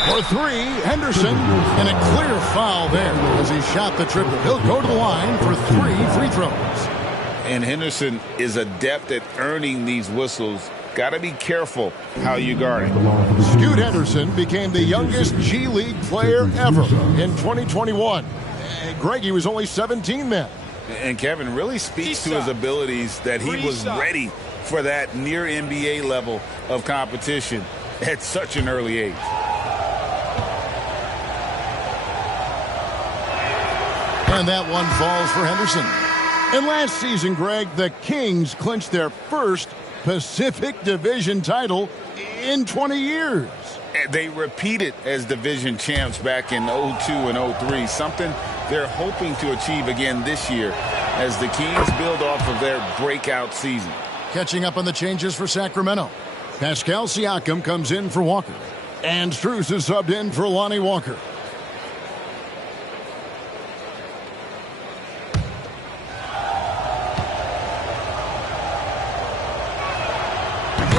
For 3, Henderson. And a clear foul there as he shot the triple. He'll go to the line for 3 free throws. And Henderson is adept at earning these whistles. Got to be careful how you guard it. Scoot Henderson became the youngest G League player ever in 2021. Greg, he was only 17 then. And Kevin really speaks to his abilities that he was ready for that near NBA level of competition at such an early age. And that one falls for Henderson. And last season, Greg, the Kings clinched their first Pacific Division title in 20 years. They repeated as division champs back in 02 and 03, something they're hoping to achieve again this year as the Kings build off of their breakout season. Catching up on the changes for Sacramento. Pascal Siakam comes in for Walker. And Strus is subbed in for Lonnie Walker.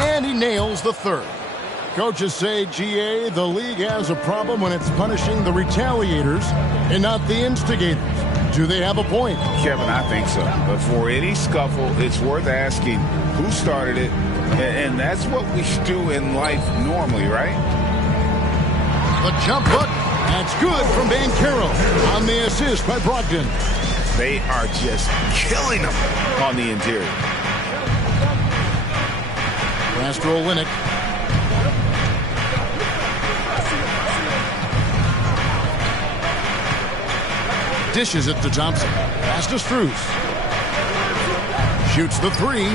And he nails the third. Coaches say, GA, the league has a problem when it's punishing the retaliators and not the instigators. Do they have a point? Kevin, I think so. But for any scuffle, it's worth asking who started it. And that's what we should do in life normally, right? The jump hook. That's good from Banchero on the assist by Brogdon. They are just killing them on the interior. Rastro Olynyk. Dishes it to Thompson. Pass to Strus. Shoots the 3.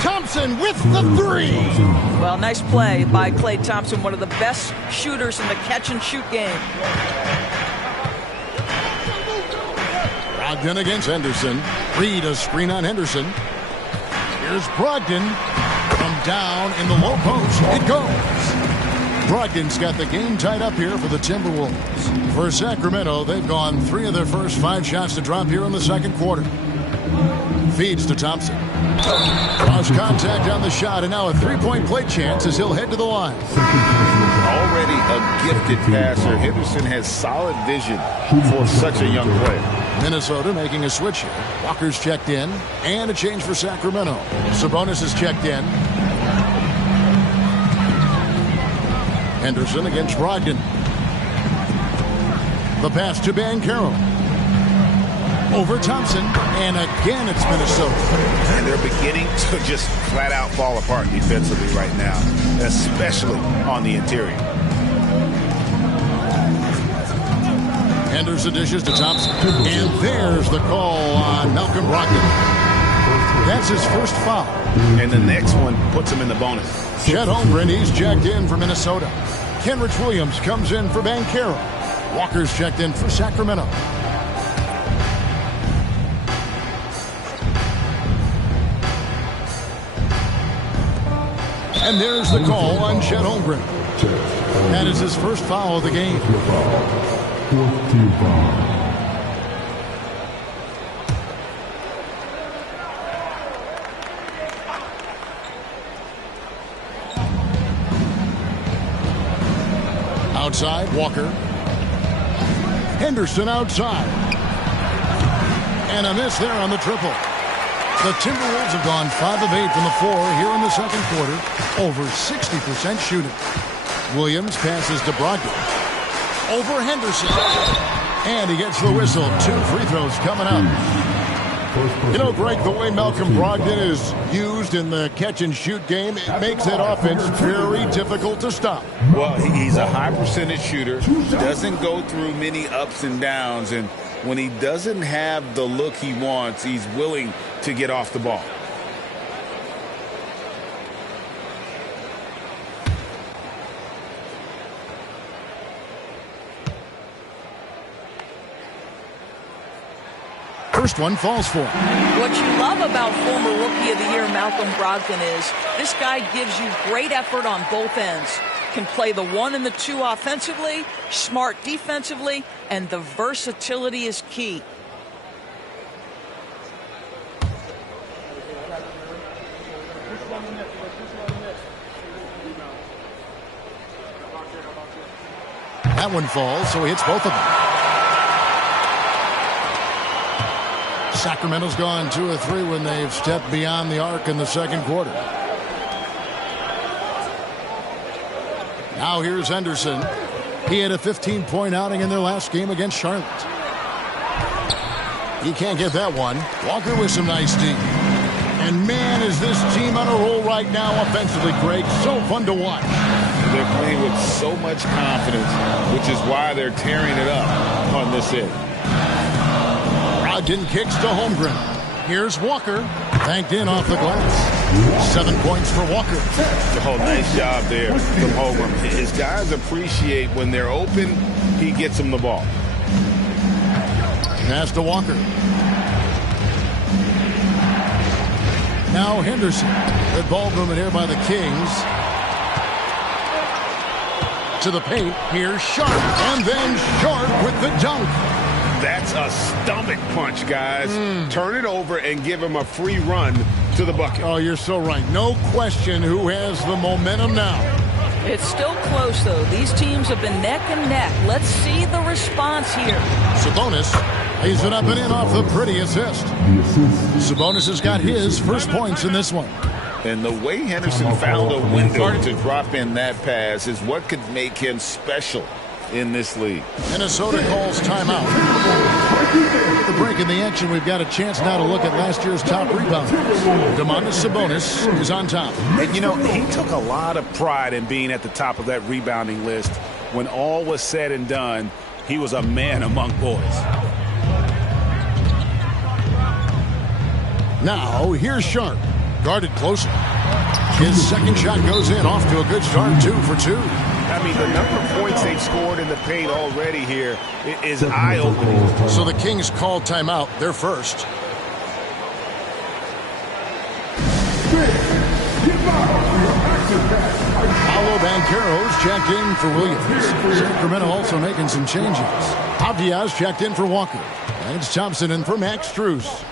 Thompson with the 3. Well, nice play by Klay Thompson, one of the best shooters in the catch-and-shoot game. Brogdon against Henderson. Reed a screen on Henderson. Here's Brogdon. From down in the low post. It goes. Brogdon's got the game tied up here for the Timberwolves. For Sacramento, they've gone 3 of their first 5 shots to drop here in the second quarter. Feeds to Thompson. Draws contact on the shot, and now a 3-point play chance as he'll head to the line. Already a gifted passer, Henderson has solid vision for such a young player. Minnesota making a switch here. Walker's checked in, and a change for Sacramento. Sabonis is checked in. Henderson against Brogdon. The pass to Banchero. Over Thompson, and again it's Minnesota. And they're beginning to just flat out fall apart defensively right now, especially on the interior. Henderson dishes to Thompson. And there's the call on Malcolm Brogdon. That's his first foul. And the next one puts him in the bonus. Chet Holmgren, he's checked in for Minnesota. Kenrich Williams comes in for Banchero. Walker's checked in for Sacramento. And there's the call on Chet Holmgren. That is his first foul of the game. Outside, Walker. Henderson outside. And a miss there on the triple. The Timberwolves have gone 5 of 8 from the floor here in the second quarter. Over 60% shooting. Williams passes to Brogdon. Over Henderson. And he gets the whistle. 2 free throws coming up. You know, Greg, the way Malcolm Brogdon is used in the catch-and-shoot game, it makes that offense very difficult to stop. Well, he's a high-percentage shooter, doesn't go through many ups and downs, and when he doesn't have the look he wants, he's willing to get off the ball. First one falls for him. What you love about former Rookie of the Year Malcolm Brogdon is this guy gives you great effort on both ends. Can play the 1 and the 2 offensively, smart defensively, and the versatility is key. That one falls, so he hits both of them. Sacramento's gone 2 of 3 when they've stepped beyond the arc in the second quarter. Now here's Henderson. He had a 15-point outing in their last game against Charlotte. He can't get that one. Walker with some nice D. And man, is this team on a roll right now offensively, Greg. So fun to watch. They're playing with so much confidence, which is why they're tearing it up on this end. Brogdon kicks to Holmgren. Here's Walker. Banked in off the glass. 7 points for Walker. Oh, nice job there from Holmgren. His guys appreciate when they're open, he gets them the ball. Pass to Walker. Now Henderson. Good ball movement here by the Kings. To the paint. Here's Sharp. And then Sharp with the dunk. That's a stomach punch, guys. Turn it over and give him a free run to the bucket. Oh, you're so right. No question who has the momentum now. It's still close, though. These teams have been neck and neck. Let's see the response here. Sabonis lays it up and in off the pretty assist. Sabonis has got his first points in this one. And the way Henderson found a window to drop in that pass is what could make him special in this league. Minnesota calls timeout. The break in the action, we've got a chance now to look at last year's top rebounders. Domantas Sabonis is on top. And you know, he took a lot of pride in being at the top of that rebounding list. When all was said and done, he was a man among boys. Now, here's Sharp. Guarded closer. His second shot goes in, off to a good start, 2 for 2. I mean, the number of points they've scored in the paint already here is eye-opening. So the Kings call timeout. They're first. Paolo Banchero's checked in for Williams. Sacramento also making some changes. Avdiaz checked in for Walker. And it's Thompson in for Max Strus.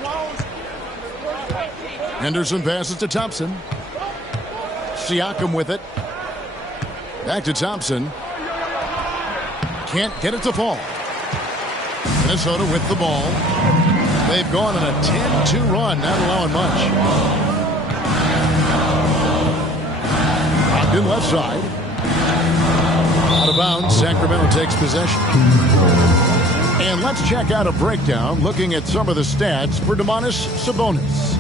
Henderson passes to Thompson. Siakam with it. Back to Thompson. Can't get it to fall. Minnesota with the ball. They've gone on a 10-2 run, not allowing much. Brogdon left side. Out of bounds, Sacramento takes possession. And let's check out a breakdown looking at some of the stats for Domantas Sabonis.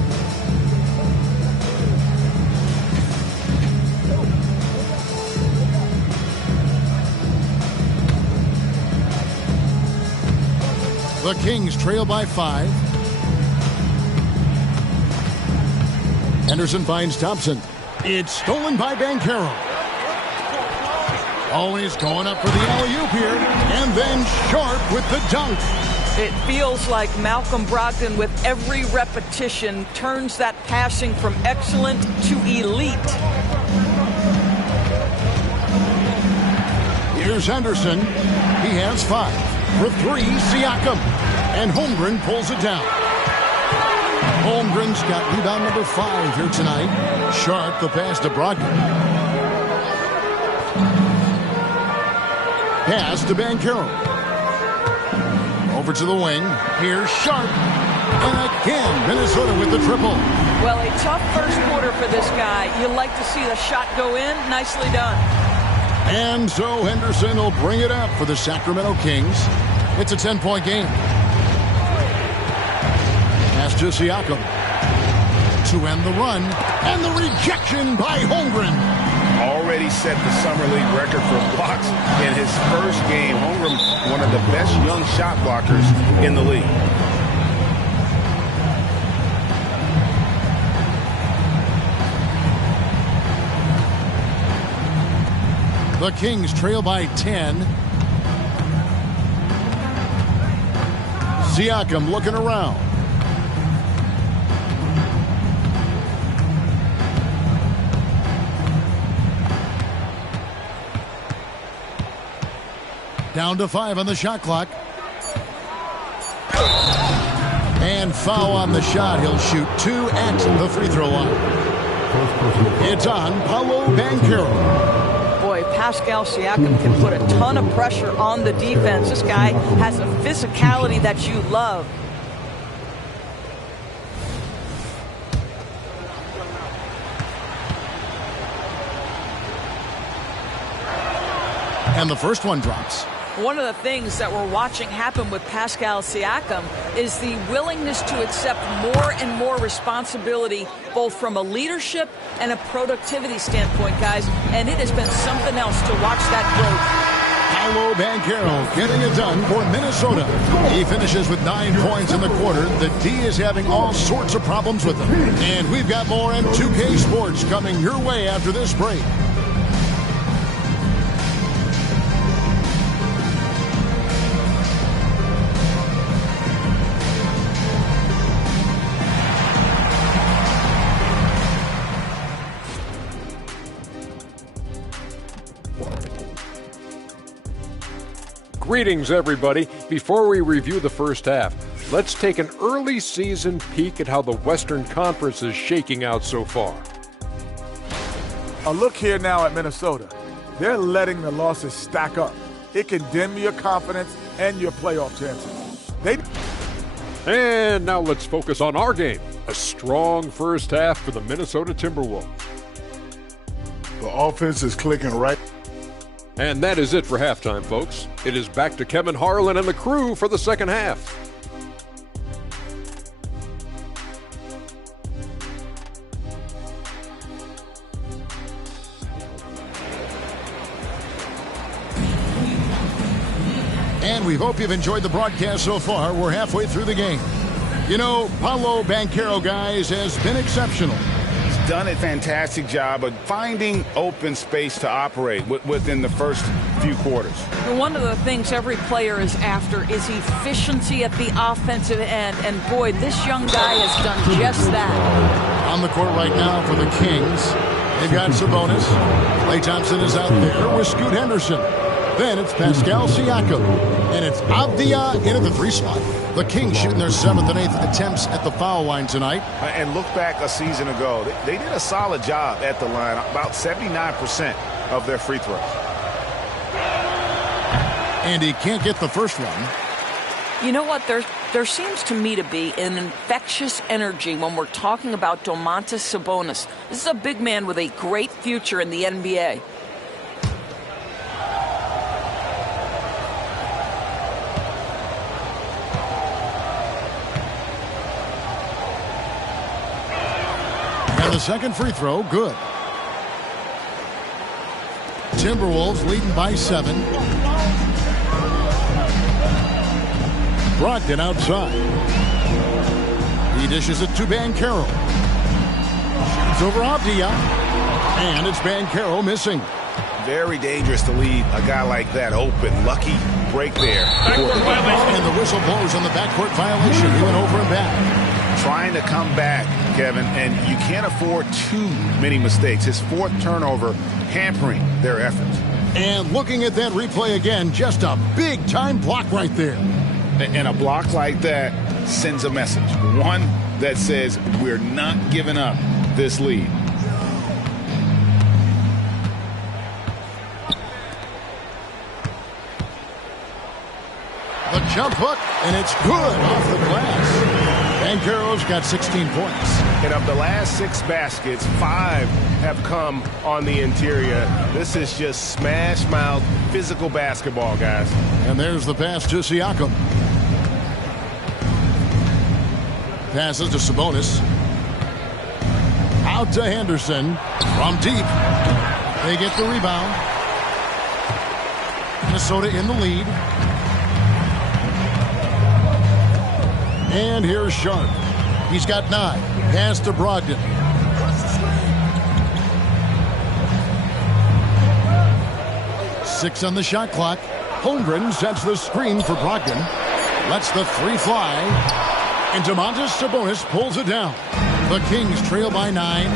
The Kings trail by 5. Henderson finds Thompson. It's stolen by Banchero. Always going up for the alley-oop here. And then Sharp with the dunk. It feels like Malcolm Brogdon, with every repetition, turns that passing from excellent to elite. Here's Henderson. He has 5. For 3, Siakam. And Holmgren pulls it down. Holmgren's got rebound number 5 here tonight. Sharp the pass to Brogdon. Pass to Banchero. Over to the wing. Here's Sharp. And again, Minnesota with the triple. Well, a tough first quarter for this guy. You like to see the shot go in. Nicely done. And so Henderson will bring it up for the Sacramento Kings. It's a 10-point game. Pass to Siakam. To end the run. And the rejection by Holmgren. Already set the Summer League record for blocks in his first game. Holmgren, one of the best young shot blockers in the league. The Kings trail by 10. Siakam looking around. Down to 5 on the shot clock. And foul on the shot. He'll shoot 2 at the free throw line. It's on Paolo Banchero. Boy, Pascal Siakam can put a ton of pressure on the defense. This guy has a physicality that you love. And the first one drops. One of the things that we're watching happen with Pascal Siakam is the willingness to accept more and more responsibility, both from a leadership and a productivity standpoint, guys. And it has been something else to watch that growth. Paolo Banchero getting it done for Minnesota. He finishes with 9 points in the quarter. The D is having all sorts of problems with him. And we've got more in 2K Sports coming your way after this break. Greetings, everybody. Before we review the first half, let's take an early season peek at how the Western Conference is shaking out so far. A look here now at Minnesota. They're letting the losses stack up. It can dim your confidence and your playoff chances. And now let's focus on our game. A strong first half for the Minnesota Timberwolves. The offense is clicking right. And that is it for halftime, folks. It is back to Kevin Harlan and the crew for the second half. And we hope you've enjoyed the broadcast so far. We're halfway through the game. You know, Paolo Banchero, guys, has been exceptional. Done a fantastic job of finding open space to operate within the first few quarters. One of the things every player is after is efficiency at the offensive end, and boy, this young guy has done just that. On the court right now for the Kings, they've got Sabonis. Klay Thompson is out there with Scoot Henderson. Then it's Pascal Siakam, and it's Avdia into the 3 spot. The Kings shooting their 7th and 8th attempts at the foul line tonight. And look back a season ago. They did a solid job at the line, about 79% of their free throws. And he can't get the first one. You know what? There seems to me to be an infectious energy when we're talking about Domantas Sabonis. This is a big man with a great future in the NBA. And the second free throw, good. Timberwolves leading by 7. Brogdon outside. He dishes it to Banchero. It's over Avdia. And it's Banchero missing. Very dangerous to leave a guy like that open. Lucky break there. And the whistle blows on the backcourt violation. He went over and back. Trying to come back, Kevin, and you can't afford too many mistakes. His fourth turnover hampering their efforts. And looking at that replay again, just a big-time block right there. And a block like that sends a message. One that says we're not giving up this lead. The jump hook, and it's good off the glass. Banchero's got 16 points. And of the last 6 baskets, 5 have come on the interior. This is just smash-mouth physical basketball, guys. And there's the pass to Siakam. Passes to Sabonis. Out to Henderson. From deep. They get the rebound. Minnesota in the lead. And here's Sharp. He's got 9. Pass to Brogdon. Six on the shot clock. Holmgren sets the screen for Brogdon. Lets the 3 fly. And Domantas Sabonis pulls it down. The Kings trail by 9.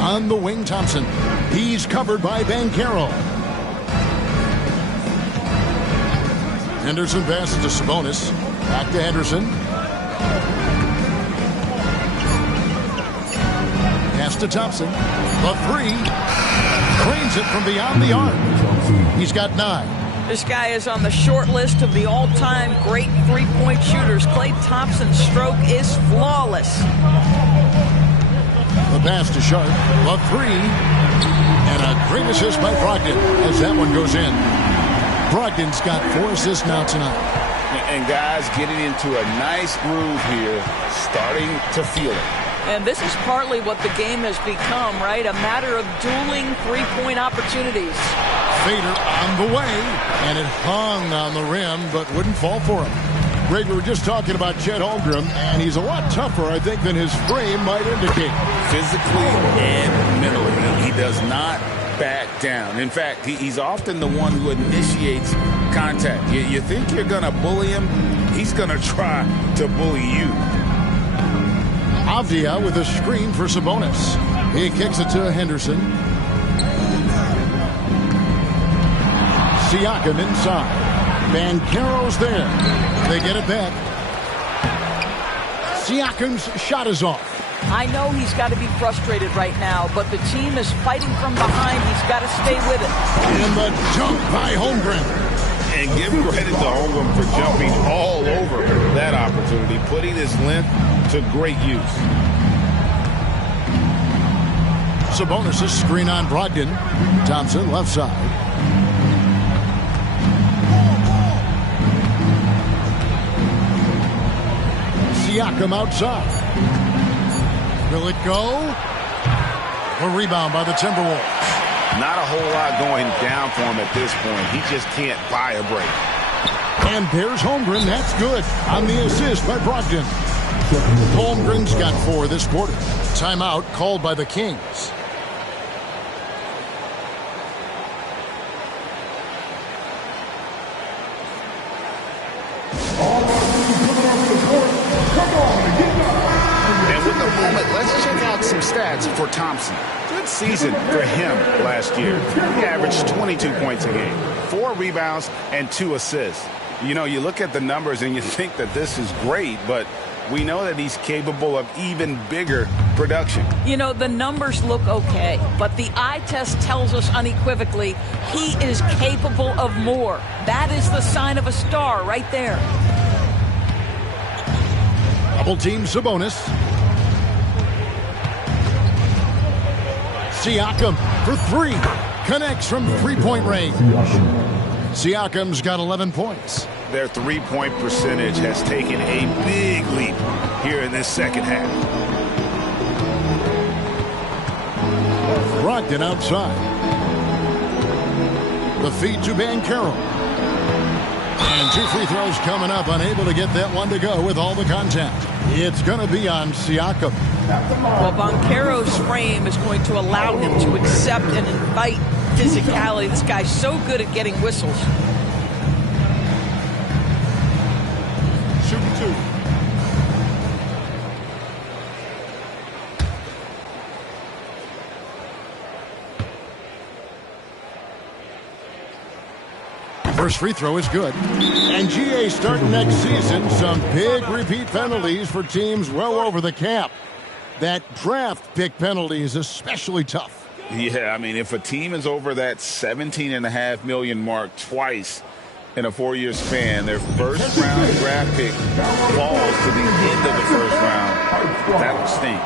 On the wing, Thompson. He's covered by Banchero. Henderson passes to Sabonis. Back to Henderson. Pass to Thompson. The 3. Cleans it from beyond the arc. He's got 9. This guy is on the short list of the all-time great three-point shooters. Klay Thompson's stroke is flawless. The pass to Sharp. The 3. And a great assist by Brogdon as that one goes in. Brogdon's got 4 assists now tonight. And guys getting into a nice groove here, starting to feel it. And this is partly what the game has become, right? A matter of dueling three-point opportunities. Fader on the way, and it hung on the rim, but wouldn't fall for him. Greg, we were just talking about Chet Holmgren, and he's a lot tougher, I think, than his frame might indicate. Physically and mentally, he does not back down. In fact, he's often the one who initiates contact. You think you're going to bully him, he's going to try to bully you. Avdia with a screen for Sabonis. He kicks it to Henderson. Siakam inside. Banchero's there. They get it back. Siakam's shot is off. I know he's got to be frustrated right now, but the team is fighting from behind. He's got to stay with it. And the jump by Holmgren. And give credit to Holmgren for jumping all over that opportunity, putting his length to great use. Sabonis' screen on Brogdon. Thompson left side. Siakam outside. Will it go? A rebound by the Timberwolves. Not a whole lot going down for him at this point. He just can't buy a break. And there's Holmgren. That's good on the assist by Brogdon. Holmgren's got 4 this quarter. Timeout called by the Kings. And with the moment, let's check out some stats for Thompson. Good season for him last year. He averaged 22 points a game, 4 rebounds, and 2 assists. You know, you look at the numbers and you think that this is great, but we know that he's capable of even bigger production. You know, the numbers look okay, but the eye test tells us unequivocally he is capable of more. That is the sign of a star right there. Double team Sabonis. Siakam for 3. Connects from 3-point range. Siakam's got 11 points. Their 3-point percentage has taken a big leap here in this second half. Brogdon outside. The feed to Banchero. And 2 free throws coming up. Unable to get that one to go with all the contact. It's going to be on Siakam. Well, Banchero's frame is going to allow him to accept and invite physicality. This guy's so good at getting whistles. Shooting 2. First free throw is good. And GA starting next season, some big repeat penalties for teams well over the cap. That draft pick penalty is especially tough. Yeah, I mean, if a team is over that $17.5 million mark twice in a 4-year span, their first round draft pick falls to the end of the first round. That'll stink.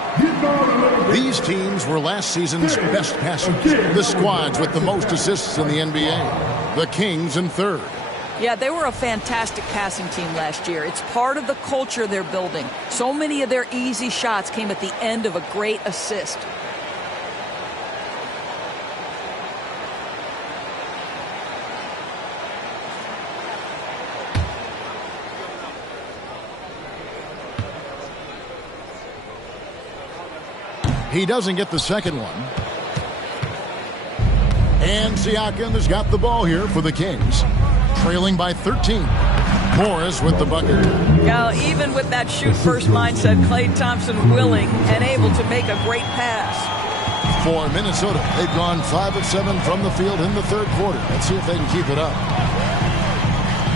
These teams were last season's best passers. The squads with the most assists in the NBA. The Kings in third. Yeah, they were a fantastic passing team last year. It's part of the culture they're building. So many of their easy shots came at the end of a great assist. He doesn't get the second one. And Siakam has got the ball here for the Kings. Trailing by 13. Morris with the bucket. Now, even with that shoot-first mindset, Klay Thompson willing and able to make a great pass. For Minnesota, they've gone 5 of 7 from the field in the third quarter. Let's see if they can keep it up.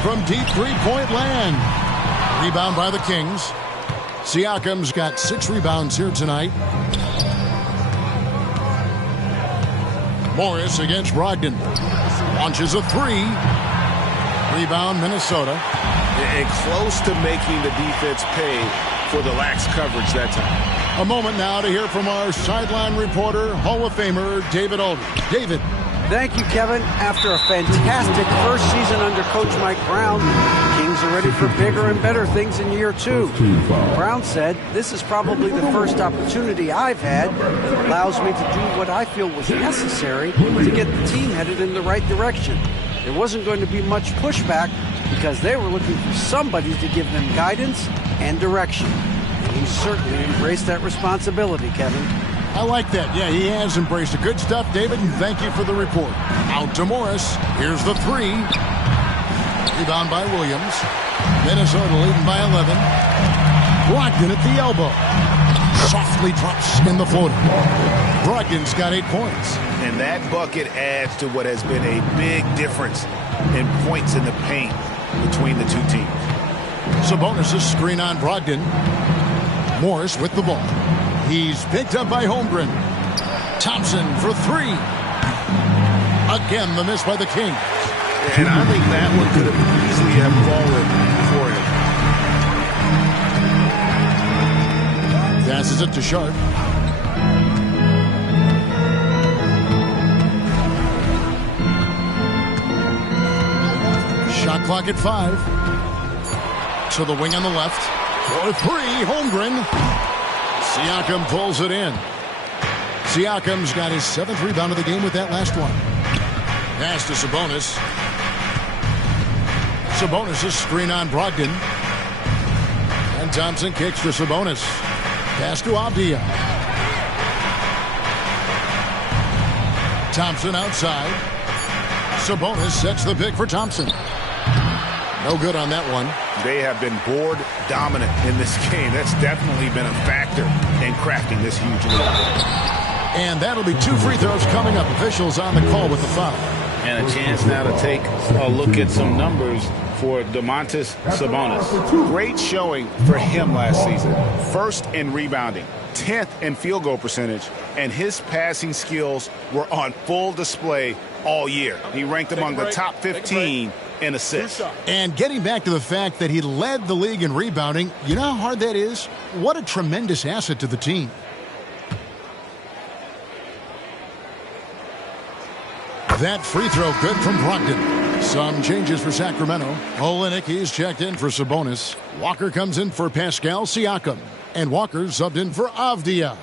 From deep three-point land. Rebound by the Kings. Siakam's got 6 rebounds here tonight. Morris against Brogdon. Launches a 3. Rebound, Minnesota. And close to making the defense pay for the lax coverage that time. A moment now to hear from our sideline reporter, Hall of Famer David Aldridge. David. Thank you, Kevin. After a fantastic first season under Coach Mike Brown, the Kings are ready for bigger and better things in year 2. Brown said, "This is probably the first opportunity I've had that allows me to do what I feel was necessary to get the team headed in the right direction. There wasn't going to be much pushback because they were looking for somebody to give them guidance and direction." And he certainly embraced that responsibility, Kevin. I like that. Yeah, he has embraced it. Good stuff, David, and thank you for the report. Out to Morris. Here's the 3. Rebound by Williams. Minnesota leading by 11. Brogdon at the elbow. Softly drops in the floater. Brogdon's got 8 points. And that bucket adds to what has been a big difference in points in the paint between the two teams. Sabonis' screen on Brogdon. Morris with the ball. He's picked up by Holmgren. Thompson for 3. Again, the miss by the Kings. And I think that one could have easily have fallen for him. Passes it to Sharp. Shot clock at 5. To the wing on the left. For 3, Holmgren. Siakam pulls it in. Siakam's got his 7th rebound of the game with that last one. Pass to Sabonis. Sabonis' screen on Brogdon. And Thompson kicks to Sabonis. Pass to Avdia. Thompson outside. Sabonis sets the pick for Thompson. No good on that one. They have been board dominant in this game. That's definitely been a factor in crafting this huge lead. And that'll be 2 free throws coming up. Officials on the call with the foul. And a chance now to take a look at some numbers for Domantas Sabonis. Great showing for him last season. 1st in rebounding, 10th in field goal percentage, and his passing skills were on full display all year. He ranked among the top 15 in assists. And getting back to the fact that he led the league in rebounding, you know how hard that is? What a tremendous asset to the team. That free throw good from Brogdon. Some changes for Sacramento. Olynyk, he's checked in for Sabonis. Walker comes in for Pascal Siakam. And Walker subbed in for Avdia.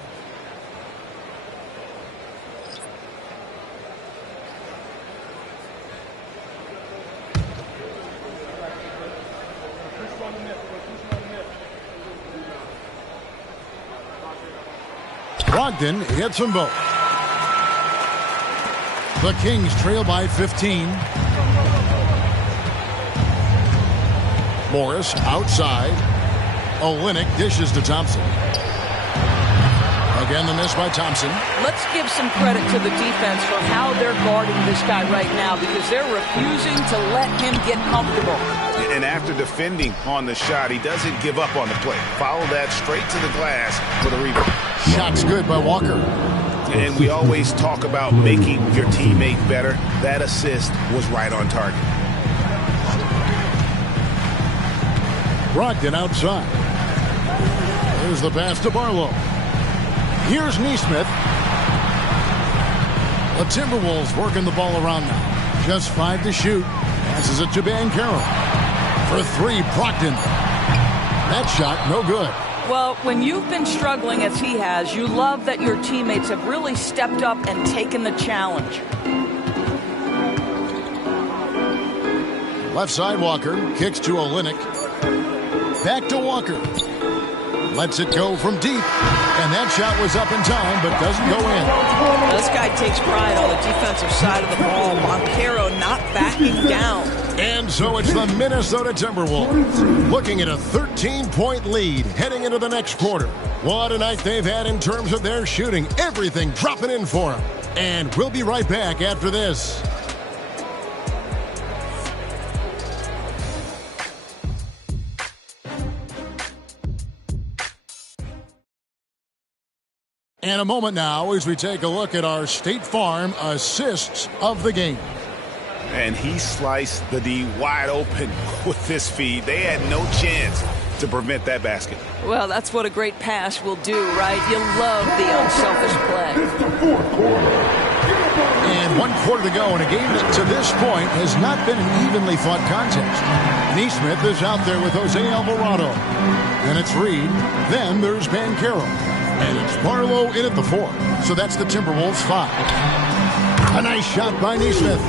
Brogdon hits them both. The Kings trail by 15. Morris outside. Olynyk dishes to Thompson. Again, the miss by Thompson. Let's give some credit to the defense for how they're guarding this guy right now, because they're refusing to let him get comfortable. And after defending on the shot, he doesn't give up on the play. Follow that straight to the glass for the rebound. Shot's good by Walker. And we always talk about making your teammate better. That assist was right on target. Brogdon outside. There's the pass to Barlow. Here's Nesmith. The Timberwolves working the ball around now. Just 5 to shoot. Passes it to Banchero. For 3, Brogdon. That shot, no good. Well, when you've been struggling as he has, you love that your teammates have really stepped up and taken the challenge. Left side, Walker. Kicks to Olynyk. Back to Walker. Lets it go from deep. And that shot was up in time, but doesn't go in. This guy takes pride on the defensive side of the ball. Banchero not backing down. And so it's the Minnesota Timberwolves looking at a 13-point lead heading into the next quarter. What a night they've had in terms of their shooting. Everything dropping in for them. And we'll be right back after this. And a moment now as we take a look at our State Farm assists of the game. And he sliced the D wide open with this feed. They had no chance to prevent that basket. Well, that's what a great pass will do, right? You love the unselfish play. And 1 quarter to go in a game that to this point has not been an evenly fought contest. Nesmith is out there with Jose Alvarado. And it's Reed. Then there's Banchero. And it's Barlow in at the 4. So that's the Timberwolves 5. A nice shot by Nesmith.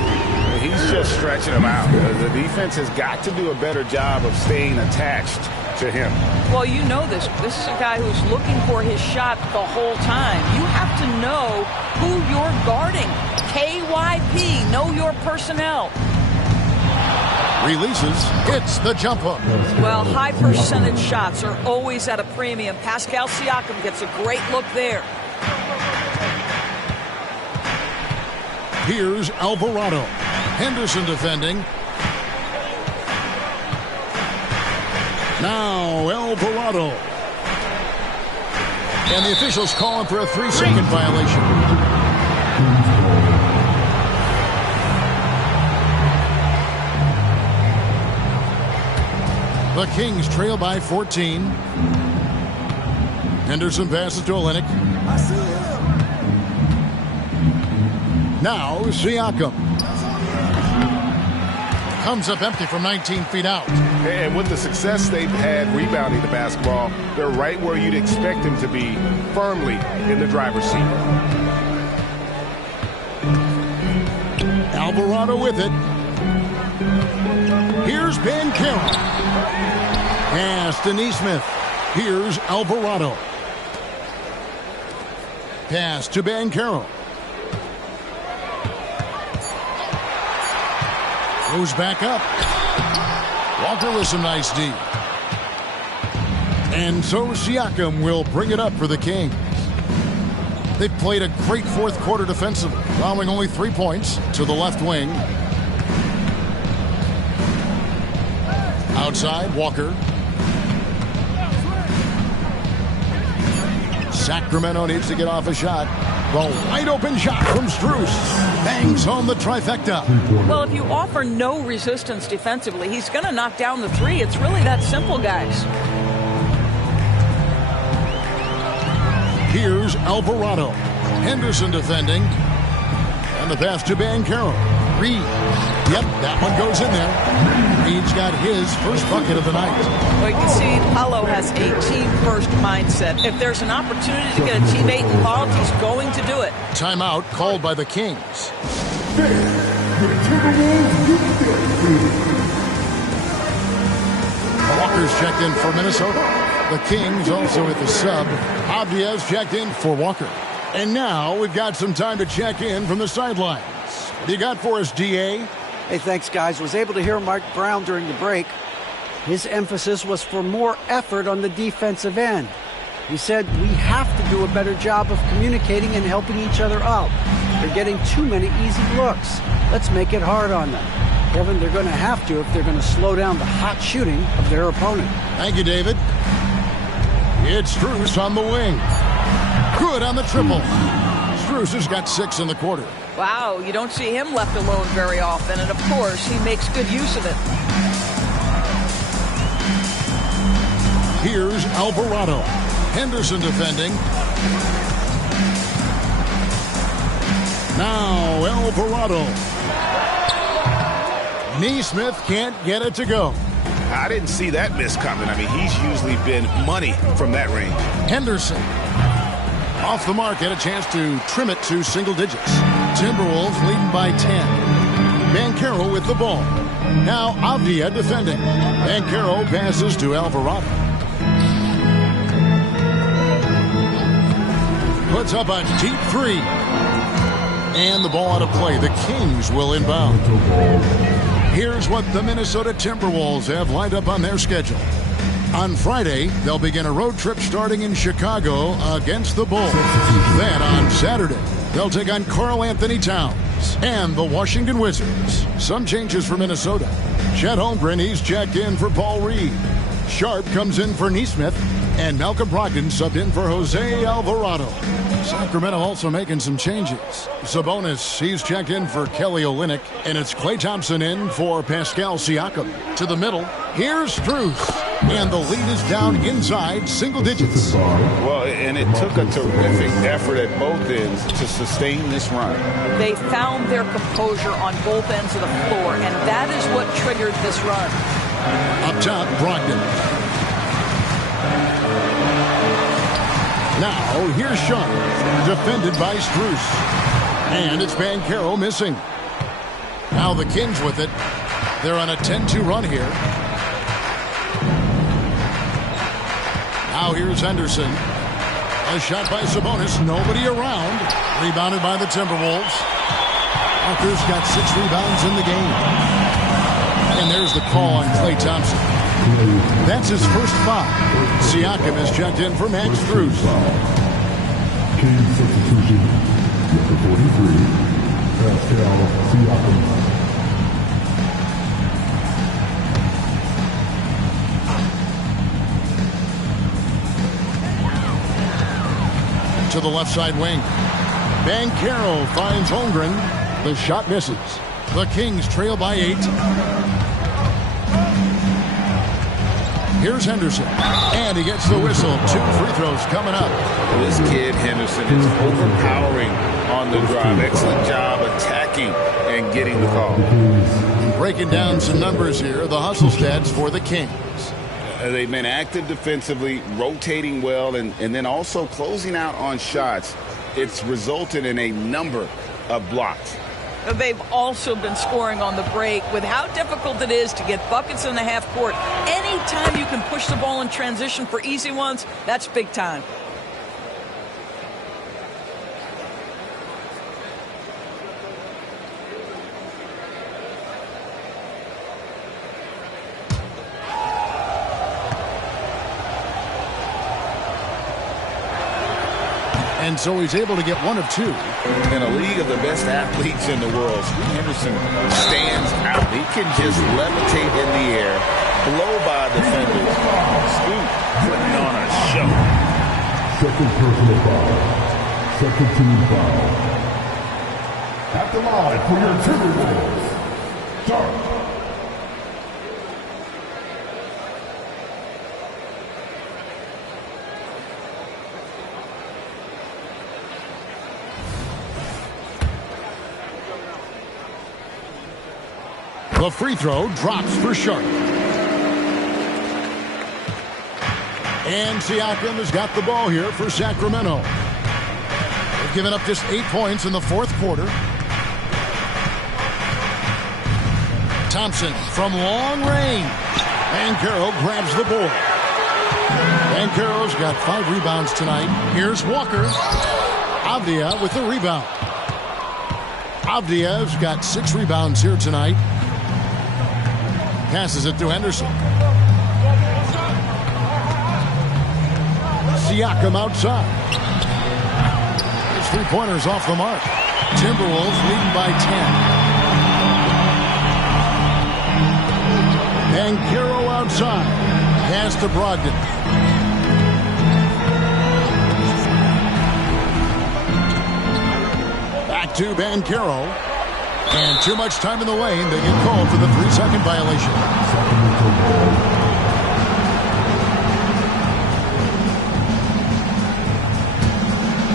He's just stretching him out. The defense has got to do a better job of staying attached to him. Well, you know this. This is a guy who's looking for his shot the whole time. You have to know who you're guarding. KYP, know your personnel. Releases, hits the jump hook. Well, high percentage shots are always at a premium. Pascal Siakam gets a great look there. Here's Alvarado. Henderson defending. Now Alvarado. And the officials calling for a 3-second violation. The Kings trail by 14. Henderson passes to Olynyk. Now Siakam. Comes up empty from 19 feet out. And with the success they've had rebounding the basketball, they're right where you'd expect them to be, firmly in the driver's seat. Alvarado with it. Here's Banchero. Pass to Nesmith. Here's Alvarado. Pass to Banchero. Goes back up. Walker with some nice D. And so Siakam will bring it up for the Kings. They've played a great fourth quarter defensively, allowing only 3 points to the left wing. Outside, Walker. Sacramento needs to get off a shot. The wide open shot from Strus bangs home the trifecta. Well, if you offer no resistance defensively, he's going to knock down the 3. It's really that simple, guys. Here's Alvarado. Henderson defending. And the pass to Banchero. Reed. Yep, that one goes in there. Reed's got his first bucket of the night. Well, you can see Paolo has a team-first mindset. If there's an opportunity to get a teammate involved, he's going to do it. Timeout called by the Kings. Walker's checked in for Minnesota. The Kings also at the sub. Abdias checked in for Walker. And now we've got some time to check in from the sidelines. What do you got for us, DA? Hey, thanks, guys. Was able to hear Mike Brown during the break. His emphasis was for more effort on the defensive end. He said we have to do a better job of communicating and helping each other out. They're getting too many easy looks. Let's make it hard on them. Kevin, they're going to have to if they're going to slow down the hot shooting of their opponent. Thank you, David. It's Strus on the wing. Good on the triple. Strus has got 6 in the quarter. Wow, you don't see him left alone very often, and of course, he makes good use of it. Here's Alvarado. Henderson defending. Now Alvarado. Neesmith can't get it to go. I didn't see that miss coming. I mean, he's usually been money from that range. Henderson. Off the mark, had a chance to trim it to single digits. Timberwolves leading by 10. Banchero with the ball. Now Avdia defending. Banchero passes to Alvarado. Puts up a deep 3. And the ball out of play. The Kings will inbound. Here's what the Minnesota Timberwolves have lined up on their schedule. On Friday, they'll begin a road trip starting in Chicago against the Bulls. Then on Saturday, they'll take on Karl Anthony Towns and the Washington Wizards. Some changes for Minnesota. Chet Holmgren, he's checked in for Paul Reed. Sharp comes in for Neesmith, and Malcolm Brogdon subbed in for Jose Alvarado. Sacramento also making some changes. Sabonis, he's checked in for Kelly Olynyk, and it's Klay Thompson in for Pascal Siakam. To the middle, here's Strus, and the lead is down inside single digits. Well, and it took a terrific effort at both ends to sustain this run. They found their composure on both ends of the floor, and that is what triggered this run. Up top, Brogdon. Now, here's Sharp, defended by Strus. And it's Banchero missing. Now the Kings with it. They're on a 10-2 run here. Now here's Henderson. A shot by Sabonis. Nobody around. Rebounded by the Timberwolves. Walker's got 6 rebounds in the game. And there's the call on Klay Thompson. That's his first foul. Siakam is checked in for Max Strus. King substitution, number 43, Pascal Siakam. To the left side wing. Banchero finds Holmgren. The shot misses. The Kings trail by 8. Here's Henderson, and he gets the whistle. 2 free throws coming up. This kid, Henderson, is overpowering on the drive. Excellent job attacking and getting the call. Breaking down some numbers here, the hustle stats for the Kings. They've been active defensively, rotating well, and then also closing out on shots. It's resulted in a number of blocks. They've also been scoring on the break. With how difficult it is to get buckets in the half court, anytime you can push the ball in transition for easy ones, that's big time. And so he's able to get 1 of 2. In a league of the best athletes in the world, Scoot Henderson stands out. He can just levitate in the air, blow by defenders. Scoot putting on a show. Second personal foul. Second team foul. At the line for your Timberwolves, Sharp. The free throw drops for Sharp. And Siakam has got the ball here for Sacramento. They've given up just 8 points in the 4th quarter. Thompson from long range. Banchero grabs the board. Banchero's got 5 rebounds tonight. Here's Walker. Avdia with the rebound. Avdia's got 6 rebounds here tonight. Passes it to Henderson. Siakam outside. His 3-pointers off the mark. Timberwolves leading by 10. Banchero outside. Pass to Brogdon. Back to Banchero. And too much time in the lane. They get called for the 3-second violation.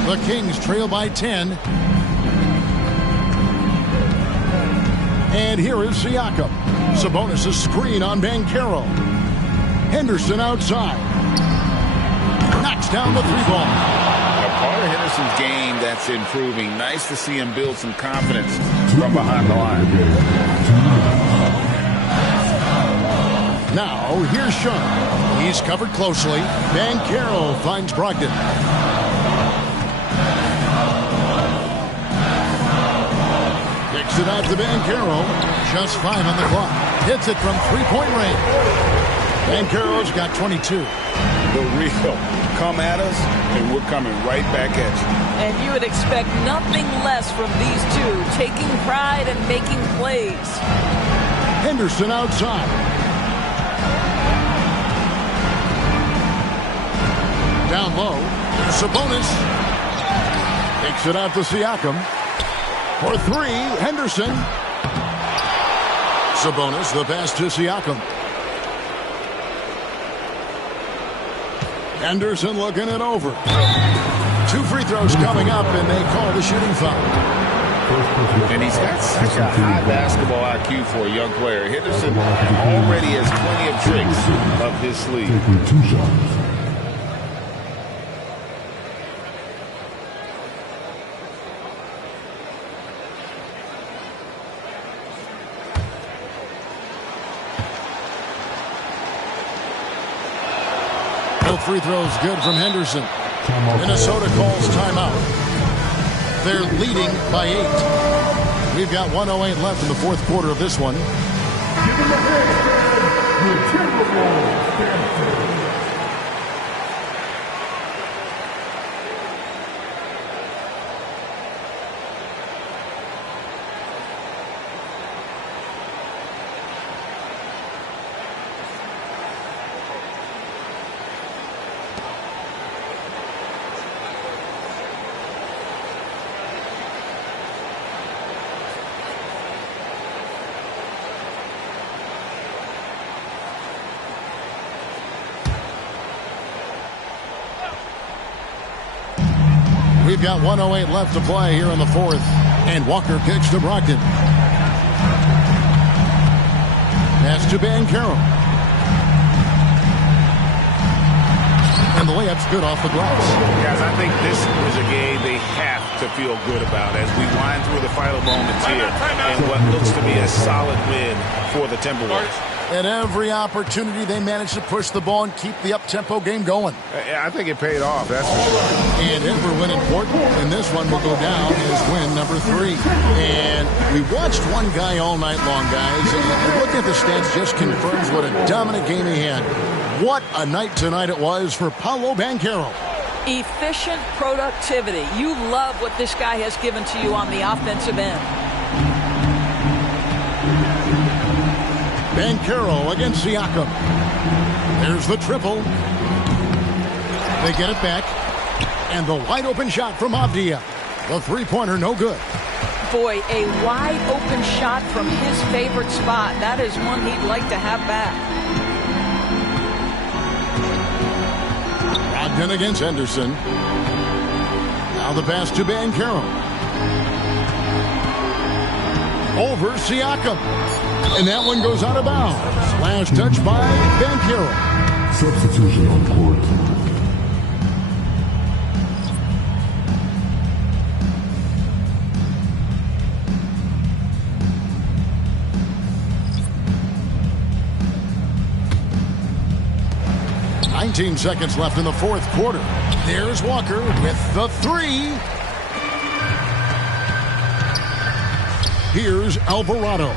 The Kings trail by 10. And here is Siakam. Sabonis' screen on Banchero. Henderson outside. Knocks down the 3-ball. Part of Henderson's game that's improving. Nice to see him build some confidence from behind the line. Now, here's Sean. He's covered closely. Banchero finds Brogdon. Kicks it out to Banchero. Just 5 on the clock. Hits it from 3-point range. Banchero's got 22. The real come at us, and we're coming right back at you. And you would expect nothing less from these two, taking pride and making plays. Henderson outside. Down low. Sabonis. Takes it out to Siakam. For 3, Henderson. Sabonis, the pass to Siakam. Henderson looking it over. 2 free throws coming up, and they call the shooting foul. And he's got such a high basketball IQ for a young player. Henderson already has plenty of tricks up his sleeve. 2 shots. Both free throws good from Henderson. Minnesota calls timeout. They're leading by 8. We've got 1:08 left in the 4th quarter of this one. We've got 1:08 left to play here in the 4th. And Walker kicks to Brogdon. Pass to Banchero. And the layup's good off the glass. Guys, I think this is a game they have to feel good about as we wind through the final moments here and what looks to be a solid win for the Timberwolves. At every opportunity, they managed to push the ball and keep the up-tempo game going. I think it paid off, that's for sure. And every win important, and this one will go down as win number 3. And we watched one guy all night long, guys, and looking at the stats just confirms what a dominant game he had. What a night tonight it was for Paolo Banchero. Efficient productivity. You love what this guy has given to you on the offensive end. Banchero against Siakam. There's the triple. They get it back. And the wide-open shot from Avdia. The 3-pointer, no good. Boy, a wide-open shot from his favorite spot. That is one he'd like to have back. Brogdon against Henderson. Now the pass to Banchero. Over Siakam. And that one goes out of bounds. Last touch by Banchero. Substitution on court. 17 seconds left in the fourth quarter. There's Walker with the three. Here's Alvarado,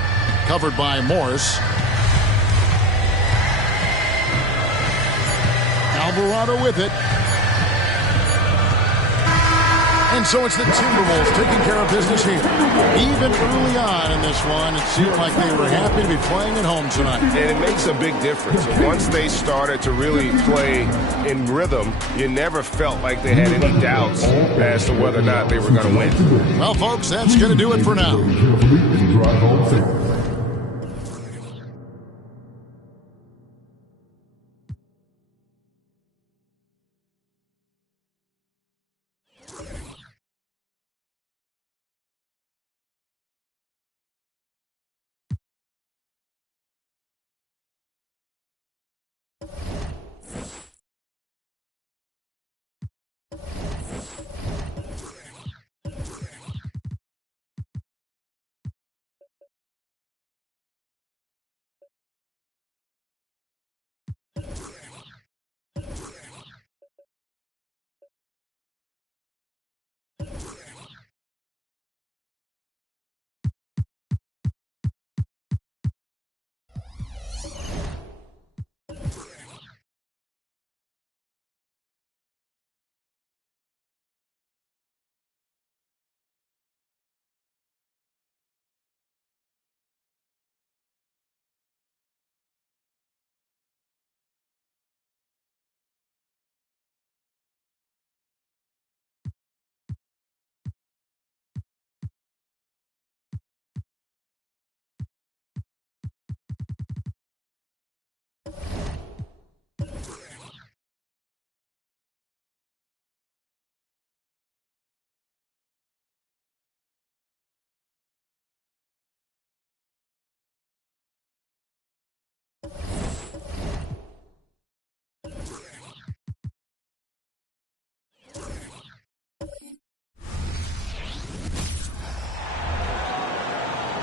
covered by Morris. Alvarado with it. And so it's the Timberwolves taking care of business here. Even early on in this one, it seemed like they were happy to be playing at home tonight. And it makes a big difference. Once they started to really play in rhythm, you never felt like they had any doubts as to whether or not they were going to win. Well, folks, that's going to do it for now.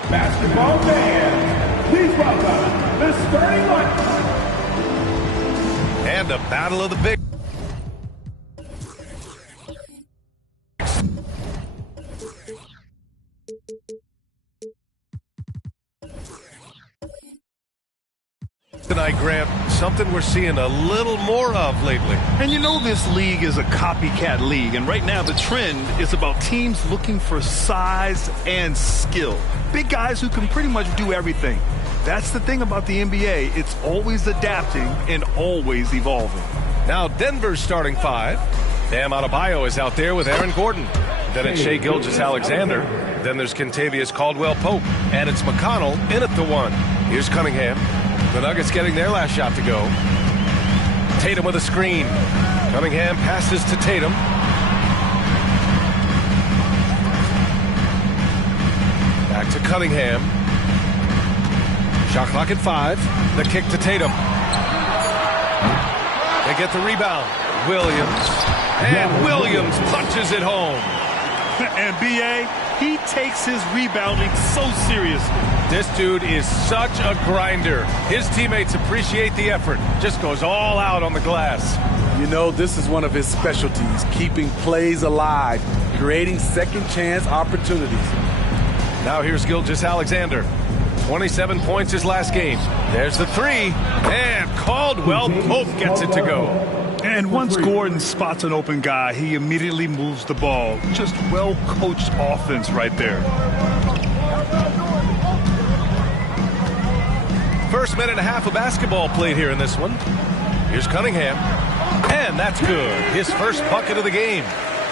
Basketball fans, please welcome the starting lineup. And a battle of the big. Tonight, Grant, something we're seeing a little more of lately. And you know this league is a copycat league, and right now the trend is about teams looking for size and skill. Big guys who can pretty much do everything. That's the thing about the NBA. It's always adapting and always evolving. Now Denver's starting five. Bam Adebayo is out there with Aaron Gordon. Then it's Shai Gilgeous-Alexander. Then there's Kentavious Caldwell-Pope. And it's McConnell in at the one. Here's Cunningham. The Nuggets getting their last shot to go. Tatum with a screen. Cunningham passes to Tatum. Back to Cunningham. Shot clock at 5. The kick to Tatum. They get the rebound. Williams. And Williams punches it home. And B.A., he takes his rebounding so seriously. This dude is such a grinder. His teammates appreciate the effort. Just goes all out on the glass. You know, this is one of his specialties, keeping plays alive, creating second chance opportunities. Now here's Gilgeous-Alexander. 27 points his last game. There's the three. And Caldwell-Pope gets it to go. And once Gordon spots an open guy, he immediately moves the ball. Just well-coached offense right there. First minute and a half of basketball played here in this one. Here's Cunningham. And that's good. His first bucket of the game.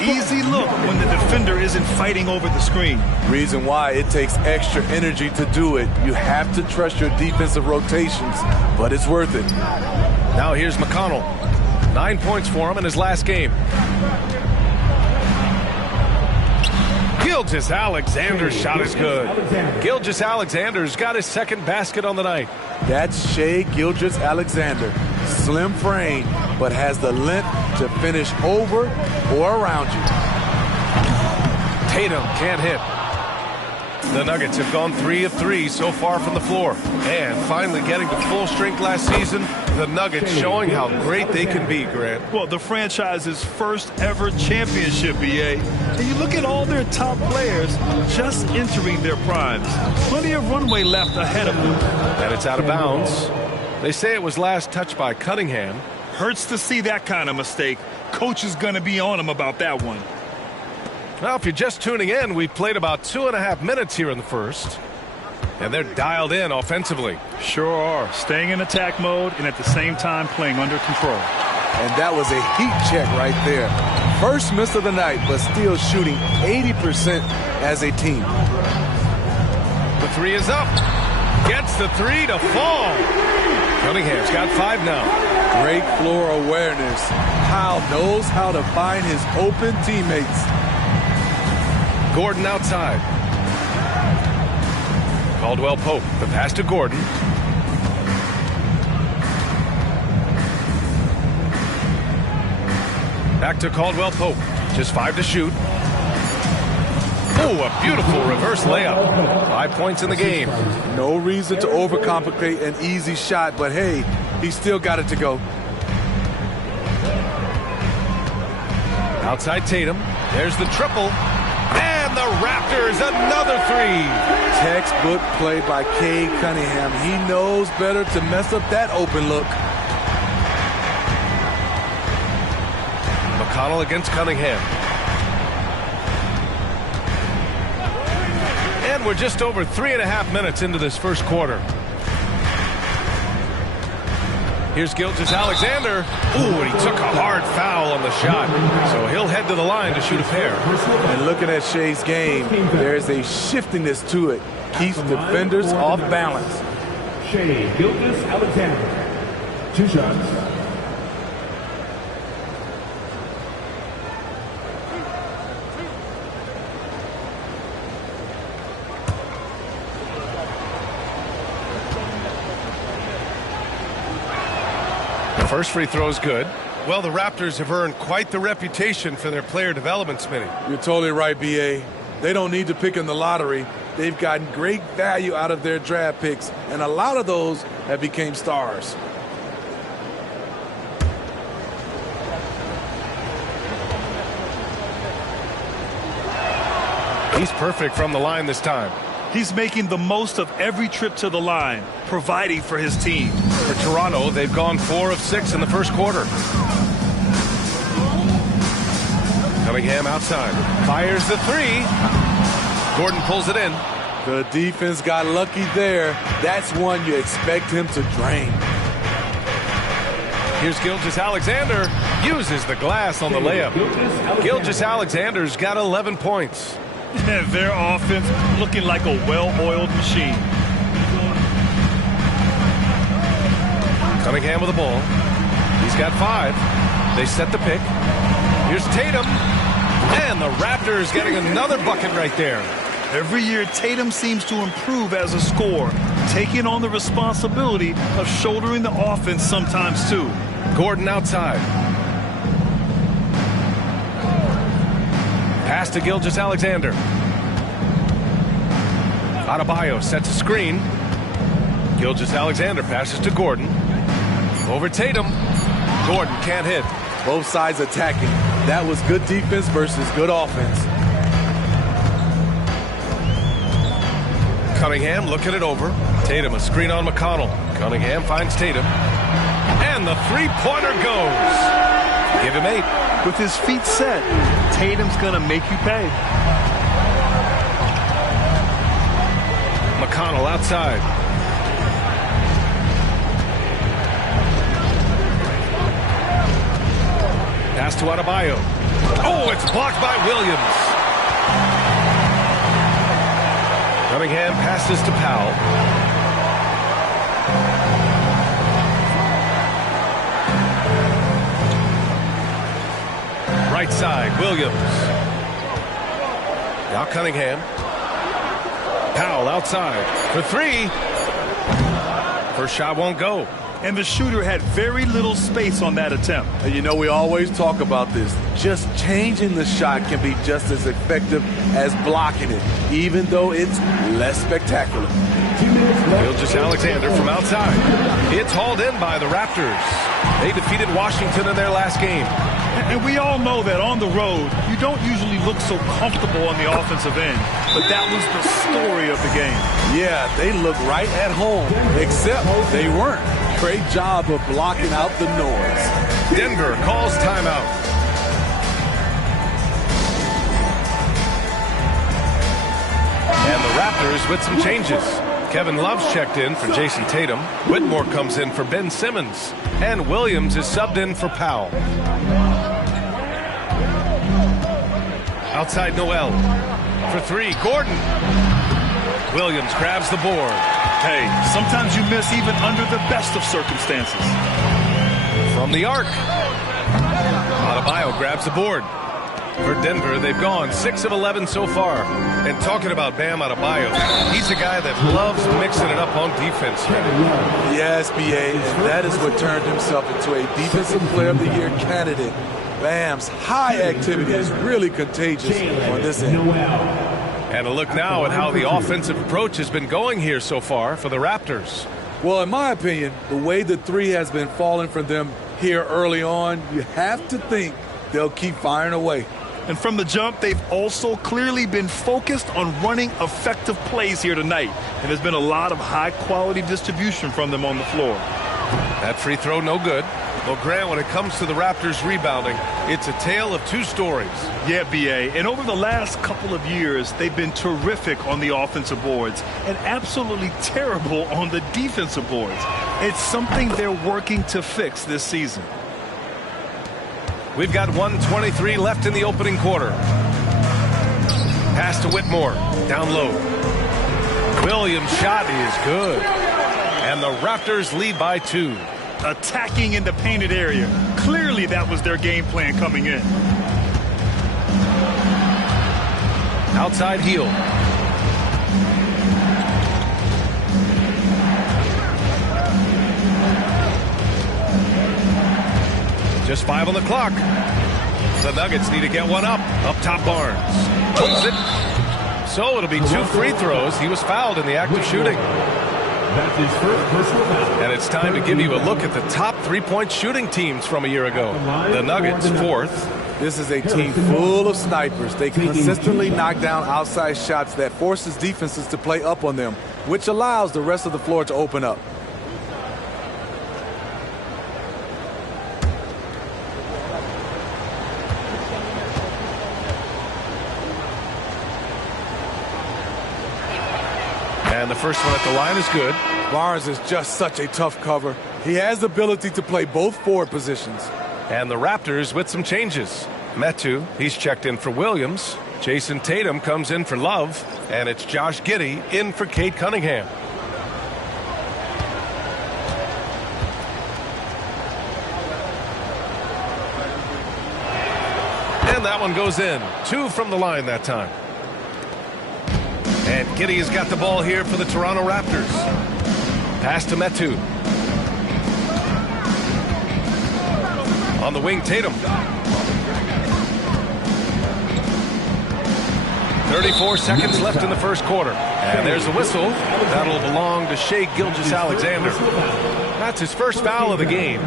Easy look when the defender isn't fighting over the screen. Reason why it takes extra energy to do it. You have to trust your defensive rotations, but it's worth it. Now here's McConnell. 9 points for him in his last game. Gilgeous-Alexander's shot is good. Gilgeous-Alexander's got his second basket on the night. That's Shai Gilgeous-Alexander. Slim frame, but has the length to finish over or around you. Tatum can't hit. The Nuggets have gone 3 of 3 so far from the floor. And finally getting to full strength last season, the Nuggets showing how great they can be, Grant. Well, the franchise's first ever championship, BA. And you look at all their top players just entering their primes. Plenty of runway left ahead of them. And it's out of bounds. They say it was last touched by Cunningham. Hurts to see that kind of mistake. Coach is going to be on him about that one. Well, if you're just tuning in, we've played about 2.5 minutes here in the first. And they're dialed in offensively. Sure are. Staying in attack mode and at the same time playing under control. And that was a heat check right there. First miss of the night, but still shooting 80% as a team. The three is up. Gets the three to fall. Cunningham's got 5 now. Great floor awareness. Powell knows how to find his open teammates. Gordon outside. Caldwell Pope, the pass to Gordon. Back to Caldwell Pope. Just 5 to shoot. Oh, a beautiful reverse layup. 5 points in the game. No reason to overcomplicate an easy shot, but hey, he still got it to go. Outside Tatum. There's the triple. And the Raptors, another 3. Textbook play by Cade Cunningham. He knows better to mess up that open look. McConnell against Cunningham. And we're just over 3.5 minutes into this first quarter. Here's Gilgeous-Alexander. Ooh, and he took a hard foul on the shot. So he'll head to the line to shoot a pair. And looking at Shea's game, there's a shiftiness to it. Keeps defenders off balance. Shea Gilgeous-Alexander. 2 shots. First free throw is good. Well, the Raptors have earned quite the reputation for their player development, Smitty. You're totally right, B.A. They don't need to pick in the lottery. They've gotten great value out of their draft picks, and a lot of those have become stars. He's perfect from the line this time. He's making the most of every trip to the line, providing for his team. For Toronto, they've gone 4 of 6 in the first quarter. Cunningham outside. Fires the 3. Gordon pulls it in. The defense got lucky there. That's one you expect him to drain. Here's Gilgeous-Alexander. Uses the glass on the layup. Gilgeous-Alexander's got 11 points. Their offense looking like a well-oiled machine. Cunningham with the ball. He's got 5. They set the pick. Here's Tatum. And the Raptors getting another bucket right there. Every year, Tatum seems to improve as a scorer, taking on the responsibility of shouldering the offense sometimes, too. Gordon outside. Pass to Gilgeous-Alexander. Adebayo sets a screen. Gilgeous-Alexander passes to Gordon. Over Tatum. Gordon can't hit. Both sides attacking. That was good defense versus good offense. Cunningham looking it over. Tatum a screen on McConnell. Cunningham finds Tatum. And the three-pointer goes. Give him 8. With his feet set, Tatum's going to make you pay. McConnell outside. Pass to Adebayo. Oh, it's blocked by Williams. Cunningham passes to Powell. Right side, Williams. Now Cunningham. Powell outside for 3. First shot won't go. and the shooter had very little space on that attempt. And you know, we always talk about this. Just changing the shot can be just as effective as blocking it, even though it's less spectacular. Gilgeous-Alexander from outside. It's hauled in by the Raptors. They defeated Washington in their last game. And we all know that on the road, you don't usually look so comfortable on the offensive end. But that was the story of the game. Yeah, they look right at home, except they weren't. Great job of blocking out the noise. Denver calls timeout. And the Raptors with some changes. Kevin Love's checked in for Jason Tatum. Whitmore comes in for Ben Simmons. And Williams is subbed in for Powell. Outside Noel. For three, Gordon. Williams grabs the board. Hey, sometimes you miss even under the best of circumstances. From the arc. Adebayo grabs the board. For Denver, they've gone 6 of 11 so far. And talking about Bam Adebayo, he's a guy that loves mixing it up on defense. Yes, B.A., and that is what turned himself into a Defensive Player of the Year candidate. Bam's high activity is really contagious on this end. And a look now at how the offensive approach has been going here so far for the Raptors. Well, in my opinion, the way the three has been falling for them here early on, you have to think they'll keep firing away. And from the jump, they've also clearly been focused on running effective plays here tonight. And there's been a lot of high-quality distribution from them on the floor. That free throw, no good. Well, Grant, when it comes to the Raptors rebounding, it's a tale of two stories. Yeah, B.A., and over the last couple of years, they've been terrific on the offensive boards and absolutely terrible on the defensive boards. It's something they're working to fix this season. We've got 1:23 left in the opening quarter. Pass to Whitmore. Down low. Williams' shot is good. And the Raptors lead by 2. Attacking in the painted area. Clearly that was their game plan coming in. Outside heel. Just 5 on the clock. The Nuggets need to get one up. Up top, Barnes. Pulls it. So it'll be 2 free throws. He was fouled in the act of shooting. That's his first personal foul. And it's time to give you a look at the top 3-point shooting teams from a year ago. The Nuggets, 4th. This is a team full of snipers. They consistently knock down outside shots that forces defenses to play up on them, which allows the rest of the floor to open up. And the first one at the line is good. Barnes is just such a tough cover. He has the ability to play both forward positions. And the Raptors with some changes. Metu, he's checked in for Williams. Jason Tatum comes in for Love. And it's Josh Giddey in for Cade Cunningham. And that one goes in. 2 from the line that time. And Giddey has got the ball here for the Toronto Raptors. Pass to Metu. On the wing, Tatum. 34 seconds left in the first quarter. And there's a whistle. That'll belong to Shai Gilgeous-Alexander. That's his first foul of the game.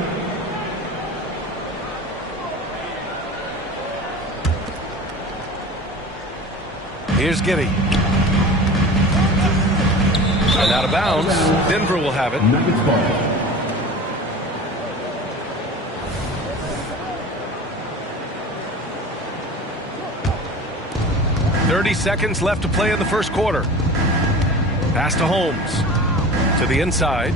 Here's Giddey. And out of bounds. Denver will have it. 30 seconds left to play in the first quarter. Pass to Holmes. To the inside.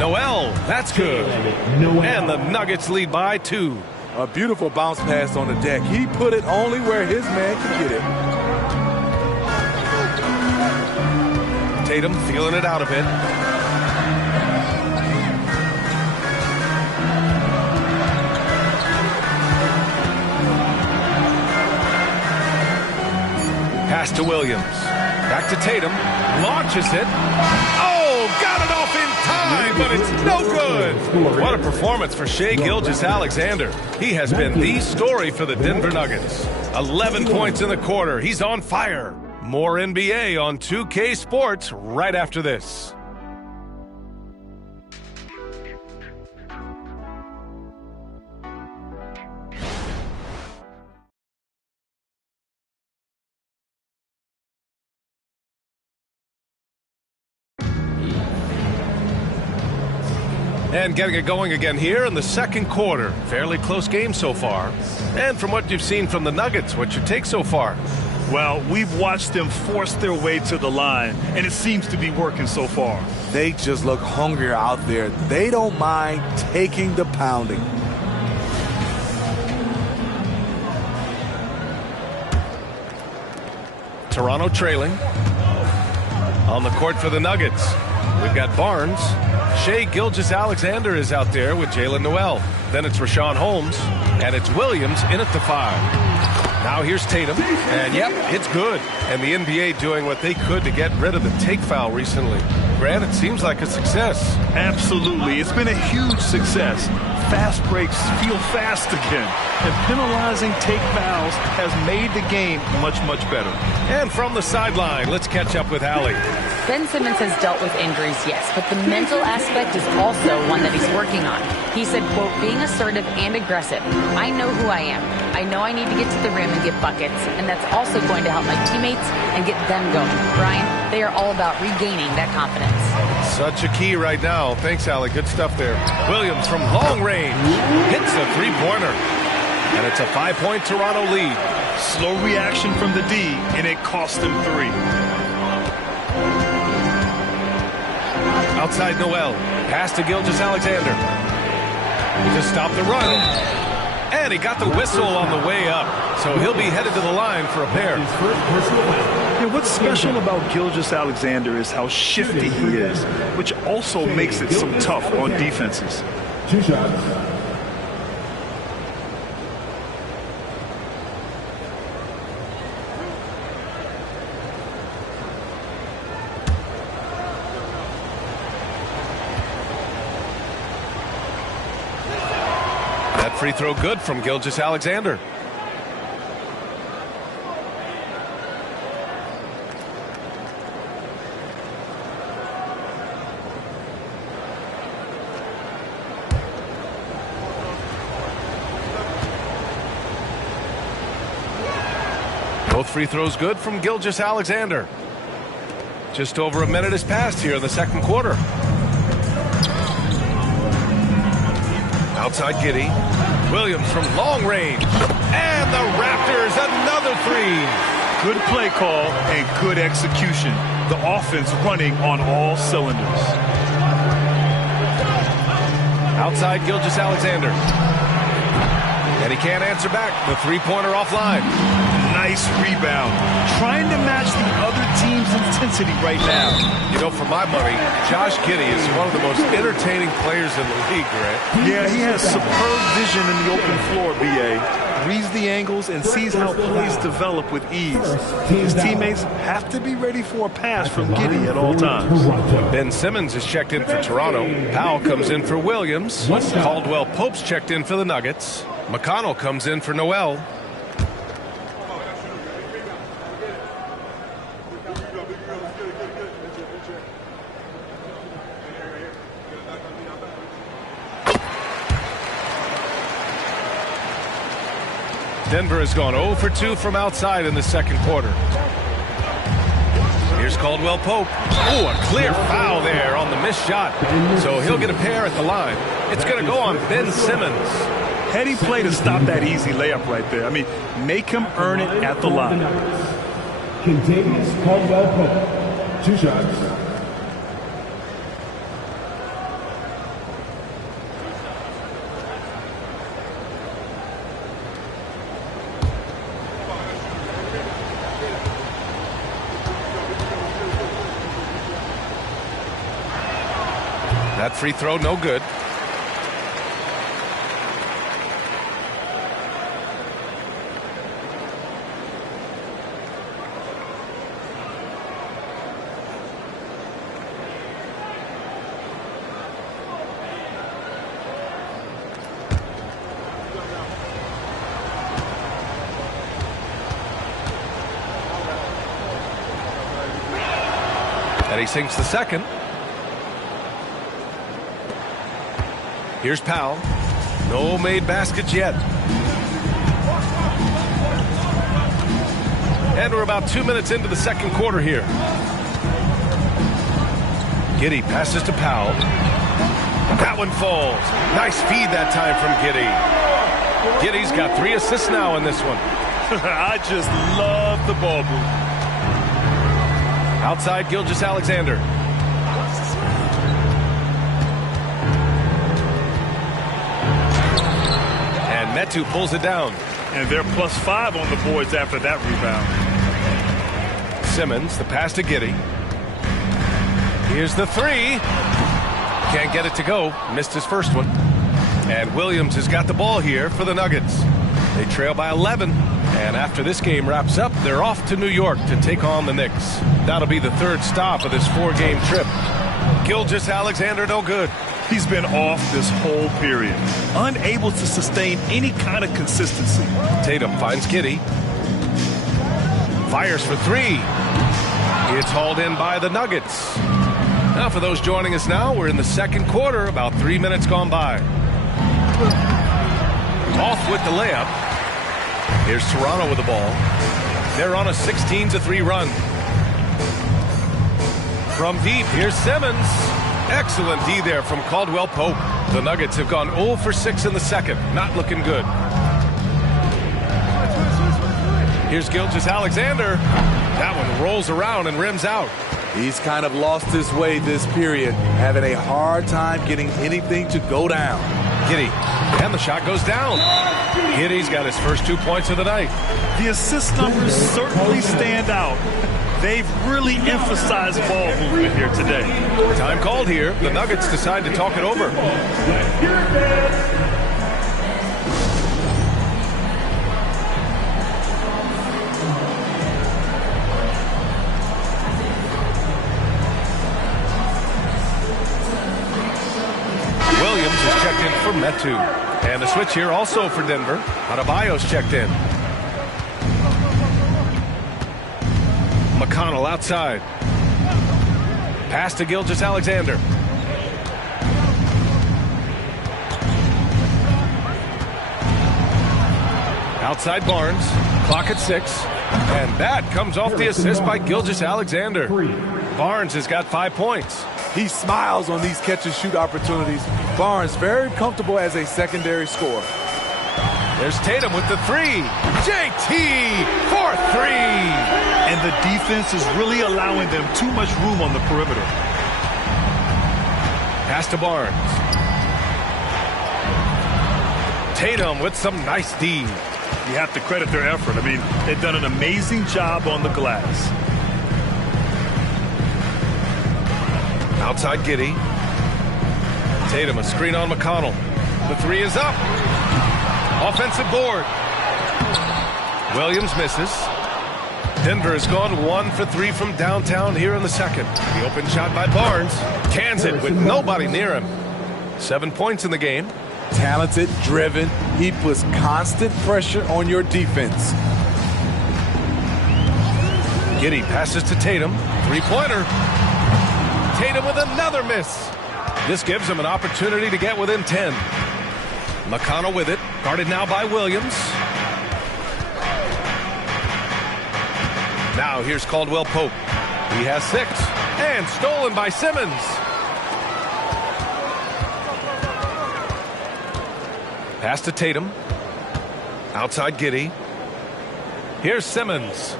Noel. That's good. And the Nuggets lead by 2. A beautiful bounce pass on the deck. He put it only where his man could get it. Tatum feeling it out a bit. Pass to Williams. Back to Tatum. Launches it. Oh, got it off in time. but it's no good. What a performance for Shai Gilgeous-Alexander. He has been the story for the Denver Nuggets. 11 points in the quarter. He's on fire. More NBA on 2K Sports right after this. And getting it going again here in the second quarter. Fairly close game so far. And from what you've seen from the Nuggets, what's your take so far? Well, we've watched them force their way to the line, and it seems to be working so far. They just look hungrier out there. They don't mind taking the pounding. Toronto trailing. On the court for the Nuggets, we've got Barnes. Shai Gilgeous-Alexander is out there with Jalen Noel. Then it's Rashawn Holmes, and it's Williams in at the 5. Now here's Tatum, and yep, it's good. And the NBA doing what they could to get rid of the take foul recently. Grant, it seems like a success. Absolutely. It's been a huge success. Fast breaks feel fast again. And penalizing take fouls has made the game much, much better. And from the sideline, let's catch up with Allie. Ben Simmons has dealt with injuries, yes, but the mental aspect is also one that he's working on. He said, quote, being assertive and aggressive. I know who I am. I know I need to get to the rim and get buckets, and that's also going to help my teammates and get them going. Brian, they are all about regaining that confidence. Such a key right now. Thanks, Allie. Good stuff there. Williams from long range hits the three-pointer. And it's a 5-point Toronto lead. Slow reaction from the D, and it cost them 3. Outside Noel. Pass to Gilgeous-Alexander. To stop the run. And he got the whistle on the way up. So he'll be headed to the line for a pair. Yeah, what's special about Gilgeous-Alexander is how shifty he is, which also makes it so tough on defenses. 2 shots. That free throw good from Gilgeous-Alexander. Both free throws good from Gilgeous-Alexander. Just over a minute has passed here in the second quarter. Outside Giddey. Williams from long range. And the Raptors another 3. Good play call and good execution. The offense running on all cylinders. Outside Gilgeous-Alexander. And he can't answer back. The three-pointer offline. Nice rebound. Trying to match the other team's intensity right now. You know, for my money, Josh Giddey is one of the most entertaining players in the league, Grant. Yeah, he has superb vision in the open floor, B.A. Reads the angles and sees how plays develop with ease. His teammates have to be ready for a pass from Giddey at all times. Ben Simmons is checked in for Toronto. Powell comes in for Williams. Caldwell-Pope's checked in for the Nuggets. McConnell comes in for Noel. Denver has gone 0 for 2 from outside in the second quarter. Here's Caldwell-Pope. Oh, a clear foul there on the missed shot. So he'll get a pair at the line. It's going to go on Ben Simmons. Heady play to stop that easy layup right there. I mean, make him earn it at the line. Contagious Caldwell-Pope. 2 shots. That free throw, no good. And he sinks the second. Here's Powell. No made baskets yet. And we're about 2 minutes into the second quarter here. Giddy passes to Powell. That one falls. Nice feed that time from Giddy. Giddy's got 3 assists now in this one. I just love the ball movement. Outside Gilgeous-Alexander. And Metu pulls it down. And they're +5 on the boards after that rebound. Simmons, the pass to Giddy. Here's the 3. Can't get it to go. Missed his first one. And Williams has got the ball here for the Nuggets. They trail by 11. And after this game wraps up, they're off to New York to take on the Knicks. That'll be the 3rd stop of this 4-game trip. Gilgeous-Alexander no good. He's been off this whole period. Unable to sustain any kind of consistency. Tatum finds Giddy. Fires for 3. It's hauled in by the Nuggets. Now for those joining us now, we're in the second quarter, about 3 minutes gone by. Off with the layup. Here's Toronto with the ball. They're on a 16-3 run. From deep, here's Simmons. Excellent D there from Caldwell Pope. The Nuggets have gone 0 for 6 in the second. Not looking good. Here's Gilgeous-Alexander. That one rolls around and rims out. He's kind of lost his way this period, having a hard time getting anything to go down. Giddy, and the shot goes down. Giddy's got his first 2 points of the night. The assist numbers certainly stand out. They've really emphasized ball movement here today. Time called here. The Nuggets decide to talk it over. Williams is checked in for Metu. And a switch here also for Denver. Adebayo's checked in. McConnell outside. Pass to Gilgeous-Alexander. Outside Barnes. Clock at 6. And that comes off the assist by Gilgeous-Alexander. Barnes has got 5 points. He smiles on these catch-and-shoot opportunities. Barnes very comfortable as a secondary scorer. There's Tatum with the 3. JT for 3. And the defense is really allowing them too much room on the perimeter. Pass to Barnes. Tatum with some nice D. You have to credit their effort. I mean, they've done an amazing job on the glass. Outside Giddy. Tatum a screen on McConnell. The 3 is up. Offensive board. Williams misses. Denver has gone 1 for 3 from downtown here in the second. The open shot by Barnes. Cans it with nobody near him. 7 points in the game. Talented, driven. He puts constant pressure on your defense. Giddy passes to Tatum. 3-pointer. Tatum with another miss. This gives him an opportunity to get within 10. McConnell with it. Guarded now by Williams. Now here's Caldwell Pope. He has 6. And stolen by Simmons. Pass to Tatum. Outside Giddy. Here's Simmons.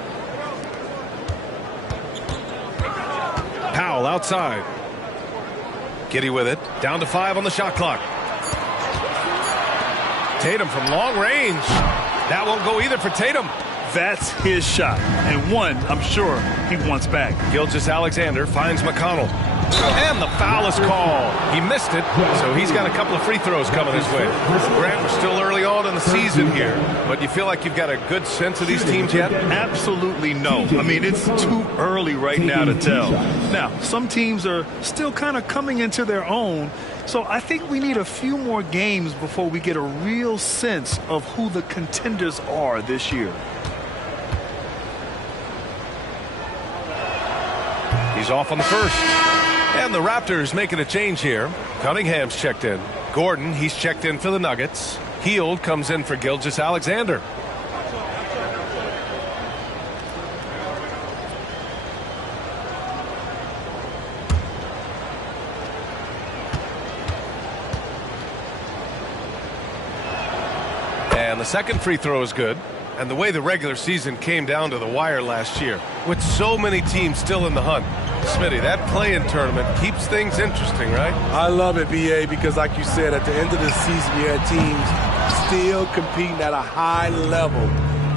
Powell outside. Giddy with it. Down to 5 on the shot clock. Tatum from long range. That won't go either for Tatum. That's his shot. And one, I'm sure, he wants back. Gilgeous-Alexander finds McConnell. And the foul is called. He missed it, so he's got a couple of free throws coming his way. Grant, we're still early on in the season here, but you feel like you've got a good sense of these teams yet? Absolutely no. I mean, it's too early right now to tell. Now, some teams are still kind of coming into their own, so I think we need a few more games before we get a real sense of who the contenders are this year. He's He's off on the first. And the Raptors making a change here. Cunningham's checked in. Gordon, he's checked in for the Nuggets. Hield comes in for Gilgeous-Alexander. And the second free throw is good. And the way the regular season came down to the wire last year, with so many teams still in the hunt, Smitty, that play-in tournament keeps things interesting, right? I love it, BA, because like you said, at the end of the season, you had teams still competing at a high level.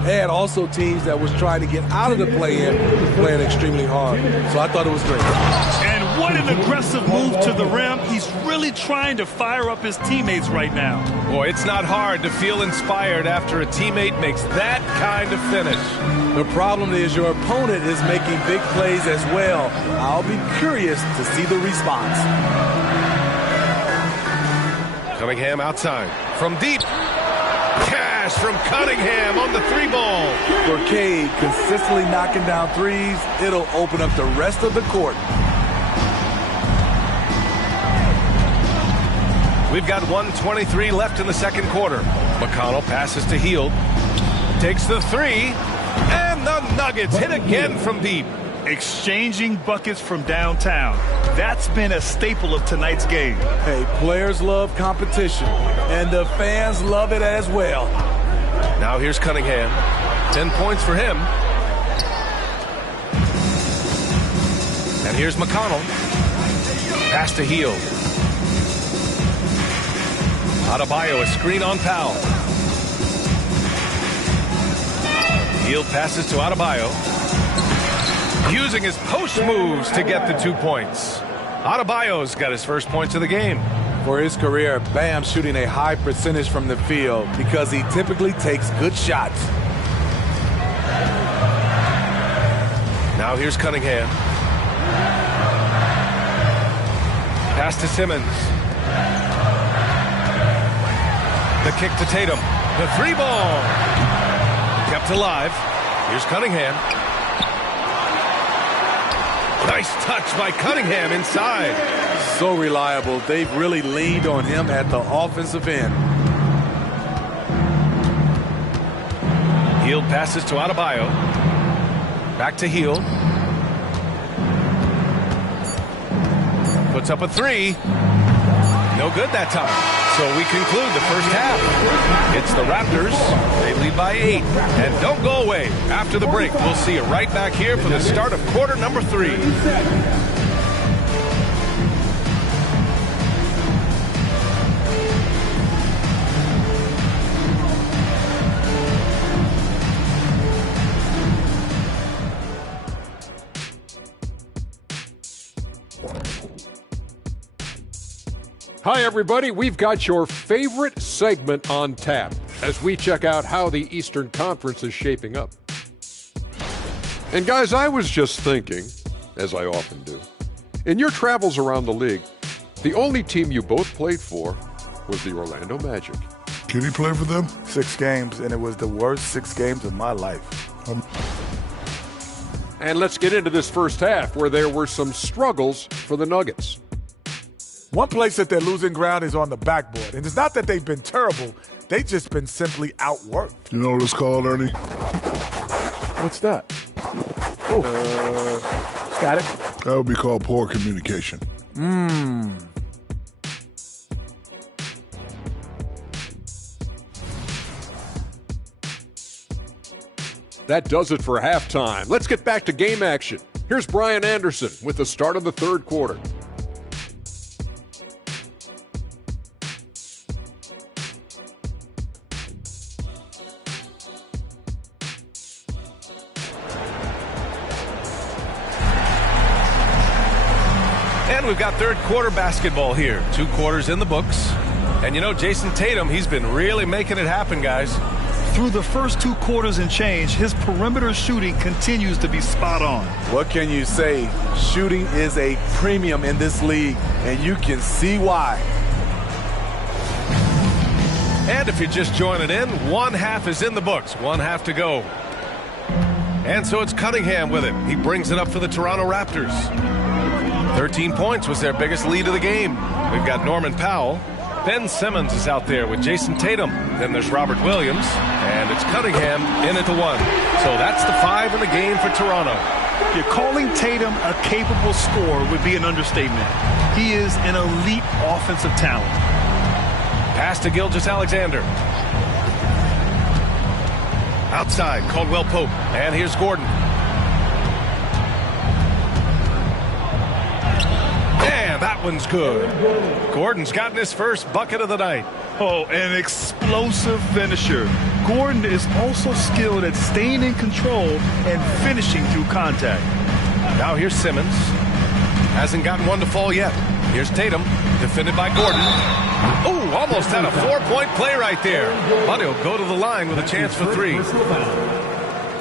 And also teams that was trying to get out of the play-in playing extremely hard. So I thought it was great. And what an aggressive move to the rim. He's really trying to fire up his teammates right now. Boy, it's not hard to feel inspired after a teammate makes that kind of finish. The problem is your opponent is making big plays as well. I'll be curious to see the response. Cunningham outside. From deep. Cash from Cunningham on the three ball. For Cade, consistently knocking down threes, it'll open up the rest of the court. We've got 1:23 left in the second quarter. McConnell passes to Hield. Takes the three. And the Nuggets hit again from deep. Exchanging buckets from downtown. That's been a staple of tonight's game. Hey, players love competition, and the fans love it as well. Now here's Cunningham. 10 points for him. And here's McConnell. Pass to Hield. Adebayo, a screen on Powell. Hield passes to Adebayo. Using his post moves to get the 2 points. Adebayo's got his first points of the game. For his career, Bam shooting a high percentage from the field because he typically takes good shots. Now here's Cunningham. Pass to Simmons. The kick to Tatum. The three ball. Kept alive. Here's Cunningham. Nice touch by Cunningham inside. So reliable. They've really leaned on him at the offensive end. Hield passes to Adebayo. Back to Hield. Puts up a three. No good that time. So we conclude the first half. It's the Raptors. They lead by 8. And don't go away. After the break, we'll see you right back here for the start of quarter number 3. Hi, everybody. We've got your favorite segment on tap as we check out how the Eastern Conference is shaping up. And guys, I was just thinking, as I often do, in your travels around the league, the only team you both played for was the Orlando Magic. Can you play for them? 6 games, and it was the worst 6 games of my life. And let's get into this first half where there were some struggles for the Nuggets. One place that they're losing ground is on the backboard. And it's not that they've been terrible. They've just been simply outworked. You know what it's called, Ernie? What's that? Static? That would be called poor communication. That does it for halftime. Let's get back to game action. Here's Brian Anderson with the start of the third quarter. And we've got third quarter basketball here. 2 quarters in the books. And you know, Jason Tatum, he's been really making it happen, guys. Through the first 2 quarters and change, his perimeter shooting continues to be spot on. What can you say? Shooting is a premium in this league, and you can see why. And if you're just joining in, one half is in the books. One half to go. And so it's Cunningham with it. He brings it up for the Toronto Raptors. 13 points was their biggest lead of the game. We've got Norman Powell. Ben Simmons is out there with Jason Tatum. Then there's Robert Williams. And it's Cunningham in at the 1. So that's the 5 in the game for Toronto. You're calling Tatum a capable scorer would be an understatement. He is an elite offensive talent. Pass to Gilgeous-Alexander. Outside, Caldwell Pope. And here's Gordon. And that one's good. Gordon's gotten his first bucket of the night. Oh, an explosive finisher. Gordon is also skilled at staying in control and finishing through contact. Now here's Simmons. Hasn't gotten one to fall yet. Here's Tatum, defended by Gordon. Oh, almost had a 4-point play right there. But he'll go to the line with a chance for 3.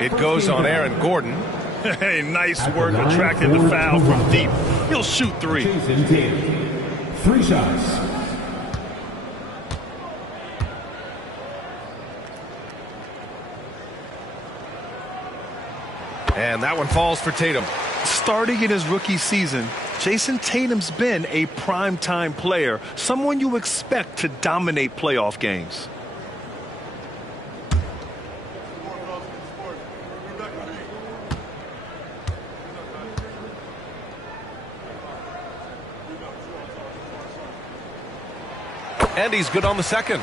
It goes on Aaron Gordon. Hey, nice work attracting the foul from deep. He'll shoot 3. 3 shots. And that one falls for Tatum. Starting in his rookie season, Jason Tatum's been a primetime player, someone you expect to dominate playoff games. And he's good on the second.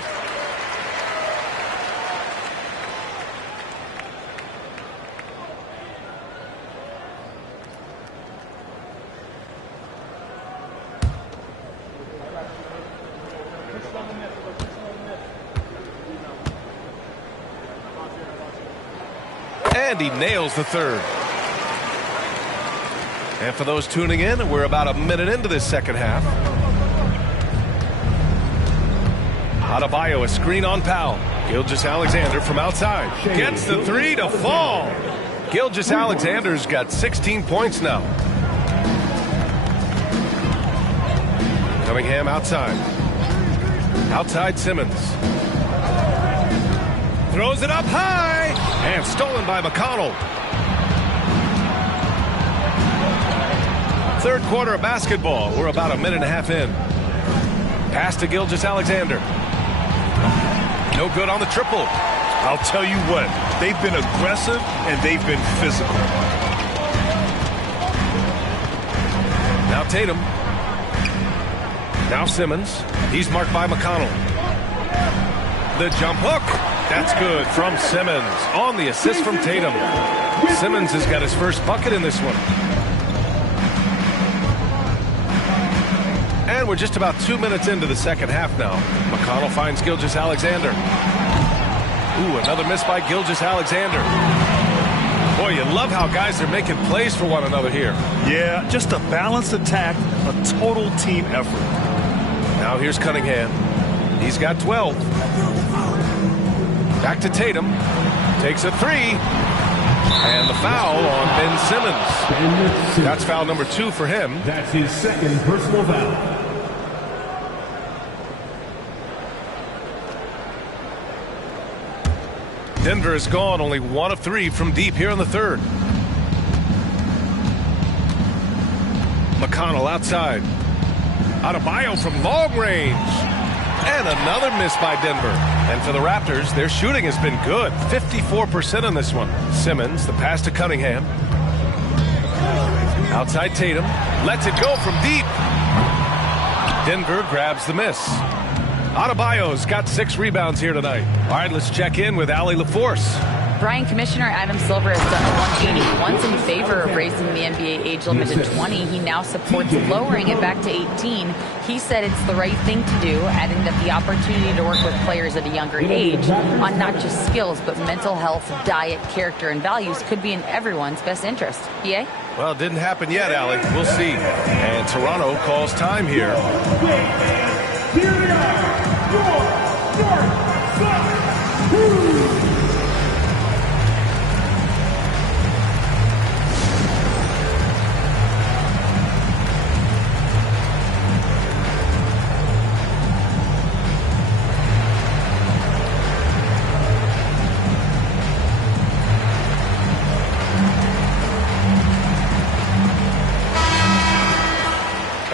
And he nails the third. And for those tuning in, we're about a minute into this second half. Adebayo, a screen on Powell. Gilgeous-Alexander from outside. Gets the 3 to fall. Gilgeous-Alexander's got 16 points now. Cunningham outside. Outside Simmons. Throws it up high. And stolen by McConnell. Third quarter of basketball. We're about a minute and a half in. Pass to Gilgeous-Alexander. No good on the triple. I'll tell you what, they've been aggressive and they've been physical. Now Tatum. Now Simmons. He's marked by McConnell. The jump hook. That's good from Simmons on the assist from Tatum. Simmons has got his first bucket in this one. And we're just about 2 minutes into the second half now. McConnell finds Gilgeous-Alexander. Ooh, another miss by Gilgeous-Alexander. Boy, you love how guys are making plays for one another here. Yeah, just a balanced attack, a total team effort. Now here's Cunningham. He's got 12. Back to Tatum. Takes a 3. And the foul on Ben Simmons. That's foul number 2 for him. That's his second personal foul. Denver is gone, only 1 of 3 from deep here in the third. McConnell outside. Adebayo from long range. And another miss by Denver. And for the Raptors, their shooting has been good. 54% on this one. Simmons, the pass to Cunningham. Outside Tatum. Lets it go from deep. Denver grabs the miss. Adebayo's got 6 rebounds here tonight. All right, let's check in with Allie LaForce. Brian, Commissioner Adam Silver has done a 180 once in favor of raising the NBA age limit to 20. He now supports lowering it back to 18. He said it's the right thing to do, adding that the opportunity to work with players at a younger age on not just skills, but mental health, diet, character, and values could be in everyone's best interest. BA? Well, it didn't happen yet, Allie. We'll see. And Toronto calls time here. Here we are, North,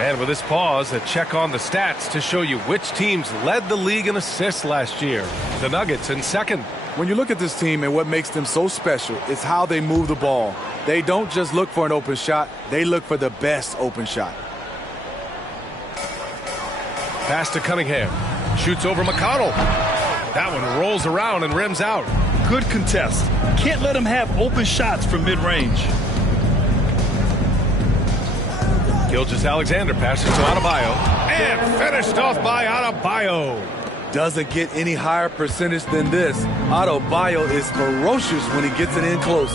And with this pause, a check on the stats to show you which teams led the league in assists last year. The Nuggets in second. When you look at this team and what makes them so special is how they move the ball. They don't just look for an open shot, they look for the best open shot. Pass to Cunningham. Shoots over McConnell. That one rolls around and rims out. Good contest. Can't let him have open shots from mid-range. Gilgeous-Alexander passes to Adebayo. And finished off by Adebayo. Doesn't get any higher percentage than this. Adebayo is ferocious when he gets it in close.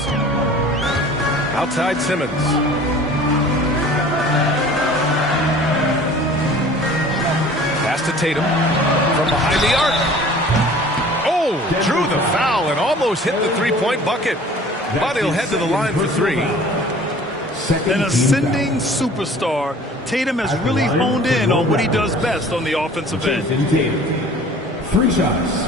Outside Simmons. Pass to Tatum. From behind the arc. Oh, drew the foul and almost hit the three-point bucket. But he'll head to the line for three. An ascending superstar, Tatum has really honed in on what he does best on the offensive end. 3 shots.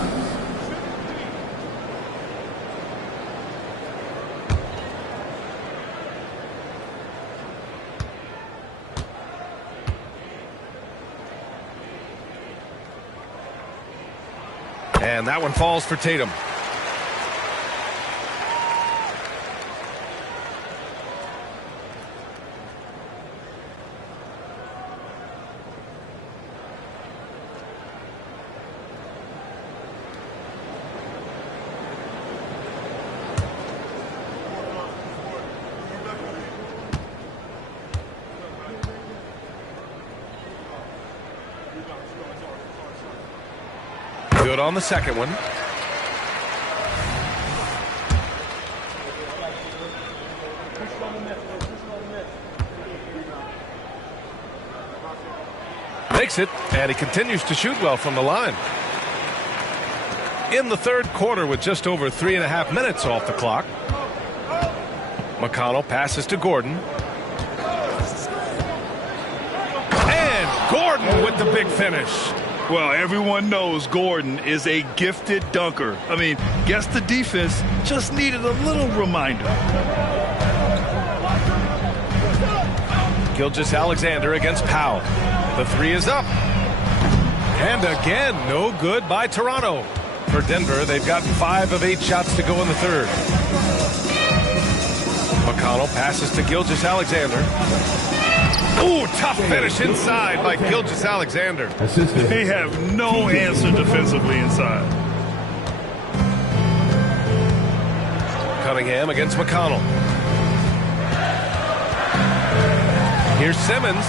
And that one falls for Tatum. Good on the second one. Makes it, and he continues to shoot well from the line. In the third quarter with just over 3.5 minutes off the clock. McConnell passes to Gordon. And Gordon with the big finish. Well, everyone knows Gordon is a gifted dunker. I mean, guess the defense just needed a little reminder. Gilgeous-Alexander against Powell. The three is up. And again, no good by Toronto. For Denver, they've got 5 of 8 shots to go in the third. McConnell passes to Gilgeous-Alexander. Ooh, tough finish inside by Gilgeous-Alexander. They have no answer defensively inside. Cunningham against McConnell. Here's Simmons.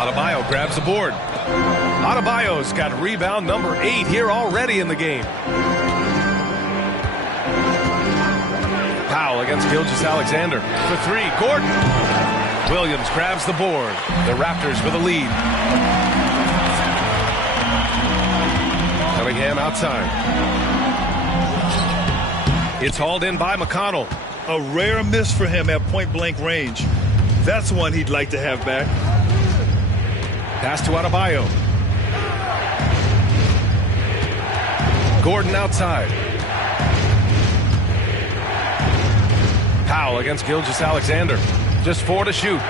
Adebayo grabs the board. Adebayo's got rebound number 8 here already in the game. Powell against Gilgeous-Alexander. For 3, Gordon. Williams grabs the board. The Raptors with the lead. Cunningham outside. It's hauled in by McConnell. A rare miss for him at point-blank range. That's one he'd like to have back. Pass to Adebayo. Gordon outside. Powell against Gilgeous-Alexander. Just 4 to shoot.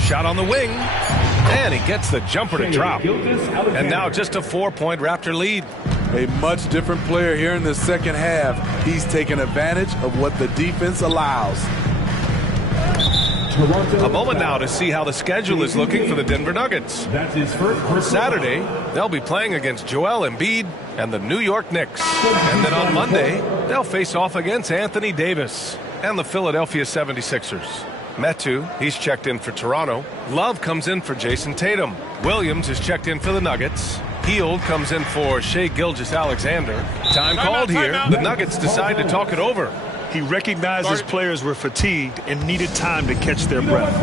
Shot on the wing. And he gets the jumper to drop. And now just a 4-point Raptor lead. A much different player here in the second half. He's taking advantage of what the defense allows. A moment now to see how the schedule is looking for the Denver Nuggets. On Saturday, they'll be playing against Joel Embiid and the New York Knicks. And then on Monday, they'll face off against Anthony Davis and the Philadelphia 76ers. Metu, he's checked in for Toronto. Love comes in for Jason Tatum. Williams is checked in for the Nuggets. Hield comes in for Shai Gilgeous-Alexander. Time called here. The Nuggets decide to talk it over. He recognized his players were fatigued and needed time to catch their breath.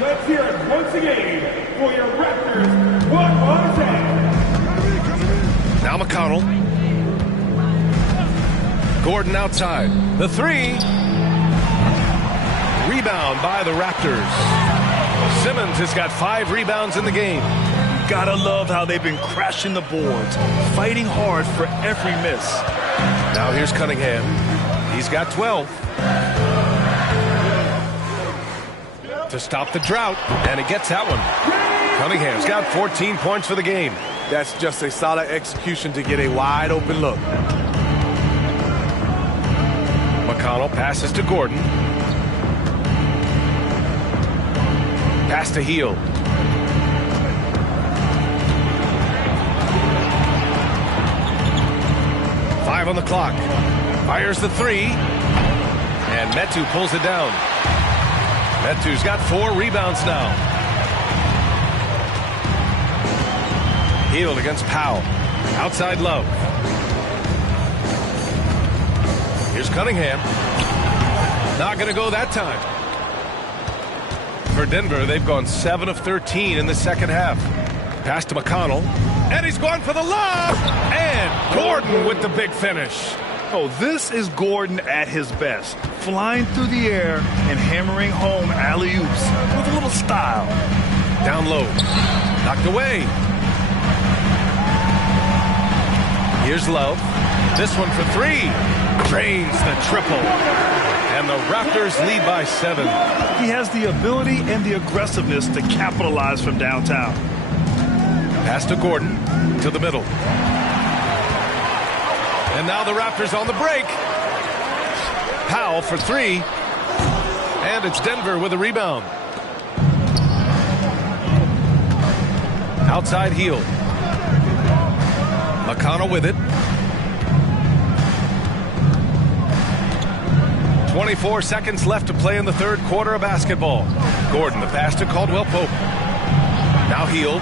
Let's hear it once again for your Raptors. What was that? Now McConnell. Gordon outside. The 3. Rebound by the Raptors. Simmons has got 5 rebounds in the game. Gotta love how they've been crashing the boards, fighting hard for every miss. Now here's Cunningham. He's got 12. To stop the drought, and he gets that one. Cunningham's got 14 points for the game. That's just a solid execution to get a wide open look. McConnell passes to Gordon. Pass to Hield. Five on the clock. Fires the three. And Metu pulls it down. Metu's got 4 rebounds now. Hield against Powell. Outside Love. Here's Cunningham. Not going to go that time. For Denver, they've gone 7 of 13 in the second half. Pass to McConnell. And he's going for the lob. And Gordon with the big finish. Oh, this is Gordon at his best. Flying through the air and hammering home alley-oops with a little style. Down low. Knocked away. Here's Love. This one for 3. Drains the triple. And the Raptors lead by 7. He has the ability and the aggressiveness to capitalize from downtown. Pass to Gordon. To the middle. And now the Raptors on the break. Powell for 3. And it's Denver with a rebound. Outside Hield. McConnell with it. 24 seconds left to play in the third quarter of basketball. Gordon, the pass to Caldwell Pope. Now Hield.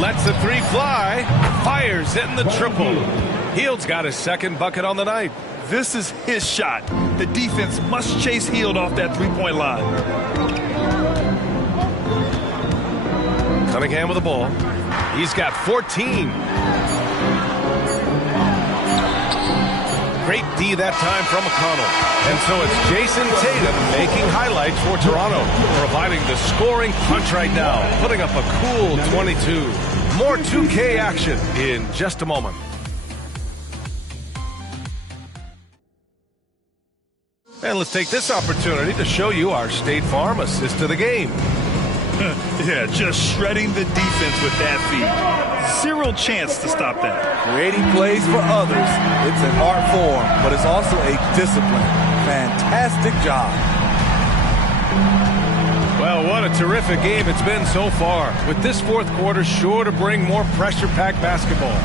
Lets the 3 fly. Fires it in the triple. Hield's got his second bucket on the night. This is his shot. The defense must chase Hield off that three-point line. Cunningham with the ball. He's got 14. Great D that time from McConnell. And so it's Jason Tatum making highlights for Toronto, providing the scoring punch right now, putting up a cool 22. More 2K action in just a moment. And let's take this opportunity to show you our State Farm assist to the game. Yeah, just shredding the defense with that feed. Zero chance to stop that. Creating plays for others. It's an art form, but it's also a discipline. Fantastic job. Well, what a terrific game it's been so far, with this fourth quarter sure to bring more pressure-packed basketball.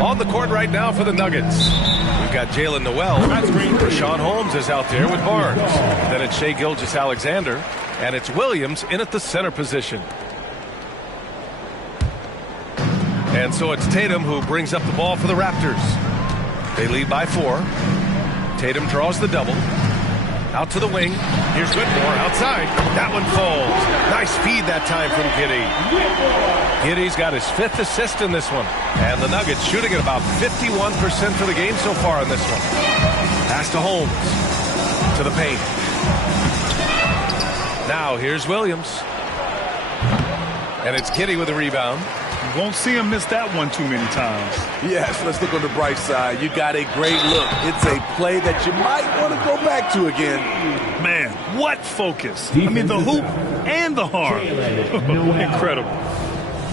On the court right now for the Nuggets. We've got Jalen Noel. Rashawn Holmes is out there with Barnes. Then it's Shai Gilgeous-Alexander. And it's Williams in at the center position. And so it's Tatum who brings up the ball for the Raptors. They lead by 4. Tatum draws the double. Out to the wing. Here's Whitmore outside. That one falls. Nice feed that time from Giddey. Giddey's got his 5th assist in this one. And the Nuggets shooting at about 51% for the game so far in this one. Pass to Holmes. To the paint. Now here's Williams. And it's Giddey with a rebound. You won't see him miss that one too many times. Yes, let's look on the bright side. You got a great look. It's a play that you might want to go back to again. Man, what focus. I mean, the hoop and the harm. Incredible.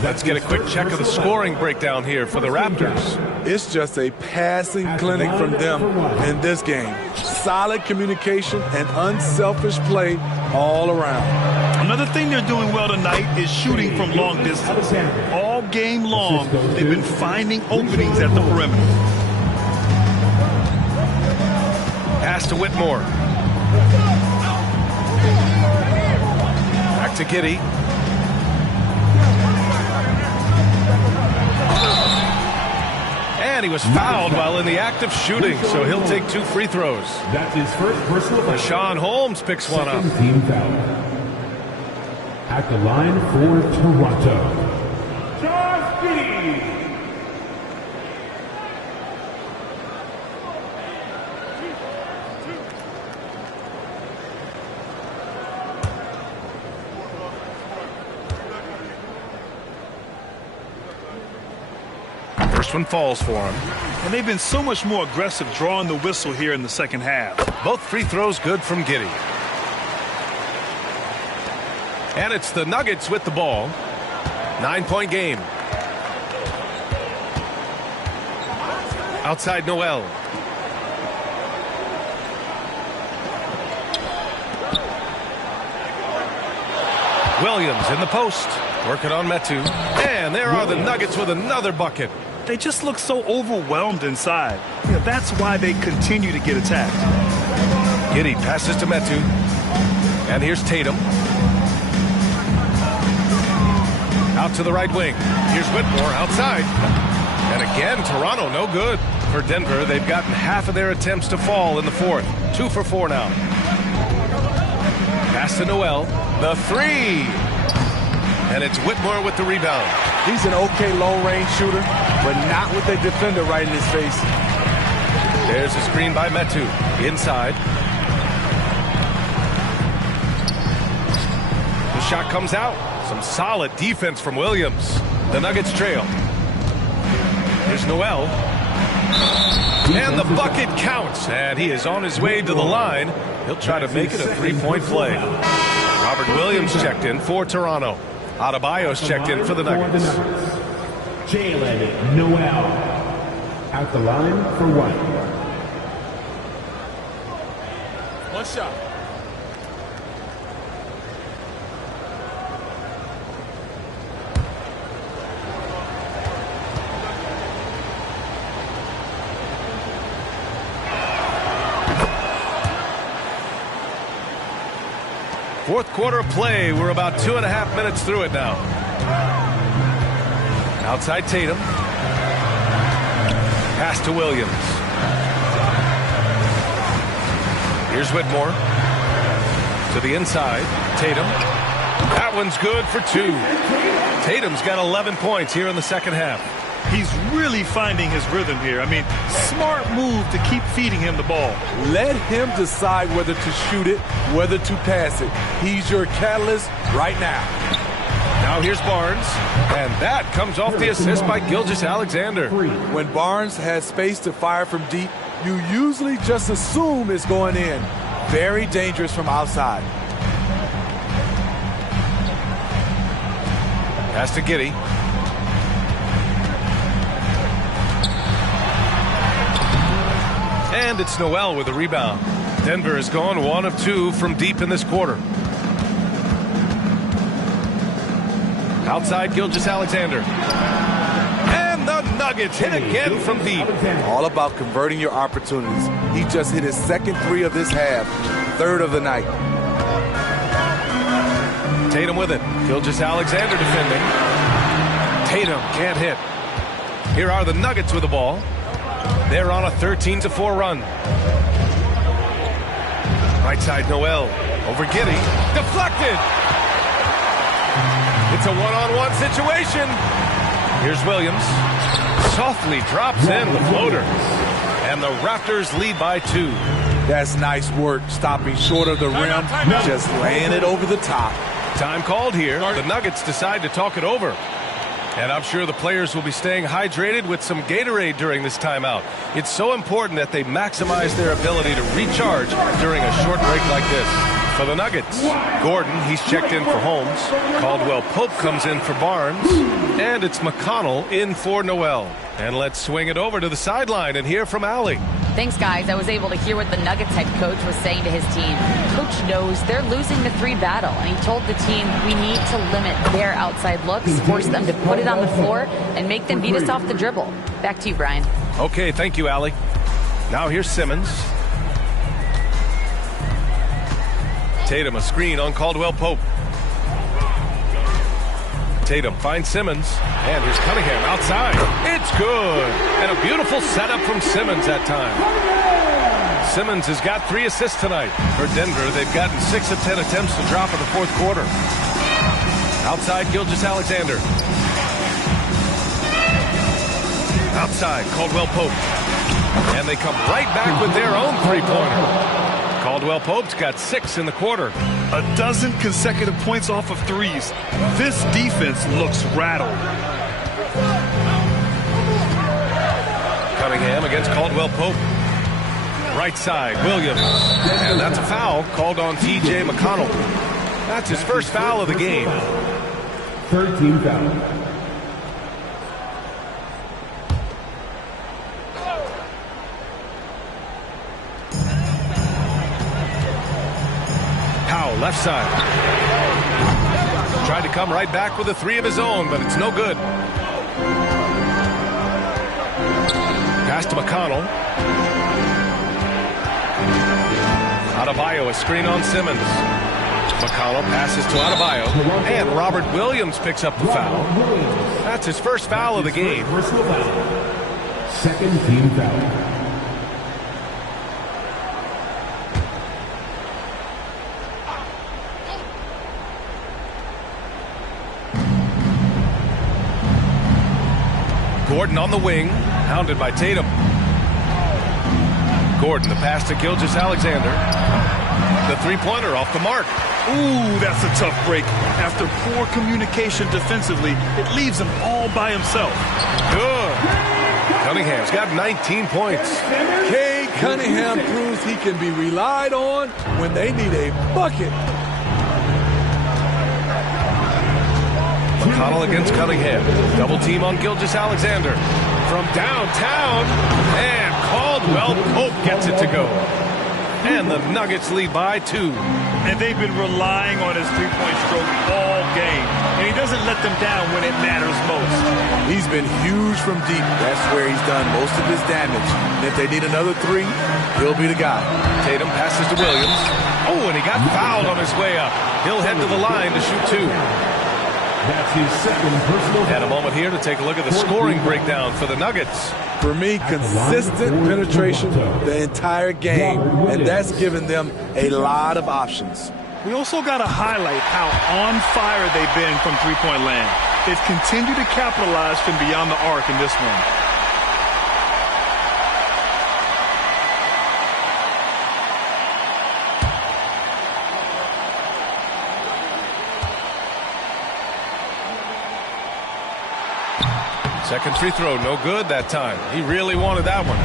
Let's get a quick check of the scoring breakdown here for the Raptors. It's just a passing clinic from them in this game. Solid communication and unselfish play all around. Another thing they're doing well tonight is shooting from long distance. All game long, they've been finding openings at the perimeter. Pass to Whitmore. Back to Giddey. And he was fouled while in the act of shooting, so he'll take 2 free throws. That's his first personal foul. Rashawn Holmes picks one up. Team foul. At the line for Toronto, Josh Giddey. First one falls for him. And they've been so much more aggressive drawing the whistle here in the second half. Both free throws good from Giddey. And it's the Nuggets with the ball. 9-point game. Outside Noel. Williams in the post. Working on Metu. And there are the Nuggets with another bucket. They just look so overwhelmed inside. That's why they continue to get attacked. Giddey passes to Metu. And here's Tatum. Out to the right wing. Here's Whitmore outside. And again, Toronto no good. For Denver, they've gotten half of their attempts to fall in the fourth. 2 for 4 now. Pass to Noel. The three. And it's Whitmore with the rebound. He's an okay long-range shooter, but not with a defender right in his face. There's a screen by Metu. Inside. The shot comes out. Some solid defense from Williams. The Nuggets trail. Here's Noel. And the bucket counts. And he is on his way to the line. He'll try to make it a three-point play. Robert Williams checked in for Toronto. Adebayo's checked in for the Nuggets. Jalen Noel at the line for one. One shot. Fourth quarter play. We're about 2.5 minutes through it now. Outside Tatum. Pass to Williams. Here's Whitmore. To the inside. Tatum. That one's good for 2. Tatum's got 11 points here in the second half. He's really finding his rhythm here. I mean, smart move to keep feeding him the ball. Let him decide whether to shoot it, whether to pass it. He's your catalyst right now. Now here's Barnes, and that comes off the assist by Gilgeous-Alexander. When Barnes has space to fire from deep, you usually just assume it's going in. Very dangerous from outside. Pass to Giddey. And it's Noel with a rebound. Denver has gone 1 of 2 from deep in this quarter. Outside Gilgeous-Alexander. And the Nuggets hit again from deep. All about converting your opportunities. He just hit his second 3 of this half, 3rd of the night. Tatum with it. Gilgeous-Alexander defending. Tatum can't hit. Here are the Nuggets with the ball. They're on a 13-4 run. Right side Noel. Over Giddey. Deflected. It's a one-on-one situation. Here's Williams. Softly drops in the floater. And the Raptors lead by 2. That's nice work, stopping short of the rim, just laying it over the top. Time called here. The Nuggets decide to talk it over. And I'm sure the players will be staying hydrated with some Gatorade during this timeout. It's so important that they maximize their ability to recharge during a short break like this. For the Nuggets, Gordon, he's checked in for Holmes. Caldwell Pope comes in for Barnes. And it's McConnell in for Noel. And let's swing it over to the sideline and hear from Allie. Thanks, guys. I was able to hear what the Nuggets head coach was saying to his team. Coach knows they're losing the 3 battle, and he told the team we need to limit their outside looks, force them to put it on the floor, and make them beat us off the dribble. Back to you, Brian. Okay, thank you, Allie. Now here's Simmons. Tatum, a screen on Caldwell Pope. Tatum finds Simmons, and here's Cunningham outside. It's good, and a beautiful setup from Simmons that time. Simmons has got 3 assists tonight. For Denver, they've gotten 6 of 10 attempts to drop in the fourth quarter. Outside Gilgeous-Alexander. Outside Caldwell Pope. And they come right back with their own 3-pointer. Caldwell Pope's got 6 in the quarter. A dozen consecutive points off of 3s. This defense looks rattled. Bam against Caldwell Pope. Right side, Williams. And that's a foul called on T.J. McConnell. That's his first foul of the game. Third team foul. Powell, left side. Tried to come right back with a three of his own, but it's no good. Pass to McConnell. Adebayo, a screen on Simmons. McConnell passes to Adebayo, and Robert Williams picks up the foul. That's his first foul of the game. Second team foul. Gordon on the wing, hounded by Tatum. Gordon, the pass to Gilgeous-Alexander. The three-pointer off the mark. Ooh, that's a tough break. After poor communication defensively, it leaves him all by himself. Good. Cunningham's got 19 points. Cade Cunningham proves he can be relied on when they need a bucket. McConnell against Cunningham. Double team on Gilgeous-Alexander. From downtown, and Caldwell Pope gets it to go. And the Nuggets lead by 2. And they've been relying on his three-point stroke all game. And he doesn't let them down when it matters most. He's been huge from deep. That's where he's done most of his damage. And if they need another three, he'll be the guy. Tatum passes to Williams. Oh, and he got fouled on his way up. He'll head to the line to shoot 2. That's his second personal foul. And a moment here to take a look at the scoring breakdown for the Nuggets. For me, consistent penetration the entire game, and that's given them a lot of options. We also got to highlight how on fire they've been from three-point land. They've continued to capitalize from beyond the arc in this one. Second free throw, no good that time. He really wanted that one.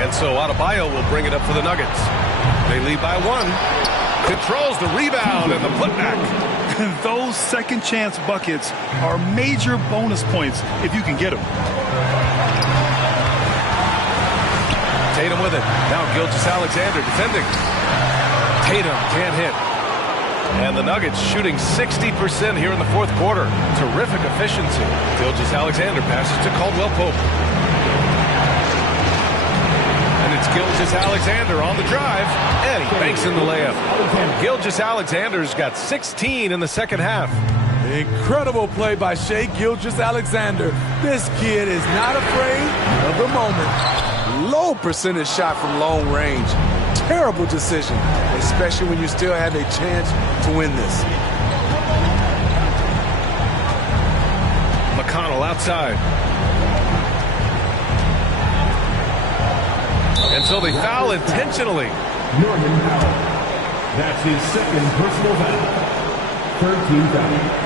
And so Adebayo will bring it up for the Nuggets. They lead by 1. Controls the rebound and the putback. Those second chance buckets are major bonus points if you can get them. Tatum with it. Now Gilgeous-Alexander defending. Tatum can't hit. And the Nuggets shooting 60% here in the fourth quarter. Terrific efficiency. Gilgeous-Alexander passes to Caldwell Pope. And it's Gilgeous-Alexander on the drive. And he banks in the layup. Gilgeous-Alexander's got 16 in the second half. Incredible play by Shai Gilgeous-Alexander. This kid is not afraid of the moment. Low percentage shot from long range. Terrible decision, especially when you still have a chance to win this. McConnell outside. And so they foul intentionally. Norman Powell. That's his second personal foul. Third team foul.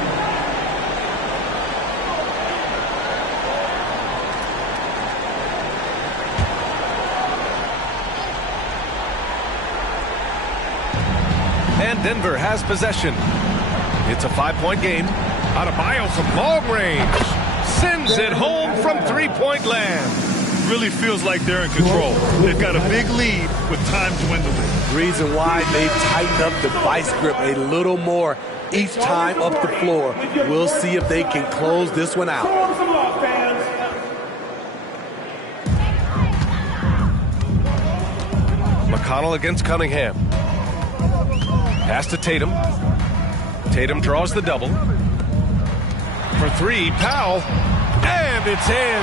And Denver has possession. It's a 5-point game. Adebayo from long range. Sends it home from three-point land. Really feels like they're in control. They've got a big lead with time dwindling. Reason why they've tightened up the vice grip a little more each time up the floor. We'll see if they can close this one out. McConnell against Cunningham. Pass to Tatum. Tatum draws the double. For 3, Powell. And it's in.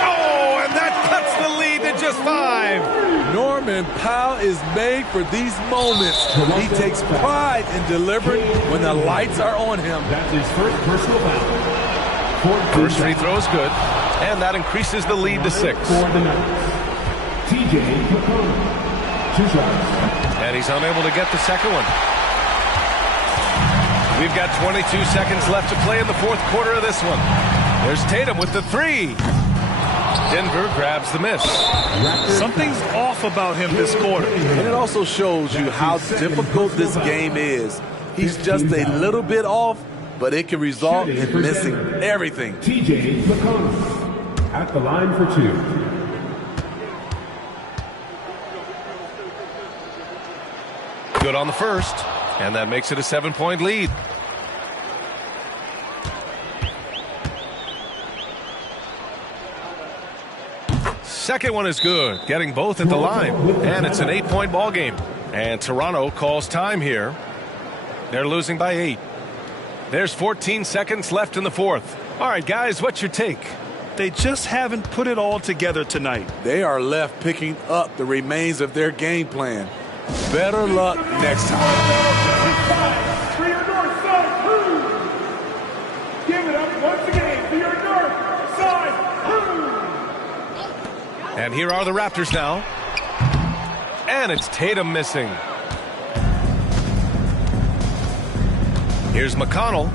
Oh, and that cuts the lead to just 5. Norman Powell is made for these moments. He takes pride in delivering when the lights are on him. That's his first personal foul. First free throw is good. And that increases the lead to 6. For the Nuggets, T.J. McConnell. 2 shots. And he's unable to get the second one. We've got 22 seconds left to play in the fourth quarter of this one. There's Tatum with the 3. Denver grabs the miss. Something's off about him this quarter. And it also shows you how difficult this game is. He's just a little bit off, but it can result in missing everything. TJ McConnell at the line for 2. Good on the first, and that makes it a 7-point lead. Second one is good, getting both at the line, and it's an 8-point ball game. And Toronto calls time here. They're losing by 8. There's 14 seconds left in the fourth. All right, guys, what's your take? They just haven't put it all together tonight. They are left picking up the remains of their game plan. Better luck next time. For your north side crew. Give it up once again for your north side crew. And here are the Raptors now. And it's Tatum missing. Here's McConnell.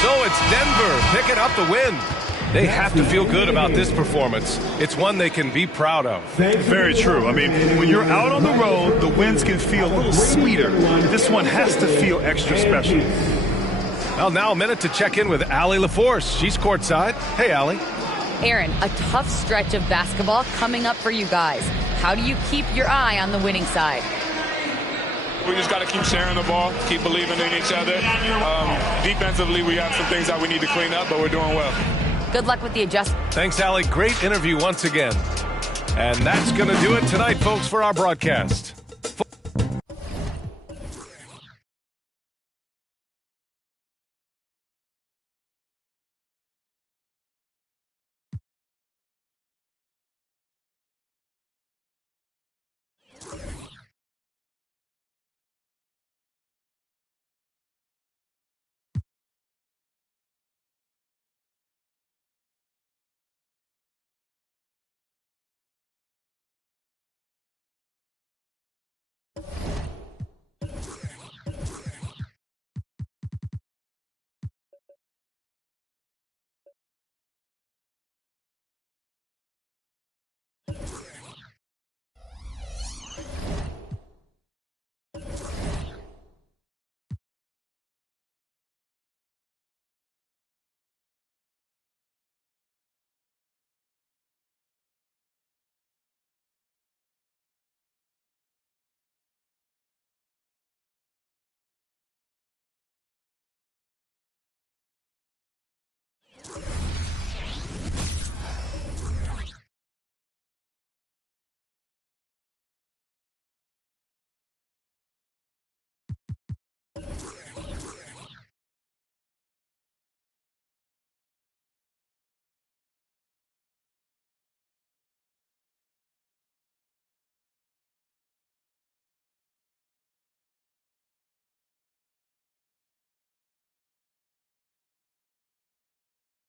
So it's Denver picking up the win. They have to feel good about this performance. It's one they can be proud of. Very true. I mean, when you're out on the road, the wins can feel a little sweeter. This one has to feel extra special. Well, now a minute to check in with Allie LaForce. She's courtside. Hey, Allie. Aaron, a tough stretch of basketball coming up for you guys. How do you keep your eye on the winning side? We just got to keep sharing the ball, keep believing in each other. Defensively, we have some things that we need to clean up, but we're doing well. Good luck with the adjustment. Thanks, Allie. Great interview once again. And that's going to do it tonight, folks, for our broadcast.